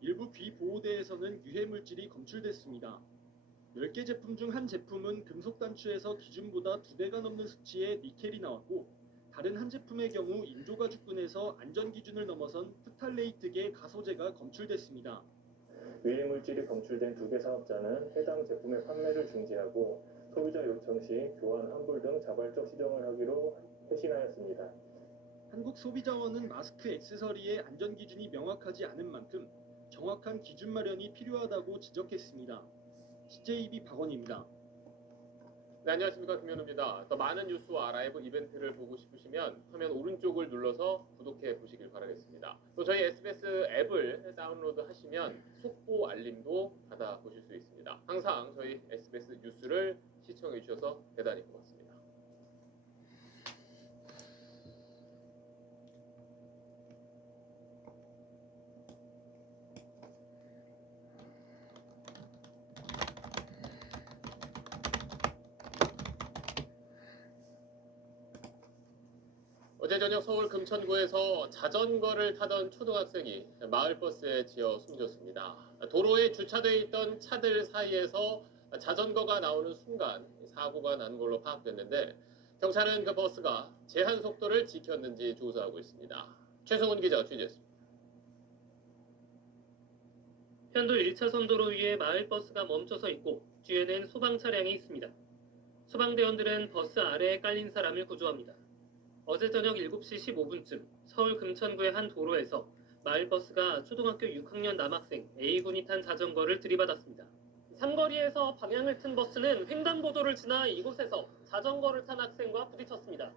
일부 귀 보호대에서는 유해 물질이 검출됐습니다. 10개 제품 중 한 제품은 금속 단추에서 기준보다 2배가 넘는 수치의 니켈이 나왔고 다른 한 제품의 경우 인조가죽분에서 안전기준을 넘어선 프탈레이트계 가소제가 검출됐습니다. 유해 물질이 검출된 2개 사업자는 해당 제품의 판매를 중지하고 소비자 요청 시 교환, 환불 등 자발적 시정을 하기로 회신하였습니다. 한국소비자원은 마스크 액세서리의 안전기준이 명확하지 않은 만큼 정확한 기준 마련이 필요하다고 지적했습니다. CJB 박원입니다. 네, 안녕하십니까, 김현우입니다. 더 많은 뉴스와 라이브 이벤트를 보고 싶으시면 화면 오른쪽을 눌러서 구독해 보시길 바라겠습니다. 또 저희 SBS 앱을 다운로드 하시면 속보 알림도 받아보실 수 있습니다. 항상 저희 SBS 뉴스를 시청해 주셔서 대단히 고맙습니다. 어제 저녁 서울 금천구에서 자전거를 타던 초등학생이 마을버스에 치여 숨졌습니다. 도로에 주차되어 있던 차들 사이에서 자전거가 나오는 순간 사고가 난 걸로 파악됐는데 경찰은 그 버스가 제한 속도를 지켰는지 조사하고 있습니다. 최승훈 기자가 취재했습니다. 편도 1차선 도로 위에 마을버스가 멈춰서 있고 뒤에는 소방 차량이 있습니다. 소방대원들은 버스 아래에 깔린 사람을 구조합니다. 어제 저녁 7시 15분쯤 서울 금천구의 한 도로에서 마을버스가 초등학교 6학년 남학생 A군이 탄 자전거를 들이받았습니다. 삼거리에서 방향을 튼 버스는 횡단보도를 지나 이곳에서 자전거를 탄 학생과 부딪혔습니다.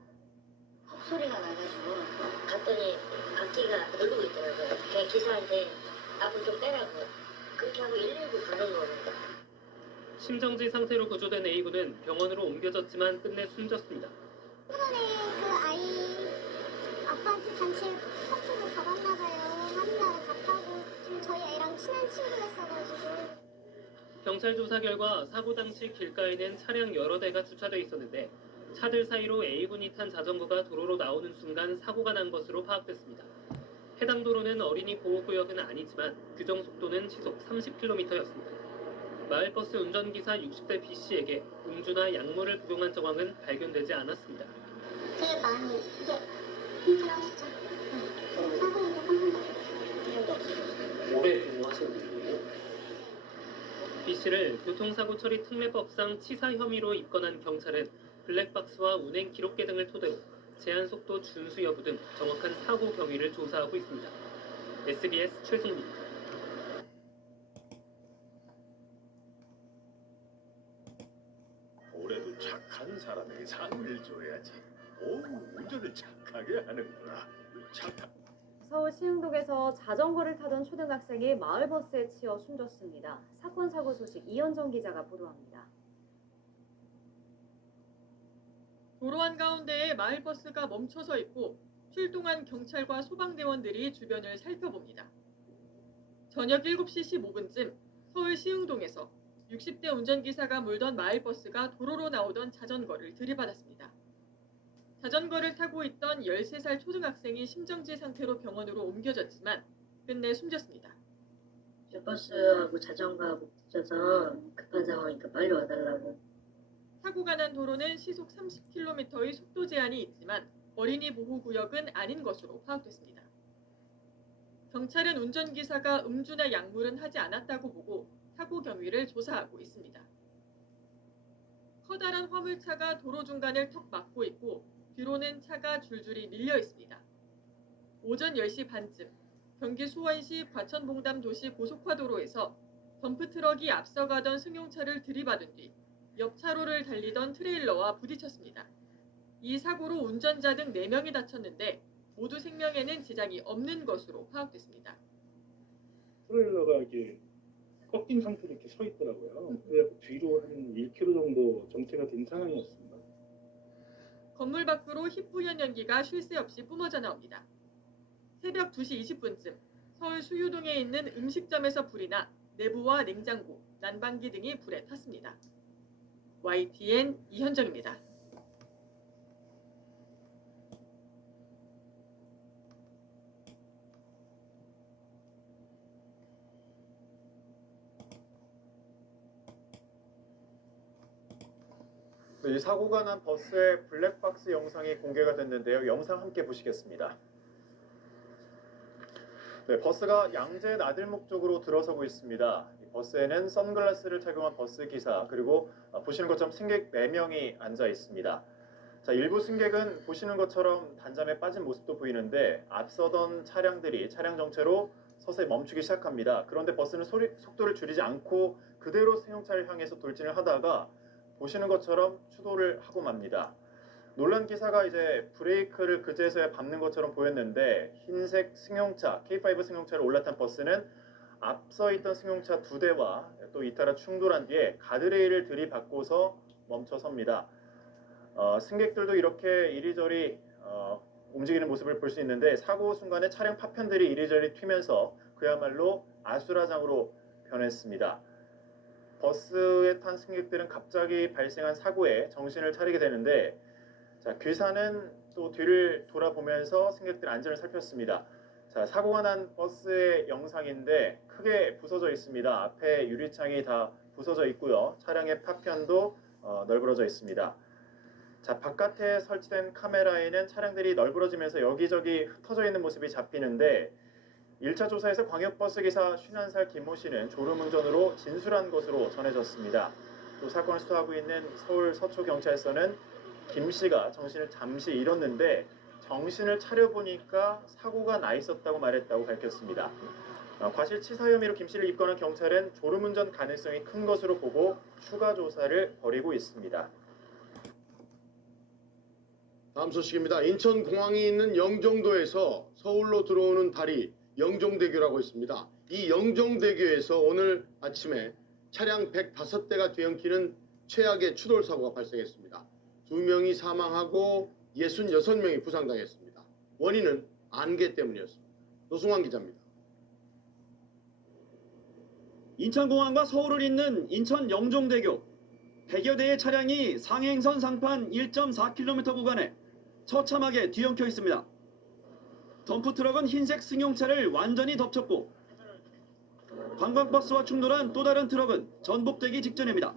소리가 나가지고 갔더니 바퀴가 누르고 있더라고요. 그냥 기사한테 앞으로 좀 빼라고 그렇게 하고 119 가는 겁니다. 심정지 상태로 구조된 A군은 병원으로 옮겨졌지만 끝내 숨졌습니다. 초반에 그 아이 아빠한테 단체 카톡을 받았나 봐요. 하늘나라 갔다고 지금 저희 애랑 친한 친구였어가지고. 경찰 조사 결과 사고 당시 길가에는 차량 여러 대가 주차돼 있었는데 차들 사이로 A군이 탄 자전거가 도로로 나오는 순간 사고가 난 것으로 파악됐습니다. 해당 도로는 어린이 보호구역은 아니지만 규정 속도는 시속 30km였습니다. 마을버스 운전기사 60대 B씨에게 음주나 약물을 복용한 정황은 발견되지 않았습니다. 되게 많이 이게 힘들어하시죠. 사고 있는 한 번도 없어요. 오래 근무하신 분이에요? B씨를 교통사고 처리 특례법상 치사 혐의로 입건한 경찰은 블랙박스와 운행 기록계 등을 토대로 제한속도 준수 여부 등 정확한 사고 경위를 조사하고 있습니다. SBS 최승민입니다. 올해도 착한 사람에게 상을 줘야지. 오, 운전을 착하게 하는구나. 착한. 서울 시흥동에서 자전거를 타던 초등학생이 마을버스에 치여 숨졌습니다. 사건 사고 소식 이현정 기자가 보도합니다. 도로 한가운데에 마을버스가 멈춰서 있고 출동한 경찰과 소방대원들이 주변을 살펴봅니다. 저녁 7시 15분쯤 서울 시흥동에서 60대 운전기사가 몰던 마을버스가 도로로 나오던 자전거를 들이받았습니다. 자전거를 타고 있던 13살 초등학생이 심정지 상태로 병원으로 옮겨졌지만 끝내 숨졌습니다. 버스하고 자전거하고 붙여서 급한 상황이니까 빨리 와달라고. 사고가 난 도로는 시속 30km의 속도 제한이 있지만 어린이 보호구역은 아닌 것으로 파악됐습니다. 경찰은 운전기사가 음주나 약물은 하지 않았다고 보고 사고 경위를 조사하고 있습니다. 커다란 화물차가 도로 중간을 턱 막고 있고 뒤로는 차가 줄줄이 밀려 있습니다. 오전 10시 반쯤 경기 수원시 과천봉담 도시 고속화도로에서 덤프트럭이 앞서가던 승용차를 들이받은 뒤 옆 차로를 달리던 트레일러와 부딪혔습니다. 이 사고로 운전자 등 4명이 다쳤는데 모두 생명에는 지장이 없는 것으로 파악됐습니다. 트레일러가 이게 꺾인 상태로 이렇게 서 있더라고요. 그래서 뒤로 한 1km 정도 정체가 된 상황이었습니다. 건물 밖으로 희뿌연 연기가 쉴 새 없이 뿜어져 나옵니다. 새벽 2시 20분쯤 서울 수유동에 있는 음식점에서 불이 나 내부와 냉장고, 난방기 등이 불에 탔습니다. YTN 이현정입니다. 이 사고가 난 버스의 블랙박스 영상이 공개가 됐는데요. 영상 함께 보시겠습니다. 네, 버스가 양재 나들목 쪽으로 들어서고 있습니다. 이 버스에는 선글라스를 착용한 버스 기사 그리고 보시는 것처럼 승객 4명이 앉아 있습니다. 자, 일부 승객은 보시는 것처럼 단잠에 빠진 모습도 보이는데 앞서던 차량들이 차량 정체로 서서히 멈추기 시작합니다. 그런데 버스는 속도를 줄이지 않고 그대로 승용차를 향해서 돌진을 하다가 보시는 것처럼 추돌을 하고 맙니다. 논란 기사가 이제 브레이크를 그제서야 밟는 것처럼 보였는데 흰색 승용차, K5 승용차를 올라탄 버스는 앞서 있던 승용차 2대와 또 잇따라 충돌한 뒤에 가드레일을 들이받고서 멈춰섭니다. 승객들도 이렇게 이리저리 움직이는 모습을 볼 수 있는데 사고 순간에 차량 파편들이 이리저리 튀면서 그야말로 아수라장으로 변했습니다. 버스에 탄 승객들은 갑자기 발생한 사고에 정신을 차리게 되는데 자, 귀사는 또 뒤를 돌아보면서 승객들 안전을 살폈습니다. 자, 사고가 난 버스의 영상인데 크게 부서져 있습니다. 앞에 유리창이 다 부서져 있고요. 차량의 파편도 널브러져 있습니다. 자, 바깥에 설치된 카메라에는 차량들이 널브러지면서 여기저기 흩어져 있는 모습이 잡히는데 1차 조사에서 광역버스 기사 51살 김모 씨는 졸음운전으로 진술한 것으로 전해졌습니다. 또 사건을 수사하고 있는 서울 서초경찰서는 김 씨가 정신을 잠시 잃었는데 정신을 차려보니까 사고가 나 있었다고 말했다고 밝혔습니다. 과실치사 혐의로 김 씨를 입건한 경찰은 졸음운전 가능성이 큰 것으로 보고 추가 조사를 벌이고 있습니다. 다음 소식입니다. 인천공항이 있는 영종도에서 서울로 들어오는 다리 영종대교라고 있습니다. 이 영종대교에서 오늘 아침에 차량 105대가 뒤엉키는 최악의 추돌 사고가 발생했습니다. 2명이 사망하고 66명이 부상당했습니다. 원인은 안개 때문이었습니다. 노승환 기자입니다. 인천공항과 서울을 잇는 인천 영종대교. 100여 대의 차량이 상행선 상판 1.4km 구간에 처참하게 뒤엉켜 있습니다. 덤프트럭은 흰색 승용차를 완전히 덮쳤고 관광버스와 충돌한 또 다른 트럭은 전복되기 직전입니다.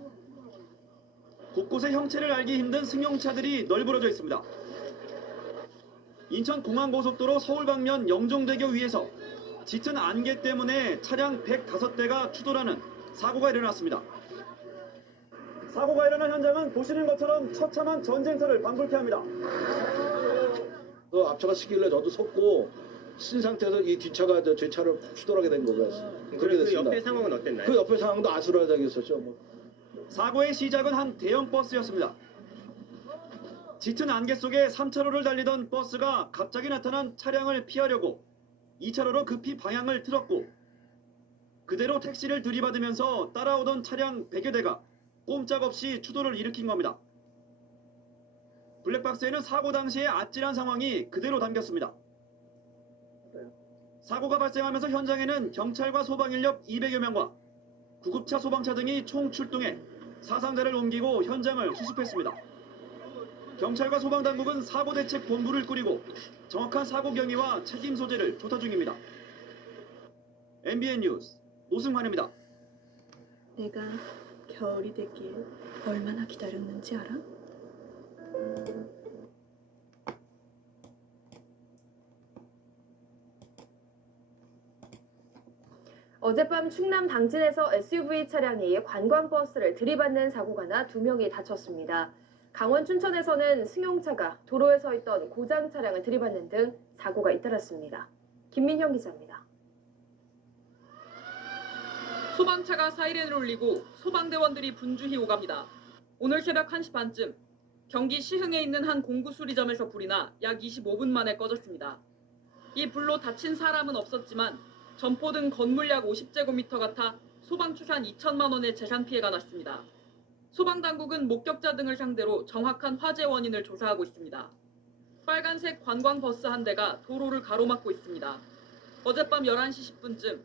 곳곳에 형체를 알기 힘든 승용차들이 널브러져 있습니다. 인천공항고속도로 서울 방면 영종대교 위에서 짙은 안개 때문에 차량 105대가 추돌하는 사고가 일어났습니다. 사고가 일어난 현장은 보시는 것처럼 처참한 전쟁터를 방불케 합니다. 앞차가 쓰길래 저도 섰고 쓴 상태에서 이 뒷차가 제 차를 추돌하게 된 거였어요. 그렇게 됐습니다. 옆에 상황은 어땠나요? 그 옆에 상황도 아수라장이었었죠. 사고의 시작은 한 대형 버스였습니다. 짙은 안개 속에 3차로를 달리던 버스가 갑자기 나타난 차량을 피하려고 2차로로 급히 방향을 틀었고 그대로 택시를 들이받으면서 따라오던 차량 100여 대가 꼼짝없이 추돌을 일으킨 겁니다. 블랙박스에는 사고 당시의 아찔한 상황이 그대로 담겼습니다. 사고가 발생하면서 현장에는 경찰과 소방인력 200여 명과 구급차, 소방차 등이 총 출동해 사상자를 옮기고 현장을 수습했습니다. 경찰과 소방당국은 사고대책본부를 꾸리고 정확한 사고 경위와 책임 소재를 조사 중입니다. MBN 뉴스 노승환입니다. 내가 겨울이 되길 얼마나 기다렸는지 알아? 어젯밤 충남 당진에서 SUV 차량이 관광버스를 들이받는 사고가 나 2명이 다쳤습니다. 강원 춘천에서는 승용차가 도로에 서 있던 고장 차량을 들이받는 등 사고가 잇따랐습니다. 김민형 기자입니다. 소방차가 사이렌을 울리고 소방대원들이 분주히 오갑니다. 오늘 새벽 1시 반쯤 경기 시흥에 있는 한 공구 수리점에서 불이 나 약 25분 만에 꺼졌습니다. 이 불로 다친 사람은 없었지만 점포 등 건물 약 50제곱미터 같아 소방 추산 2천만 원의 재산 피해가 났습니다. 소방당국은 목격자 등을 상대로 정확한 화재 원인을 조사하고 있습니다. 빨간색 관광버스 한 대가 도로를 가로막고 있습니다. 어젯밤 11시 10분쯤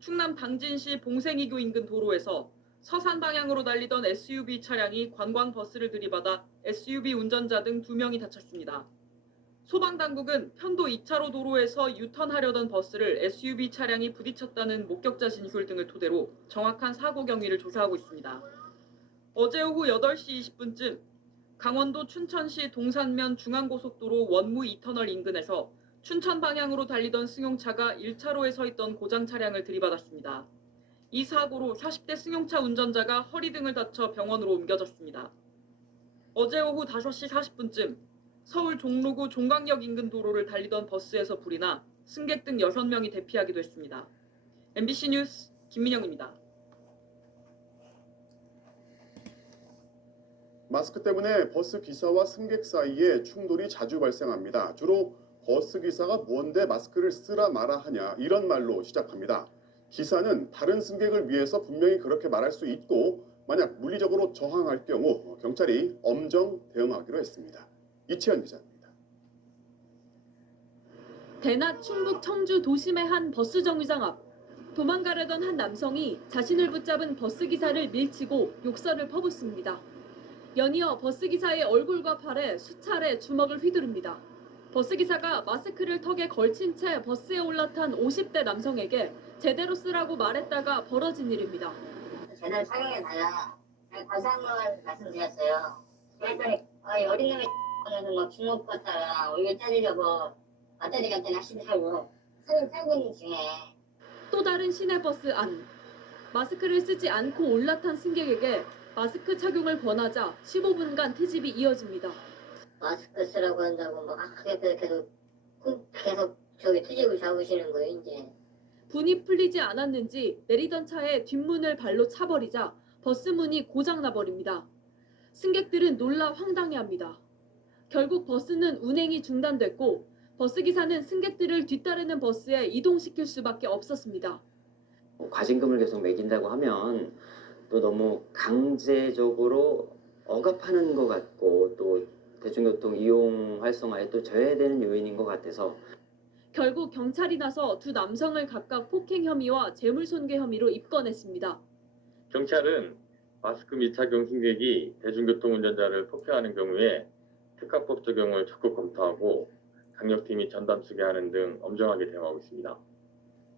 충남 당진시 봉생이교 인근 도로에서 서산 방향으로 달리던 SUV 차량이 관광버스를 들이받아 SUV 운전자 등 2명이 다쳤습니다. 소방당국은 편도 2차로 도로에서 유턴하려던 버스를 SUV 차량이 부딪혔다는 목격자 진술 등을 토대로 정확한 사고 경위를 조사하고 있습니다. 어제 오후 8시 20분쯤 강원도 춘천시 동산면 중앙고속도로 원무 2터널 인근에서 춘천 방향으로 달리던 승용차가 1차로에 서 있던 고장 차량을 들이받았습니다. 이 사고로 40대 승용차 운전자가 허리 등을 다쳐 병원으로 옮겨졌습니다. 어제 오후 5시 40분쯤 서울 종로구 종강역 인근 도로를 달리던 버스에서 불이 나 승객 등 6명이 대피하기도 했습니다. MBC 뉴스 김민영입니다. 마스크 때문에 버스 기사와 승객 사이에 충돌이 자주 발생합니다. 주로 버스 기사가 뭔데 마스크를 쓰라 마라 하냐 이런 말로 시작합니다. 기사는 다른 승객을 위해서 분명히 그렇게 말할 수 있고 만약 물리적으로 저항할 경우 경찰이 엄정 대응하기로 했습니다. 이채연 기자입니다. 대낮 충북 청주 도심의 한 버스 정류장 앞. 도망가려던 한 남성이 자신을 붙잡은 버스 기사를 밀치고 욕설을 퍼붓습니다. 연이어 버스 기사의 얼굴과 팔에 수차례 주먹을 휘두릅니다. 버스 기사가 마스크를 턱에 걸친 채 버스에 올라탄 50대 남성에게 제대로 쓰라고 말했다가 벌어진 일입니다. 제대로 착용해달라. 과상을 말씀드렸어요. 그랬더니 어린 놈의 하면서 뭐 주먹 갖다가 얼굴 때리려고 맞다리 같은 하시더라고. 사진 타고 있는 중에. 또 다른 시내버스 안. 마스크를 쓰지 않고 올라탄 승객에게 마스크 착용을 권하자 15분간 트집이 이어집니다. 마스크 쓰라고 한다고 막 계속 저기 투집을 잡으시는 거예요 이제. 분이 풀리지 않았는지 내리던 차에 뒷문을 발로 차버리자 버스 문이 고장나 버립니다. 승객들은 놀라 황당해합니다. 결국 버스는 운행이 중단됐고 버스 기사는 승객들을 뒤따르는 버스에 이동시킬 수밖에 없었습니다. 과징금을 계속 매긴다고 하면 또 너무 강제적으로 억압하는 것 같고 또 대중교통 이용 활성화에 또 저해되는 요인인 것 같아서 결국 경찰이 나서 두 남성을 각각 폭행 혐의와 재물손괴 혐의로 입건했습니다. 경찰은 마스크 미착용 승객이 대중교통 운전자를 폭행하는 경우에 특가법 적용을 적극 검토하고 강력팀이 전담 수계하는 등 엄정하게 대응하고 있습니다.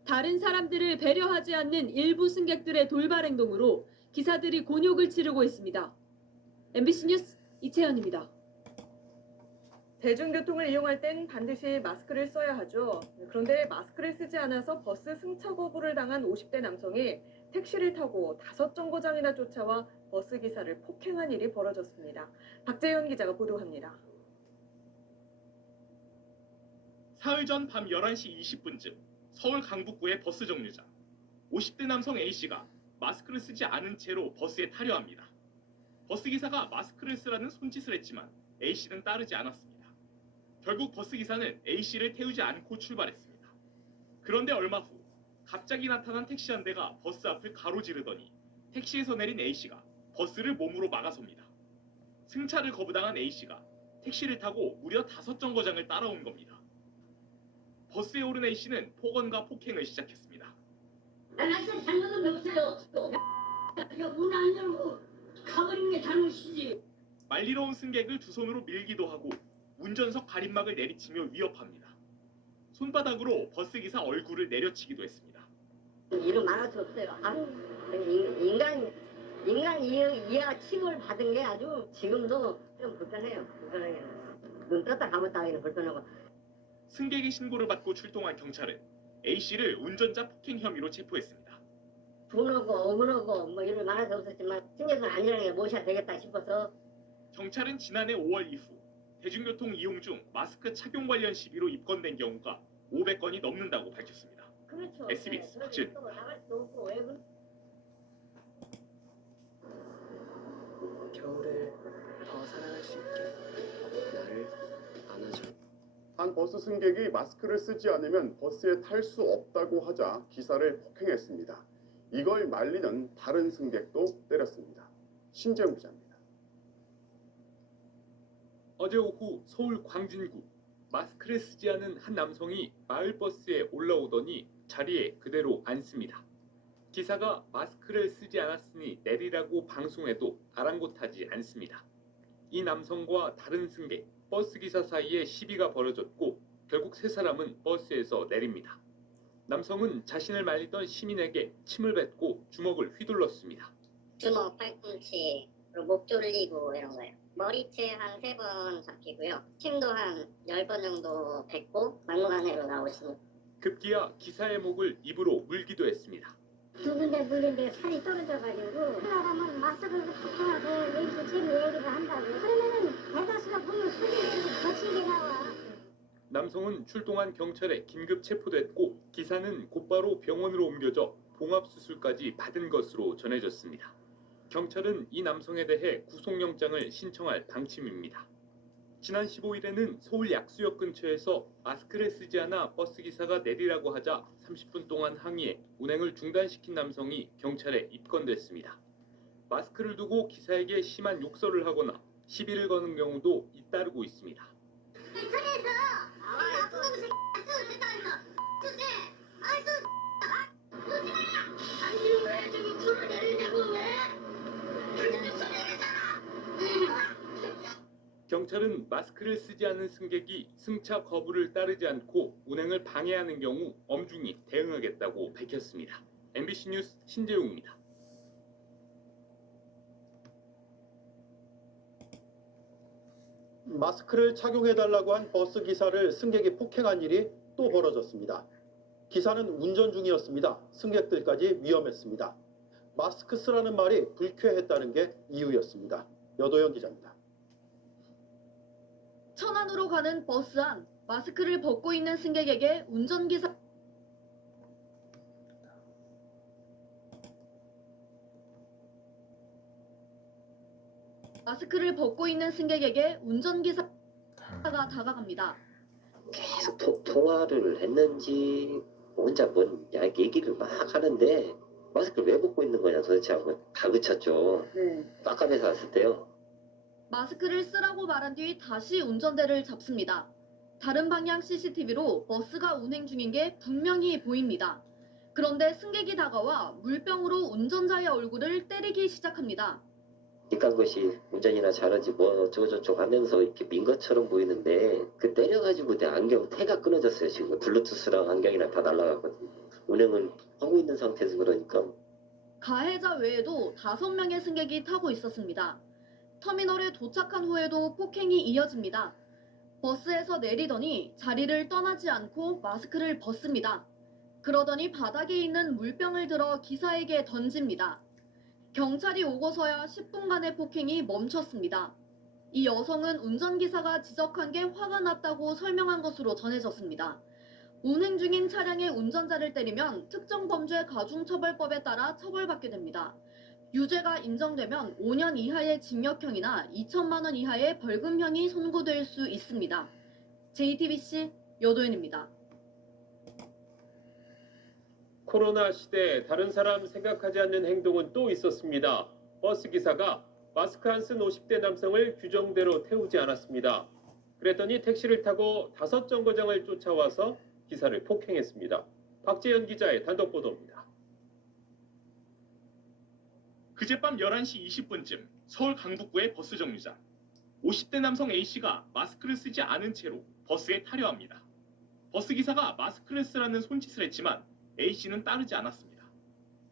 다른 사람들을 배려하지 않는 일부 승객들의 돌발 행동으로 기사들이 곤욕을 치르고 있습니다. MBC 뉴스 이채연입니다. 대중교통을 이용할 땐 반드시 마스크를 써야 하죠. 그런데 마스크를 쓰지 않아서 버스 승차 거부를 당한 50대 남성이 택시를 타고 5정거장이나 쫓아와 버스 기사를 폭행한 일이 벌어졌습니다. 박재현 기자가 보도합니다. 사흘 전 밤 11시 20분쯤 서울 강북구의 버스 정류장. 50대 남성 A씨가 마스크를 쓰지 않은 채로 버스에 타려 합니다. 버스 기사가 마스크를 쓰라는 손짓을 했지만 A씨는 따르지 않았습니다. 결국 버스 기사는 A씨를 태우지 않고 출발했습니다. 그런데 얼마 후 갑자기 나타난 택시 한 대가 버스 앞을 가로지르더니 택시에서 내린 A씨가 버스를 몸으로 막아섭니다. 승차를 거부당한 A씨가 택시를 타고 무려 5정거장을 따라온 겁니다. 버스에 오른 A씨는 폭언과 폭행을 시작했습니다. 나한테 잘못은 없어요. 문 안 열고 가버린 게 잘못이지. 말리러 온 승객을 두 손으로 밀기도 하고 운전석 가림막을 내리치며 위협합니다. 손바닥으로 버스기사 얼굴을 내려치기도 했습니다. 일을 말할 수 없어요. 인간 이하 침을 받은 게 아주 지금도 좀 불편해요. 눈 떴다 감았다 하기는 불편하고. 승객의 신고를 받고 출동한 경찰은 A씨를 운전자 폭행 혐의로 체포했습니다. 분하고 억울하고 뭐 일을 말할 수 없었지만 승객은 안전하게 모셔야 되겠다 싶어서. 경찰은 지난해 5월 이후 대중교통 이용 중 마스크 착용 관련 시비로 입건된 경우가 500건이 넘는다고 밝혔습니다. 그렇죠. SBS 박진. 겨울을 더 사랑할 수 있게 나를 안아줘. 한 버스 승객이 마스크를 쓰지 않으면 버스에 탈 수 없다고 하자 기사를 폭행했습니다. 이걸 말리는 다른 승객도 때렸습니다. 신재훈 기자입니다. 어제 오후 서울 광진구 마스크를 쓰지 않은 한 남성이 마을버스에 올라오더니 자리에 그대로 앉습니다. 기사가 마스크를 쓰지 않았으니 내리라고 방송해도 아랑곳하지 않습니다. 이 남성과 다른 승객, 버스기사 사이에 시비가 벌어졌고 결국 세 사람은 버스에서 내립니다. 남성은 자신을 말리던 시민에게 침을 뱉고 주먹을 휘둘렀습니다. 주먹, 팔꿈치, 목 졸리고 이런 거예요. 머리채 한 3번 잡히고요. 침도 한 10번 정도 뱉고 막무가내로 나오시고. 급기야 기사의 목을 입으로 물기도 했습니다. 두 군데 물린데 살이 떨어져가지고 사람은 마스크를 벗어나서 얘기도 재미 얘기를 한다고. 그러면은 대다수가 보면 소리 거칠게 나와. 남성은 출동한 경찰에 긴급 체포됐고 기사는 곧바로 병원으로 옮겨져 봉합수술까지 받은 것으로 전해졌습니다. 경찰은 이 남성에 대해 구속영장을 신청할 방침입니다. 지난 15일에는 서울 약수역 근처에서 마스크를 쓰지 않아 버스기사가 내리라고 하자 30분 동안 항의해 운행을 중단시킨 남성이 경찰에 입건됐습니다. 마스크를 두고 기사에게 심한 욕설을 하거나 시비를 거는 경우도 잇따르고 있습니다. 경찰은 마스크를 쓰지 않은 승객이 승차 거부를 따르지 않고 운행을 방해하는 경우 엄중히 대응하겠다고 밝혔습니다. MBC 뉴스 신재웅입니다. 마스크를 착용해달라고 한 버스 기사를 승객이 폭행한 일이 또 벌어졌습니다. 기사는 운전 중이었습니다. 승객들까지 위험했습니다. 마스크 쓰라는 말이 불쾌했다는 게 이유였습니다. 여도영 기자입니다. 천안으로 가는 버스 안 마스크를 벗고 있는 승객에게 운전기사 마스크를 벗고 있는 승객에게 운전기사가 다가갑니다. 계속 통화를 했는지 혼자 뭔 얘기를 막 하는데 마스크를 왜 벗고 있는 거냐 도대체 하고 다그쳤죠. 깜깜해서 왔을 때요. 마스크를 쓰라고 말한 뒤 다시 운전대를 잡습니다. 다른 방향 CCTV로 버스가 운행 중인 게 분명히 보입니다. 그런데 승객이 다가와 물병으로 운전자의 얼굴을 때리기 시작합니다. 이딴 것이 운전이나 잘하지 뭐 어쩌고저쩌고 하면서 이렇게 민 것처럼 보이는데 그 때려가지고 내 안경 태가 끊어졌어요. 지금 블루투스랑 안경이랑 다 날라갔거든요. 운행을 하고 있는 상태에서 그러니까. 가해자 외에도 5명의 승객이 타고 있었습니다. 터미널에 도착한 후에도 폭행이 이어집니다. 버스에서 내리더니 자리를 떠나지 않고 마스크를 벗습니다. 그러더니 바닥에 있는 물병을 들어 기사에게 던집니다. 경찰이 오고서야 10분간의 폭행이 멈췄습니다. 이 여성은 운전기사가 지적한 게 화가 났다고 설명한 것으로 전해졌습니다. 운행 중인 차량의 운전자를 때리면 특정범죄 가중처벌법에 따라 처벌받게 됩니다. 유죄가 인정되면 5년 이하의 징역형이나 2천만 원 이하의 벌금형이 선고될 수 있습니다. JTBC 여도현입니다. 코로나 시대 다른 사람 생각하지 않는 행동은 또 있었습니다. 버스 기사가 마스크 안 쓴 50대 남성을 규정대로 태우지 않았습니다. 그랬더니 택시를 타고 5정거장을 쫓아와서 기사를 폭행했습니다. 박재현 기자의 단독 보도입니다. 그제밤 11시 20분쯤 서울 강북구의 버스 정류장. 50대 남성 A씨가 마스크를 쓰지 않은 채로 버스에 타려합니다. 버스 기사가 마스크를 쓰라는 손짓을 했지만 A씨는 따르지 않았습니다.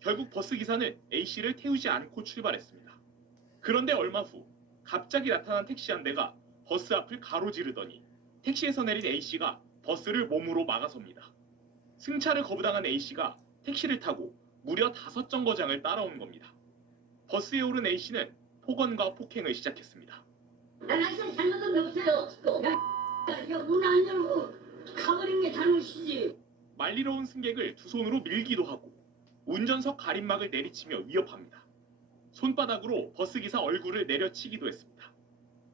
결국 버스 기사는 A씨를 태우지 않고 출발했습니다. 그런데 얼마 후 갑자기 나타난 택시 한 대가 버스 앞을 가로지르더니 택시에서 내린 A씨가 버스를 몸으로 막아섭니다. 승차를 거부당한 A씨가 택시를 타고 무려 5정거장을 따라온 겁니다. 버스에 오른 A씨는 폭언과 폭행을 시작했습니다. 나는 잘못한 게 없어요. 이거 문 안 열고 가버린 게 잘못이지. 말리러 온 승객을 두 손으로 밀기도 하고 운전석 가림막을 내리치며 위협합니다. 손바닥으로 버스기사 얼굴을 내려치기도 했습니다.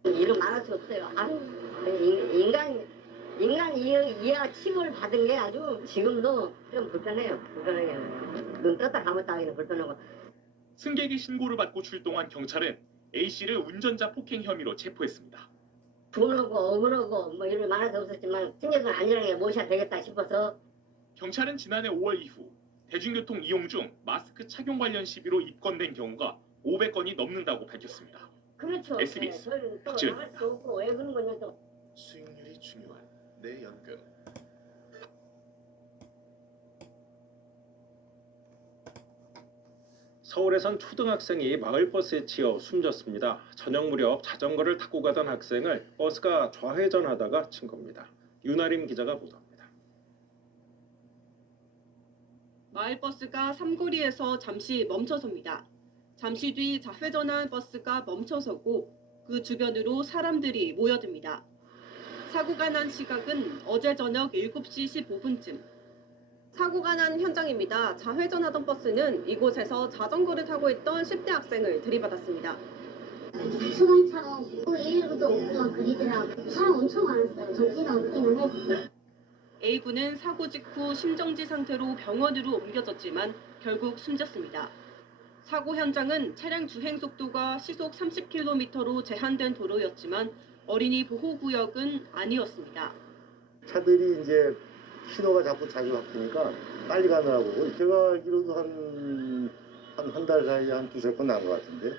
이런 말할 수 없어요. 인간 이하 침을 받은 게 아주 지금도 좀 불편해요. 불편하게. 눈 떴다 감았다 하기는 불편하고. 승객이 신고를 받고 출동한 경찰은 A씨를 운전자 폭행 혐의로 체포했습니다. 분하고 억울하고 뭐 이런 말할 수 없었지만 승객은 안전하게 모셔야 되겠다 싶어서. 경찰은 지난해 5월 이후 대중교통 이용 중 마스크 착용 관련 시비로 입건된 경우가 500건이 넘는다고 밝혔습니다. 그렇죠. SBS 네, 박지현입니다. 왜 그런 거냐 또. 수익률이 중요한 내 연금. 서울에선 초등학생이 마을버스에 치여 숨졌습니다. 저녁 무렵 자전거를 타고 가던 학생을 버스가 좌회전하다가 친 겁니다. 윤아림 기자가 보도합니다. 마을버스가 삼거리에서 잠시 멈춰섭니다. 잠시 뒤 좌회전한 버스가 멈춰서고 그 주변으로 사람들이 모여듭니다. 사고가 난 시각은 어제 저녁 7시 15분쯤. 사고가 난 현장입니다. 좌회전하던 버스는 이곳에서 자전거를 타고 있던 10대 학생을 들이받았습니다. 소방차가 없고 119도 없고 막 그리더라고. 사람 엄청 많았어요. 정지가 없기는 했어. A군은 사고 직후 심정지 상태로 병원으로 옮겨졌지만 결국 숨졌습니다. 사고 현장은 차량 주행 속도가 시속 30km로 제한된 도로였지만 어린이 보호구역은 아니었습니다. 차들이 이제 신호가 자주 바뀌니까 빨리 가느라고 제가 알기로도 한 달 사이에 한 두세 번 난 것 같은데.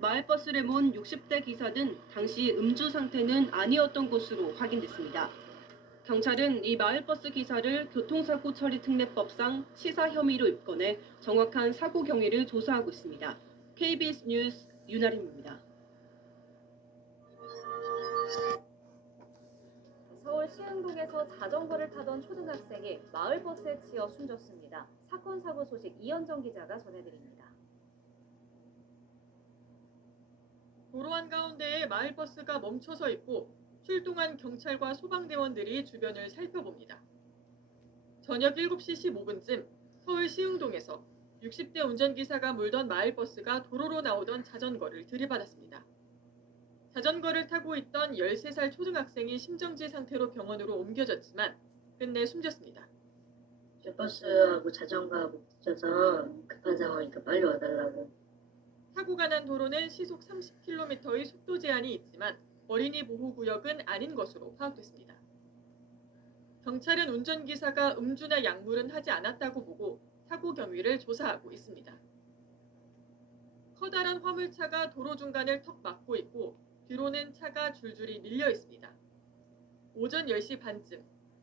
마을버스를 몬 60대 기사는 당시 음주 상태는 아니었던 것으로 확인됐습니다. 경찰은 이 마을버스 기사를 교통사고 처리 특례법상 치사 혐의로 입건해 정확한 사고 경위를 조사하고 있습니다. KBS 뉴스 윤아림입니다. 서울 시흥동에서 자전거를 타던 초등학생이 마을버스에 치여 숨졌습니다. 사건 사고 소식 이현정 기자가 전해드립니다. 도로 한가운데에 마을버스가 멈춰서 있고 출동한 경찰과 소방대원들이 주변을 살펴봅니다. 저녁 7시 15분쯤 서울 시흥동에서 60대 운전기사가 몰던 마을버스가 도로로 나오던 자전거를 들이받았습니다. 자전거를 타고 있던 13살 초등학생이 심정지 상태로 병원으로 옮겨졌지만 끝내 숨졌습니다. 버스하고 자전거하고 붙여서 급한 상황이니까 빨리 와달라고. 사고가 난 도로는 시속 30km의 속도 제한이 있지만 어린이 보호구역은 아닌 것으로 파악됐습니다. 경찰은 운전기사가 음주나 약물은 하지 않았다고 보고 사고 경위를 조사하고 있습니다. 커다란 화물차가 도로 중간을 턱 막고 있고 뒤로는 차가 줄줄이 밀려 있습니다. 오전 10시 반쯤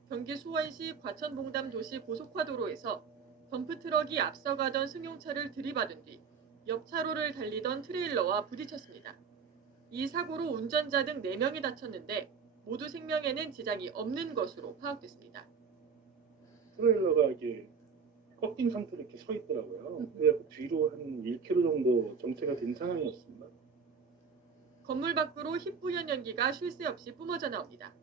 경기 수원시 과천봉담 도시 고속화도로에서 덤프트럭이 앞서가던 승용차를 들이받은 뒤 옆 차로를 달리던 트레일러와 부딪혔습니다. 이 사고로 운전자 등 4명이 다쳤는데 모두 생명에는 지장이 없는 것으로 파악됐습니다. 트레일러가 이게 꺾인 상태로 이렇게 서 있더라고요. 그래서 뒤로 한 1km 정도 정체가 된 상황이었습니다. 건물 밖으로 희뿌연 연기가 쉴 새 없이 뿜어져 나옵니다.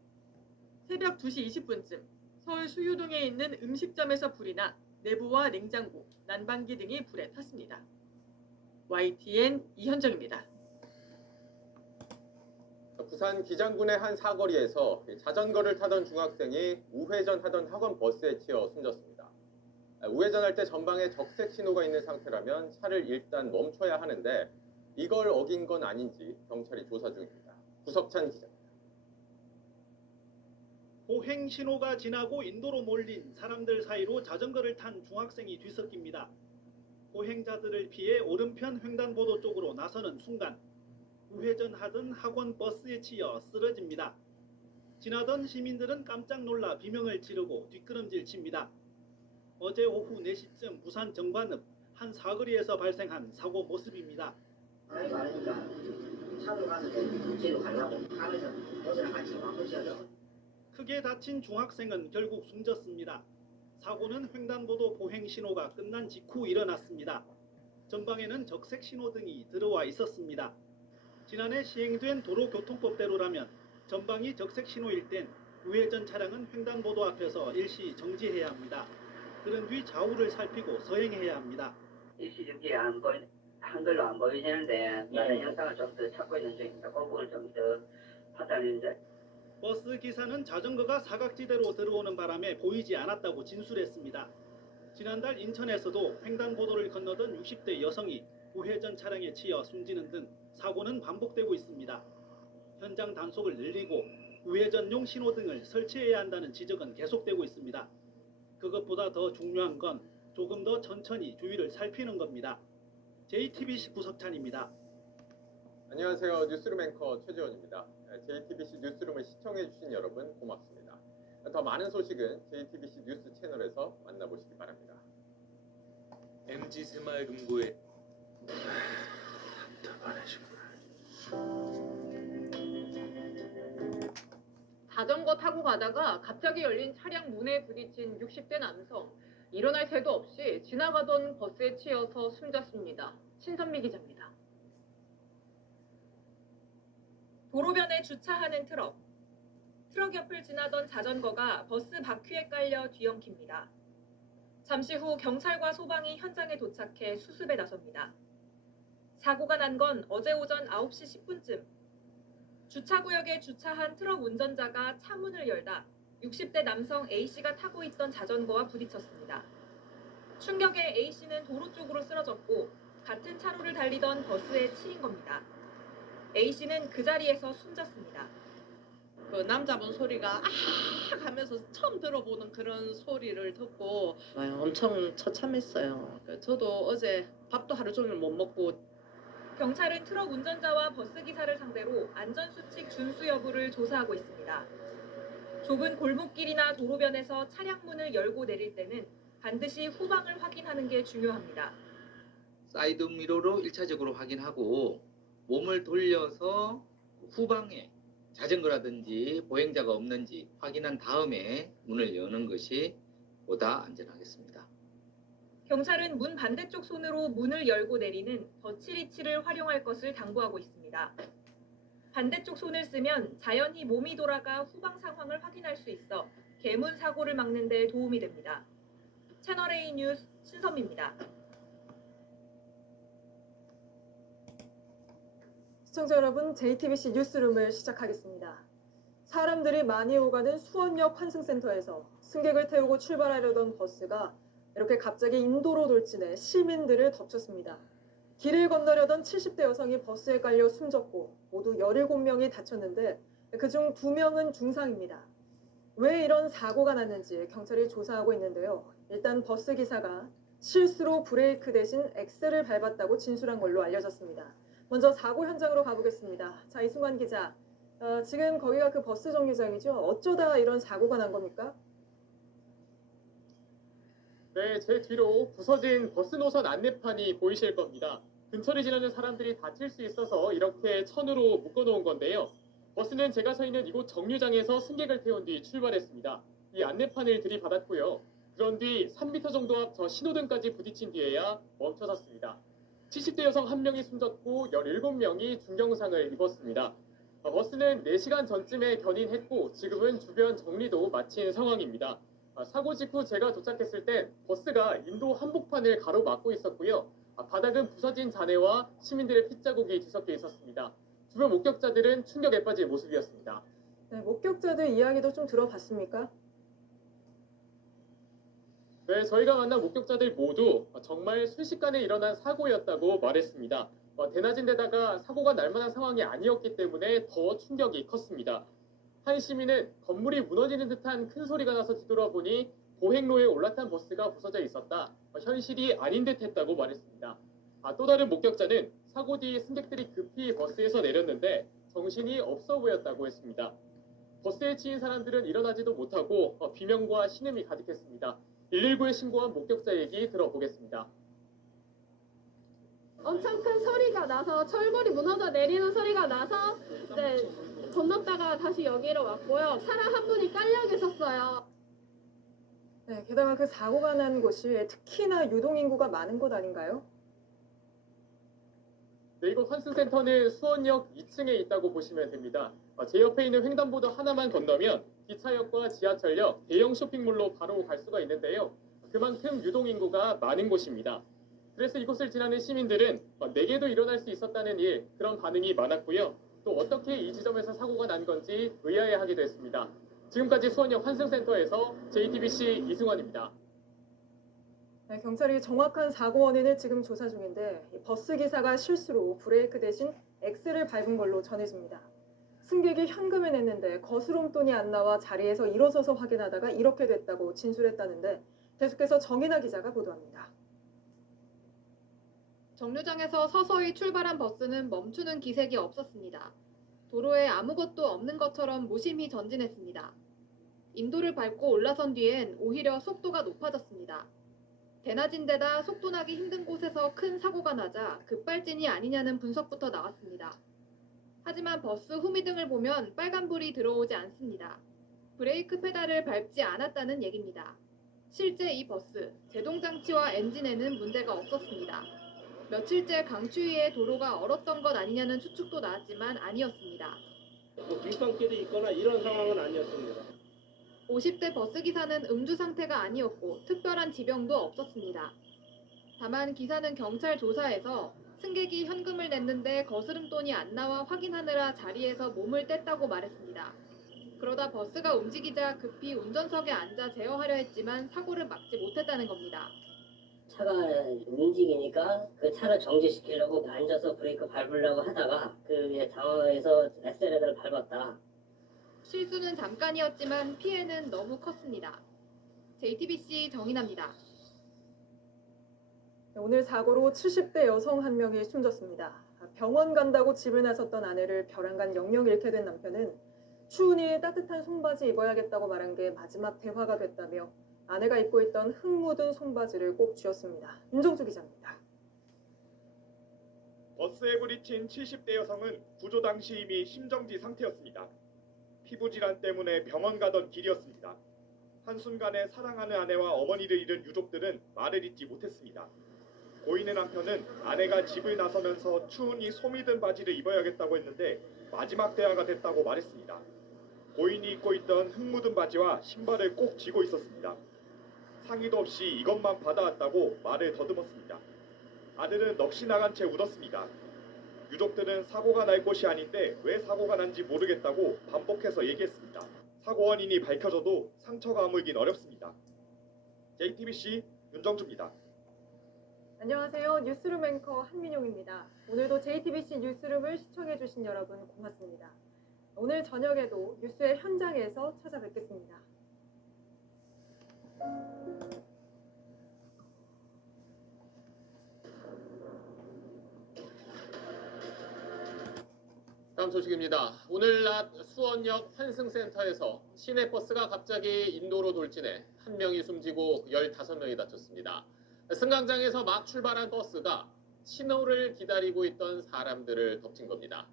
새벽 2시 20분쯤 서울 수유동에 있는 음식점에서 불이 나 내부와 냉장고, 난방기 등이 불에 탔습니다. YTN 이현정입니다. 부산 기장군의 한 사거리에서 자전거를 타던 중학생이 우회전하던 학원 버스에 치여 숨졌습니다. 우회전할 때 전방에 적색 신호가 있는 상태라면 차를 일단 멈춰야 하는데 이걸 어긴 건 아닌지 경찰이 조사 중입니다. 구석찬 기자입니다. 보행 신호가 지나고 인도로 몰린 사람들 사이로 자전거를 탄 중학생이 뒤섞입니다. 보행자들을 피해 오른편 횡단보도 쪽으로 나서는 순간 우회전하던 학원 버스에 치여 쓰러집니다. 지나던 시민들은 깜짝 놀라 비명을 지르고 뒷걸음질 칩니다. 어제 오후 4시쯤 부산 정관읍 한 사거리에서 발생한 사고 모습입니다. 아이가 아니니까 차로 가는데 뒤로 가려고 하면서 버스랑 같이 바꾸셔서 크게 다친 중학생은 결국 숨졌습니다. 사고는 횡단보도 보행 신호가 끝난 직후 일어났습니다. 전방에는 적색 신호등이 들어와 있었습니다. 지난해 시행된 도로교통법대로라면 전방이 적색 신호일 땐 우회전 차량은 횡단보도 앞에서 일시 정지해야 합니다. 그런 뒤 좌우를 살피고 서행해야 합니다. 일시 정지에 한글로 안 보이는데 다른 영상을 좀 더 찾고 있는 중입니다. 그 부분을 좀 더 판단했는데 버스 기사는 자전거가 사각지대로 들어오는 바람에 보이지 않았다고 진술했습니다. 지난달 인천에서도 횡단보도를 건너던 60대 여성이 우회전 차량에 치여 숨지는 등 사고는 반복되고 있습니다. 현장 단속을 늘리고 우회전용 신호등을 설치해야 한다는 지적은 계속되고 있습니다. 그것보다 더 중요한 건 조금 더 천천히 주위를 살피는 겁니다. JTBC 구석찬입니다. 안녕하세요. 뉴스룸 앵커 최지원입니다. JTBC 뉴스룸을 시청해주신 여러분 고맙습니다. 더 많은 소식은 JTBC 뉴스 채널에서 만나보시기 바랍니다. MG 새마을금고에 자전거 타고 가다가 갑자기 열린 차량 문에 부딪힌 60대 남성. 일어날 새도 없이 지나가던 버스에 치여서 숨졌습니다. 신선미 기자입니다. 도로변에 주차하는 트럭. 트럭 옆을 지나던 자전거가 버스 바퀴에 깔려 뒤엉킵니다. 잠시 후 경찰과 소방이 현장에 도착해 수습에 나섭니다. 사고가 난 건 어제 오전 9시 10분쯤. 주차구역에 주차한 트럭 운전자가 차문을 열다 60대 남성 A씨가 타고 있던 자전거와 부딪혔습니다. 충격에 A씨는 도로 쪽으로 쓰러졌고 같은 차로를 달리던 버스에 치인 겁니다. A씨는 그 자리에서 숨졌습니다. 그 남자분 소리가 아 하면서 처음 들어보는 그런 소리를 듣고 엄청 처참했어요. 저도 어제 밥도 하루 종일 못 먹고. 경찰은 트럭 운전자와 버스 기사를 상대로 안전수칙 준수 여부를 조사하고 있습니다. 좁은 골목길이나 도로변에서 차량 문을 열고 내릴 때는 반드시 후방을 확인하는 게 중요합니다. 사이드 미러로 1차적으로 확인하고 몸을 돌려서 후방에 자전거라든지 보행자가 없는지 확인한 다음에 문을 여는 것이 보다 안전하겠습니다. 경찰은 문 반대쪽 손으로 문을 열고 내리는 덧치리치를 활용할 것을 당부하고 있습니다. 반대쪽 손을 쓰면 자연히 몸이 돌아가 후방 상황을 확인할 수 있어 개문 사고를 막는 데 도움이 됩니다. 채널A 뉴스 신선미입니다. 시청자 여러분, JTBC 뉴스룸을 시작하겠습니다. 사람들이 많이 오가는 수원역 환승센터에서 승객을 태우고 출발하려던 버스가 이렇게 갑자기 인도로 돌진해 시민들을 덮쳤습니다. 길을 건너려던 70대 여성이 버스에 깔려 숨졌고 모두 17명이 다쳤는데 그중 2명은 중상입니다. 왜 이런 사고가 났는지 경찰이 조사하고 있는데요. 일단 버스 기사가 실수로 브레이크 대신 엑셀을 밟았다고 진술한 걸로 알려졌습니다. 먼저 사고 현장으로 가보겠습니다. 자, 이승환 기자, 지금 거기가 그 버스 정류장이죠? 어쩌다 이런 사고가 난 겁니까? 네, 제 뒤로 부서진 버스 노선 안내판이 보이실 겁니다. 근처를 지나는 사람들이 다칠 수 있어서 이렇게 천으로 묶어놓은 건데요. 버스는 제가 서 있는 이곳 정류장에서 승객을 태운 뒤 출발했습니다. 이 안내판을 들이받았고요. 그런 뒤 3m 정도 앞 저 신호등까지 부딪힌 뒤에야 멈춰섰습니다. 70대 여성 1명이 숨졌고 17명이 중경상을 입었습니다. 버스는 4시간 전쯤에 견인했고 지금은 주변 정리도 마친 상황입니다. 사고 직후 제가 도착했을 땐 버스가 인도 한복판을 가로막고 있었고요. 바닥은 부서진 잔해와 시민들의 핏자국이 뒤섞여 있었습니다. 주변 목격자들은 충격에 빠진 모습이었습니다. 네, 목격자들 이야기도 좀 들어봤습니까? 네, 저희가 만난 목격자들 모두 정말 순식간에 일어난 사고였다고 말했습니다. 대낮인 데다가 사고가 날 만한 상황이 아니었기 때문에 더 충격이 컸습니다. 한 시민은 건물이 무너지는 듯한 큰 소리가 나서 뒤돌아보니 보행로에 올라탄 버스가 부서져 있었다. 현실이 아닌 듯 했다고 말했습니다. 또 다른 목격자는 사고 뒤 승객들이 급히 버스에서 내렸는데 정신이 없어 보였다고 했습니다. 버스에 치인 사람들은 일어나지도 못하고 비명과 신음이 가득했습니다. 119에 신고한 목격자 얘기 들어보겠습니다. 엄청 큰 소리가 나서 철골이 무너져 내리는 소리가 나서 건넜다가 다시 여기로 왔고요. 사람 한 분이 깔려 계셨어요. 네, 게다가 그 사고가 난 곳이 특히나 유동인구가 많은 곳 아닌가요? 네, 이곳 환승센터는 수원역 2층에 있다고 보시면 됩니다. 제 옆에 있는 횡단보도 하나만 건너면 기차역과 지하철역, 대형 쇼핑몰로 바로 갈 수가 있는데요. 그만큼 유동인구가 많은 곳입니다. 그래서 이곳을 지나는 시민들은 내게도 일어날 수 있었다는 그런 반응이 많았고요. 또 어떻게 이 지점에서 사고가 난 건지 의아해하기도 했습니다. 지금까지 수원역 환승센터에서 JTBC 이승환입니다. 네, 경찰이 정확한 사고 원인을 지금 조사 중인데 버스 기사가 실수로 브레이크 대신 엑셀을 밟은 걸로 전해집니다. 승객이 현금을 냈는데 거스름돈이 안 나와 자리에서 일어서서 확인하다가 이렇게 됐다고 진술했다는데 계속해서 정인아 기자가 보도합니다. 정류장에서 서서히 출발한 버스는 멈추는 기색이 없었습니다. 도로에 아무것도 없는 것처럼 무심히 전진했습니다. 인도를 밟고 올라선 뒤엔 오히려 속도가 높아졌습니다. 대낮인 데다 속도 나기 힘든 곳에서 큰 사고가 나자 급발진이 아니냐는 분석부터 나왔습니다. 하지만 버스 후미등을 보면 빨간불이 들어오지 않습니다. 브레이크 페달을 밟지 않았다는 얘기입니다. 실제 이 버스, 제동장치와 엔진에는 문제가 없었습니다. 며칠째 강추위에 도로가 얼었던 것 아니냐는 추측도 나왔지만 아니었습니다. 밀성길이 있거나 이런 상황은 아니었습니다. 50대 버스 기사는 음주 상태가 아니었고 특별한 지병도 없었습니다. 다만 기사는 경찰 조사에서 승객이 현금을 냈는데 거스름돈이 안 나와 확인하느라 자리에서 몸을 뗐다고 말했습니다. 그러다 버스가 움직이자 급히 운전석에 앉아 제어하려 했지만 사고를 막지 못했다는 겁니다. 차가 움직이니까 그 차를 정지시키려고 앉아서 브레이크 밟으려고 하다가 그게 당황해서 엑셀레터를 밟았다. 실수는 잠깐이었지만 피해는 너무 컸습니다. JTBC 정인아입니다. 오늘 사고로 70대 여성 한 명이 숨졌습니다. 병원 간다고 집을 나섰던 아내를 벼랑간 영영 잃게 된 남편은 추우니 따뜻한 손바지 입어야겠다고 말한 게 마지막 대화가 됐다며 아내가 입고 있던 흙 묻은 손바지를 꼭 쥐었습니다. 윤정수 기자입니다. 버스에 부딪힌 70대 여성은 구조 당시 이미 심정지 상태였습니다. 피부 질환 때문에 병원 가던 길이었습니다. 한순간에 사랑하는 아내와 어머니를 잃은 유족들은 말을 잇지 못했습니다. 고인의 남편은 아내가 집을 나서면서 추우니 솜이 든 바지를 입어야겠다고 했는데 마지막 대화가 됐다고 말했습니다. 고인이 입고 있던 흙 묻은 바지와 신발을 꼭 쥐고 있었습니다. 상의도 없이 이것만 받아왔다고 말을 더듬었습니다. 아들은 넋이 나간 채 울었습니다. 유족들은 사고가 날 곳이 아닌데 왜 사고가 난지 모르겠다고 반복해서 얘기했습니다. 사고 원인이 밝혀져도 상처가 아물긴 어렵습니다. JTBC 윤정주입니다. 안녕하세요. 뉴스룸 앵커 한민용입니다. 오늘도 JTBC 뉴스룸을 시청해주신 여러분 고맙습니다. 오늘 저녁에도 뉴스의 현장에서 찾아뵙겠습니다. 다음 소식입니다. 오늘 낮 수원역 환승센터에서 시내버스가 갑자기 인도로 돌진해 한 명이 숨지고 15명이 다쳤습니다. 승강장에서 막 출발한 버스가 신호를 기다리고 있던 사람들을 덮친 겁니다.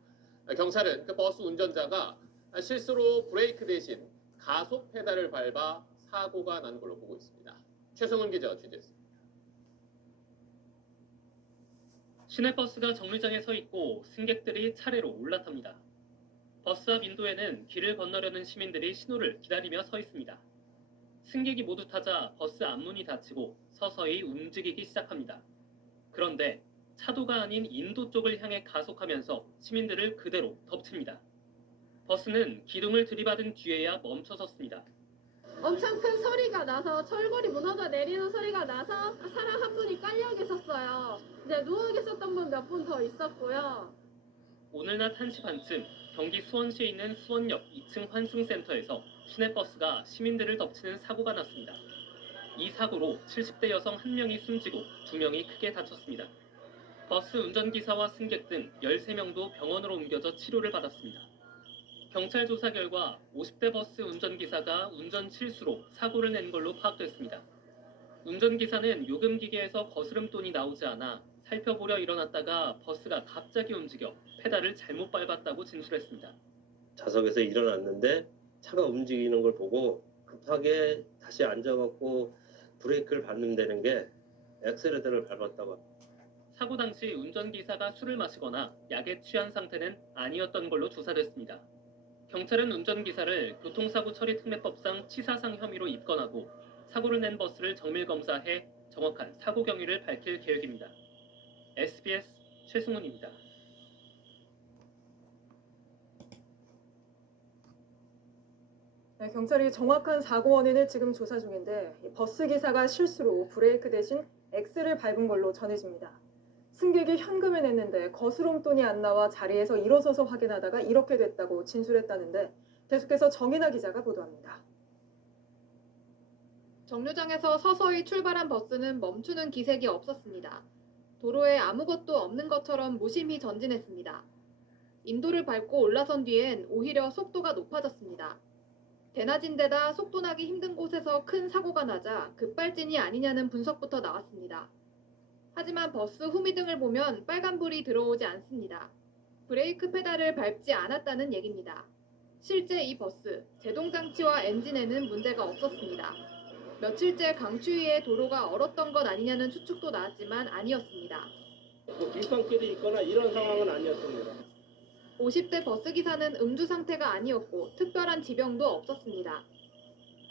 경찰은 그 버스 운전자가 실수로 브레이크 대신 가속 페달을 밟아 사고가 난 걸로 보고 있습니다. 최성훈 기자가 취재했습니다. 시내버스가 정류장에 서 있고 승객들이 차례로 올라탑니다. 버스 앞 인도에는 길을 건너려는 시민들이 신호를 기다리며 서 있습니다. 승객이 모두 타자 버스 앞문이 닫히고 서서히 움직이기 시작합니다. 그런데 차도가 아닌 인도 쪽을 향해 가속하면서 시민들을 그대로 덮칩니다. 버스는 기둥을 들이받은 뒤에야 멈춰섰습니다. 엄청 큰 소리가 나서 철골이 무너져 내리는 소리가 나서 사람 한 분이 깔려 계셨어요. 이제 누워 계셨던 분 몇 분 더 있었고요. 오늘 낮 1시 반쯤 경기 수원시에 있는 수원역 2층 환승센터에서 시내버스가 시민들을 덮치는 사고가 났습니다. 이 사고로 70대 여성 1명이 숨지고 2명이 크게 다쳤습니다. 버스 운전기사와 승객 등 13명도 병원으로 옮겨져 치료를 받았습니다. 경찰 조사 결과 50대 버스 운전기사가 운전 실수로 사고를 낸 걸로 파악됐습니다. 운전기사는 요금기계에서 거스름돈이 나오지 않아 살펴보려 일어났다가 버스가 갑자기 움직여 페달을 잘못 밟았다고 진술했습니다. 좌석에서 일어났는데 차가 움직이는 걸 보고 급하게 다시 앉아갖고 브레이크를 밟는 되는 게 엑셀레터를 밟았다고 합니다. 사고 당시 운전기사가 술을 마시거나 약에 취한 상태는 아니었던 걸로 조사됐습니다. 경찰은 운전기사를 교통사고 처리 특례법상 치사상 혐의로 입건하고 사고를 낸 버스를 정밀검사해 정확한 사고 경위를 밝힐 계획입니다. SBS 최승훈입니다. 네, 경찰이 정확한 사고 원인을 지금 조사 중인데 버스 기사가 실수로 브레이크 대신 X를 밟은 걸로 전해집니다. 승객이 현금을 냈는데 거스름돈이 안 나와 자리에서 일어서서 확인하다가 이렇게 됐다고 진술했다는데 계속해서 정인아 기자가 보도합니다. 정류장에서 서서히 출발한 버스는 멈추는 기색이 없었습니다. 도로에 아무것도 없는 것처럼 무심히 전진했습니다. 인도를 밟고 올라선 뒤엔 오히려 속도가 높아졌습니다. 대낮인 데다 속도 나기 힘든 곳에서 큰 사고가 나자 급발진이 아니냐는 분석부터 나왔습니다. 하지만 버스 후미등을 보면 빨간불이 들어오지 않습니다. 브레이크 페달을 밟지 않았다는 얘기입니다. 실제 이 버스, 제동장치와 엔진에는 문제가 없었습니다. 며칠째 강추위에 도로가 얼었던 것 아니냐는 추측도 나왔지만 아니었습니다. 뒷방길이 있거나 이런 상황은 아니었습니다. 50대 버스 기사는 음주 상태가 아니었고 특별한 지병도 없었습니다.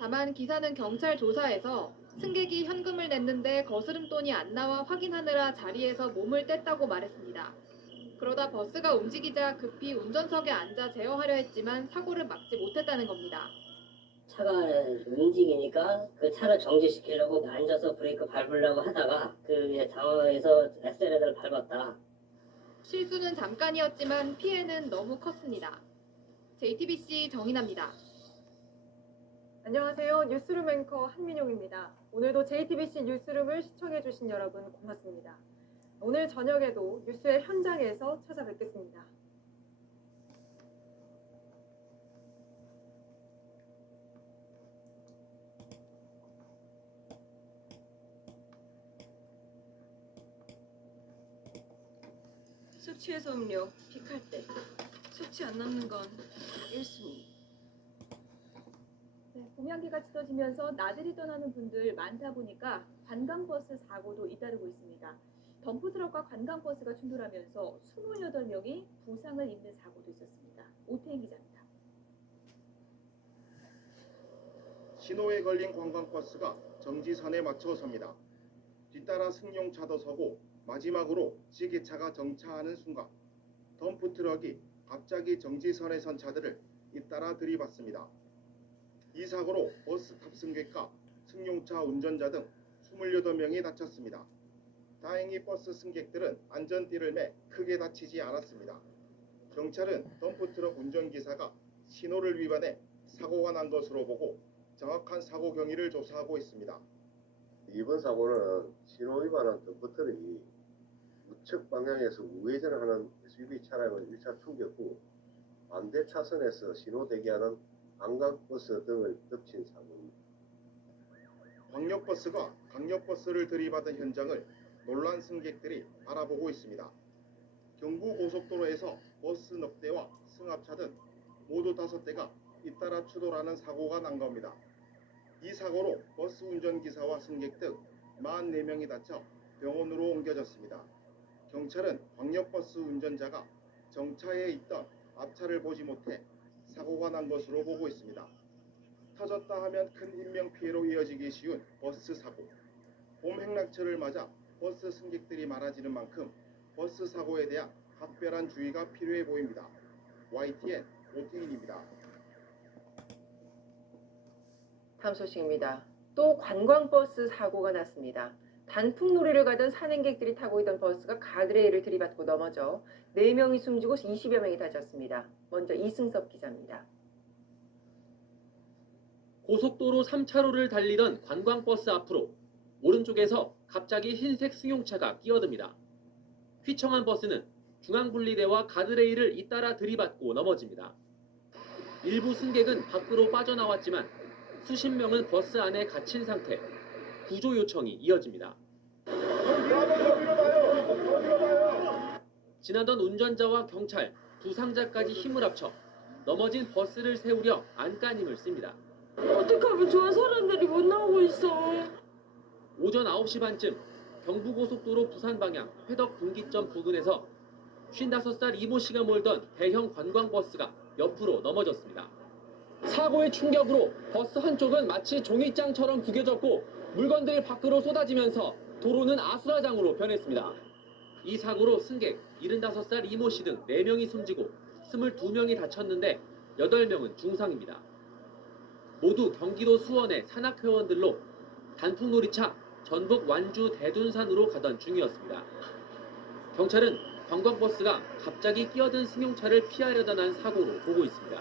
다만 기사는 경찰 조사에서 승객이 현금을 냈는데 거스름돈이 안 나와 확인하느라 자리에서 몸을 뗐다고 말했습니다. 그러다 버스가 움직이자 급히 운전석에 앉아 제어하려 했지만 사고를 막지 못했다는 겁니다. 차가 움직이니까 그 차를 정지시키려고 앉아서 브레이크 밟으려고 하다가 그 당황해서 엑셀레터를 밟았다. 실수는 잠깐이었지만 피해는 너무 컸습니다. JTBC 정인아입니다. 안녕하세요. 뉴스룸 앵커 한민용입니다. 오늘도 JTBC 뉴스룸을 시청해주신 여러분 고맙습니다. 오늘 저녁에도 뉴스의 현장에서 찾아뵙겠습니다. 수치해서 음료, 픽할 때. 수치 안 남는 건 1순위. 봄향기가 짙어지면서 나들이 떠나는 분들 많다 보니까 관광버스 사고도 잇따르고 있습니다. 덤프트럭과 관광버스가 충돌하면서 28명이 부상을 입는 사고도 있었습니다. 오태인 기자입니다. 신호에 걸린 관광버스가 정지선에 맞춰 섭니다. 뒤따라 승용차도 서고 마지막으로 지게차가 정차하는 순간 덤프트럭이 갑자기 정지선에 선 차들을 잇따라 들이받습니다. 이 사고로 버스 탑승객과 승용차 운전자 등 28명이 다쳤습니다. 다행히 버스 승객들은 안전띠를 매 크게 다치지 않았습니다. 경찰은 덤프트럭 운전기사가 신호를 위반해 사고가 난 것으로 보고 정확한 사고 경위를 조사하고 있습니다. 이번 사고는 신호 위반한 덤프트럭이 우측 방향에서 우회전을 하는 SUV 차량을 1차 충격 후 반대 차선에서 신호 대기하는 관광버스 등을 덮친 사고입니다. 광역버스가 강력버스를 들이받은 현장을 놀란 승객들이 바라보고 있습니다. 경부고속도로에서 버스 넉 대와 승합차 등 모두 5대가 잇따라 추돌하는 사고가 난 겁니다. 이 사고로 버스 운전기사와 승객 등 44명이 다쳐 병원으로 옮겨졌습니다. 경찰은 광역버스 운전자가 정차에 있던 앞차를 보지 못해 사고가 난 것으로 보고 있습니다. 터졌다 하면 큰 인명피해로 이어지기 쉬운 버스 사고. 봄 행락철을 맞아 버스 승객들이 많아지는 만큼 버스 사고에 대한 각별한 주의가 필요해 보입니다. YTN 오태인입니다. 다음 소식입니다. 또 관광버스 사고가 났습니다. 단풍놀이를 가던 산행객들이 타고 있던 버스가 가드레일을 들이받고 넘어져 4명이 숨지고 20여 명이 다쳤습니다. 먼저 이승섭 기자입니다. 고속도로 3차로를 달리던 관광버스 앞으로 오른쪽에서 갑자기 흰색 승용차가 끼어듭니다. 휘청한 버스는 중앙분리대와 가드레일을 잇따라 들이받고 넘어집니다. 일부 승객은 밖으로 빠져나왔지만 수십 명은 버스 안에 갇힌 상태, 구조 요청이 이어집니다. 지나던 운전자와 경찰, 부상자까지 힘을 합쳐 넘어진 버스를 세우려 안간힘을 씁니다. 어떡하면 좋아, 사람들이 못 나오고 있어. 오전 9시 반쯤 경부고속도로 부산 방향 회덕 분기점 부근에서 55살 이모 씨가 몰던 대형 관광버스가 옆으로 넘어졌습니다. 사고의 충격으로 버스 한쪽은 마치 종이장처럼 구겨졌고 물건들이 밖으로 쏟아지면서 도로는 아수라장으로 변했습니다. 이 사고로 승객 75살 이모 씨 등 4명이 숨지고 22명이 다쳤는데 8명은 중상입니다. 모두 경기도 수원의 산악회원들로 단풍놀이차 전북 완주 대둔산으로 가던 중이었습니다. 경찰은 관광버스가 갑자기 끼어든 승용차를 피하려다 난 사고로 보고 있습니다.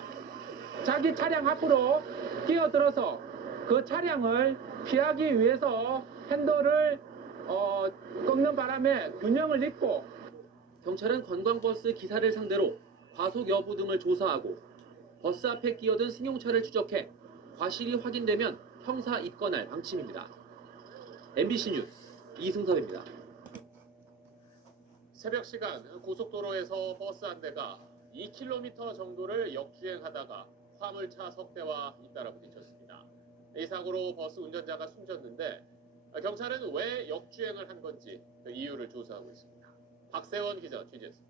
자기 차량 앞으로 끼어들어서 그 차량을 피하기 위해서 핸들을 꺾는 바람에 균형을 잃고 경찰은 관광버스 기사를 상대로 과속 여부 등을 조사하고 버스 앞에 끼어든 승용차를 추적해 과실이 확인되면 형사 입건할 방침입니다. MBC 뉴스 이승섭입니다. 새벽 시간 고속도로에서 버스 한 대가 2km 정도를 역주행하다가 화물차 석 대와 잇따라 부딪혔습니다. 이 사고로 버스 운전자가 숨졌는데 경찰은 왜 역주행을 한 건지 그 이유를 조사하고 있습니다. 박세원 기자 취재했습니다.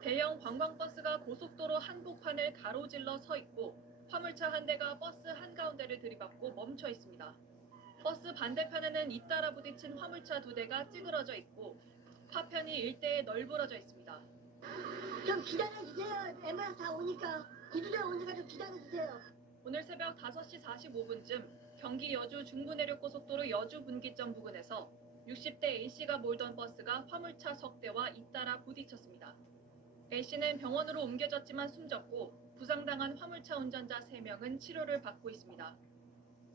대형 관광버스가 고속도로 한복판을 가로질러 서 있고 화물차 한 대가 버스 한가운데를 들이받고 멈춰 있습니다. 버스 반대편에는 잇따라 부딪힌 화물차 2대가 찌그러져 있고 파편이 일대에 널브러져 있습니다. 좀 기다려주세요. 앰뷸런스 다 오니까 구조대 오니까 좀 기다려주세요. 오늘 새벽 5시 45분쯤 경기 여주 중부내륙고속도로 여주 분기점 부근에서 60대 A씨가 몰던 버스가 화물차 석 대와 잇따라 부딪혔습니다. A씨는 병원으로 옮겨졌지만 숨졌고 부상당한 화물차 운전자 3명은 치료를 받고 있습니다.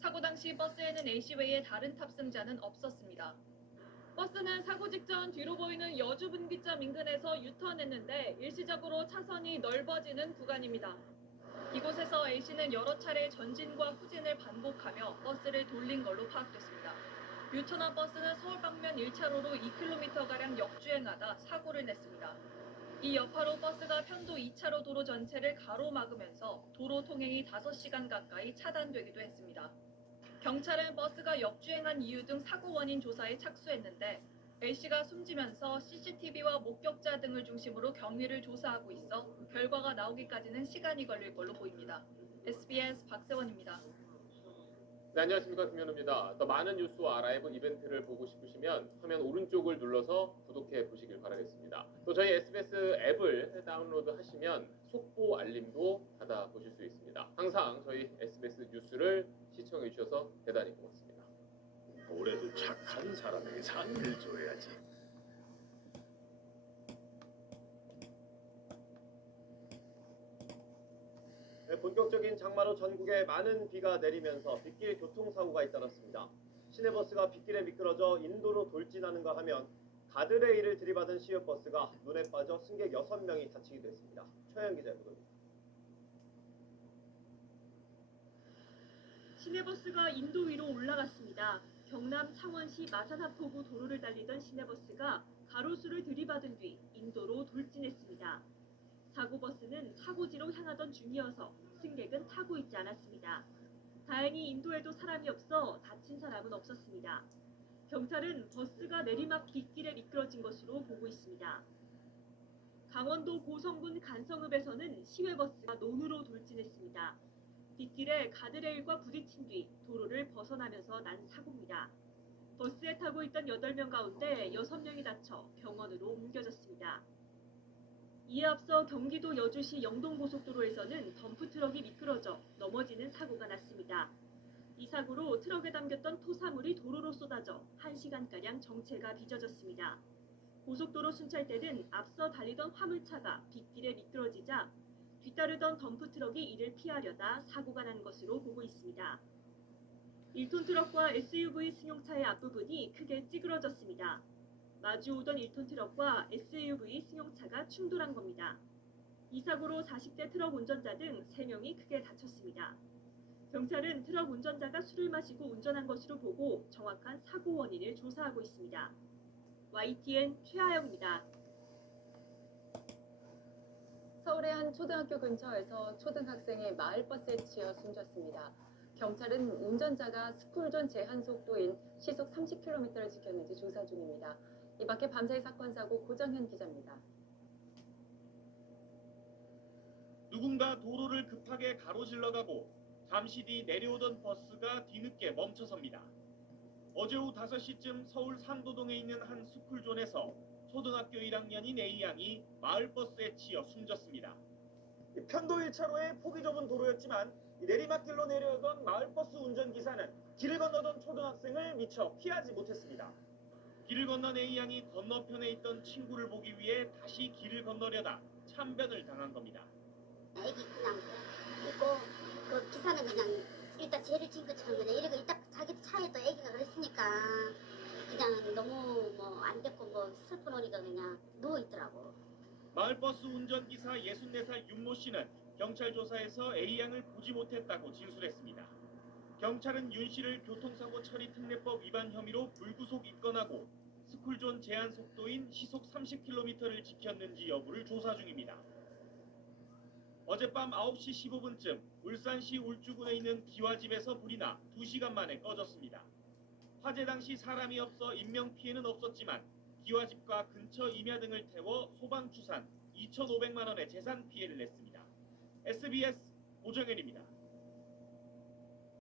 사고 당시 버스에는 A씨 외에 다른 탑승자는 없었습니다. 버스는 사고 직전 뒤로 보이는 여주 분기점 인근에서 유턴했는데 일시적으로 차선이 넓어지는 구간입니다. 이곳에서 A씨는 여러 차례 전진과 후진을 반복하며 버스를 돌린 걸로 파악됐습니다. 유턴한 버스는 서울 방면 1차로로 2km가량 역주행하다 사고를 냈습니다. 이 여파로 버스가 편도 2차로 도로 전체를 가로막으면서 도로 통행이 5시간 가까이 차단되기도 했습니다. 경찰은 버스가 역주행한 이유 등 사고 원인 조사에 착수했는데 A씨가 숨지면서 CCTV와 목격자 등을 중심으로 경위를 조사하고 있어 결과가 나오기까지는 시간이 걸릴 걸로 보입니다. SBS 박세원입니다. 네, 안녕하십니까. 김현우입니다. 더 많은 뉴스와 라이브 이벤트를 보고 싶으시면 화면 오른쪽을 눌러서 구독해 보시길 바라겠습니다. 또 저희 SBS 앱을 다운로드 하시면 속보 알림도 받아보실 수 있습니다. 항상 저희 SBS 뉴스를 시청해 주셔서 대단히 고맙습니다. 올해도 착한 사람에게 상을 줘야지. 네, 본격적인 장마로 전국에 많은 비가 내리면서 빗길 교통사고가 잇따랐습니다. 시내버스가 빗길에 미끄러져 인도로 돌진하는가 하면 가드레일을 들이받은 시외버스가 눈에 빠져 승객 6명이 다치기도 했습니다. 최현 기자의 보도입니다. 시내버스가 인도 위로 올라갔습니다. 경남 창원시 마산하포구 도로를 달리던 시내버스가 가로수를 들이받은 뒤 인도로 돌진했습니다. 사고버스는 사고지로 향하던 중이어서 승객은 타고 있지 않았습니다. 다행히 인도에도 사람이 없어 다친 사람은 없었습니다. 경찰은 버스가 내리막 빗길에 미끄러진 것으로 보고 있습니다. 강원도 고성군 간성읍에서는 시외버스가 논으로 돌진했습니다. 빗길에 가드레일과 부딪힌 뒤 도로를 벗어나면서 난 사고입니다. 버스에 타고 있던 8명 가운데 6명이 다쳐 병원으로 옮겨졌습니다. 이에 앞서 경기도 여주시 영동고속도로에서는 덤프트럭이 미끄러져 넘어지는 사고가 났습니다. 이 사고로 트럭에 담겼던 토사물이 도로로 쏟아져 1시간가량 정체가 빚어졌습니다. 고속도로 순찰대는 앞서 달리던 화물차가 빗길에 미끄러지자 뒤따르던 덤프트럭이 이를 피하려다 사고가 난 것으로 보고 있습니다. 1톤 트럭과 SUV 승용차의 앞부분이 크게 찌그러졌습니다. 마주오던 1톤 트럭과 SUV 승용차가 충돌한 겁니다. 이 사고로 40대 트럭 운전자 등 3명이 크게 다쳤습니다. 경찰은 트럭 운전자가 술을 마시고 운전한 것으로 보고 정확한 사고 원인을 조사하고 있습니다. YTN 최하영입니다. 서울의 한 초등학교 근처에서 초등학생이 마을버스에 치여 숨졌습니다. 경찰은 운전자가 스쿨존 제한 속도인 시속 30km를 지켰는지 조사 중입니다. 이 밖에 밤사이 사건 사고 고정현 기자입니다. 누군가 도로를 급하게 가로질러가고 잠시 뒤 내려오던 버스가 뒤늦게 멈춰섭니다. 어제 오후 5시쯤 서울 상도동에 있는 한 스쿨존에서 초등학교 1학년인 A양이 마을버스에 치여 숨졌습니다. 편도 1차로의 폭이 좁은 도로였지만 내리막길로 내려오던 마을버스 운전기사는 길을 건너던 초등학생을 미처 피하지 못했습니다. 길을 건넌 A양이 건너편에 있던 친구를 보기 위해 다시 길을 건너려다 참변을 당한 겁니다. 애기 그냥 있고 그 기사는 그냥 일단 죄를 진 것처럼 그냥 이러고 일단 자기 차에 또 애기가 그랬으니까 그냥 너무 뭐 안 됐고 뭐 슬프노니까 그냥 누워 있더라고. 마을버스 운전기사 64살 윤모 씨는 경찰 조사에서 A양을 보지 못했다고 진술했습니다. 경찰은 윤 씨를 교통사고 처리 특례법 위반 혐의로 불구속 입건하고 스쿨존 제한 속도인 시속 30km를 지켰는지 여부를 조사 중입니다. 어젯밤 9시 15분쯤 울산시 울주군에 있는 기와집에서 불이 나 2시간 만에 꺼졌습니다. 화재 당시 사람이 없어 인명피해는 없었지만 기와집과 근처 임야 등을 태워 소방추산 2,500만 원의 재산 피해를 냈습니다. SBS 오정현입니다.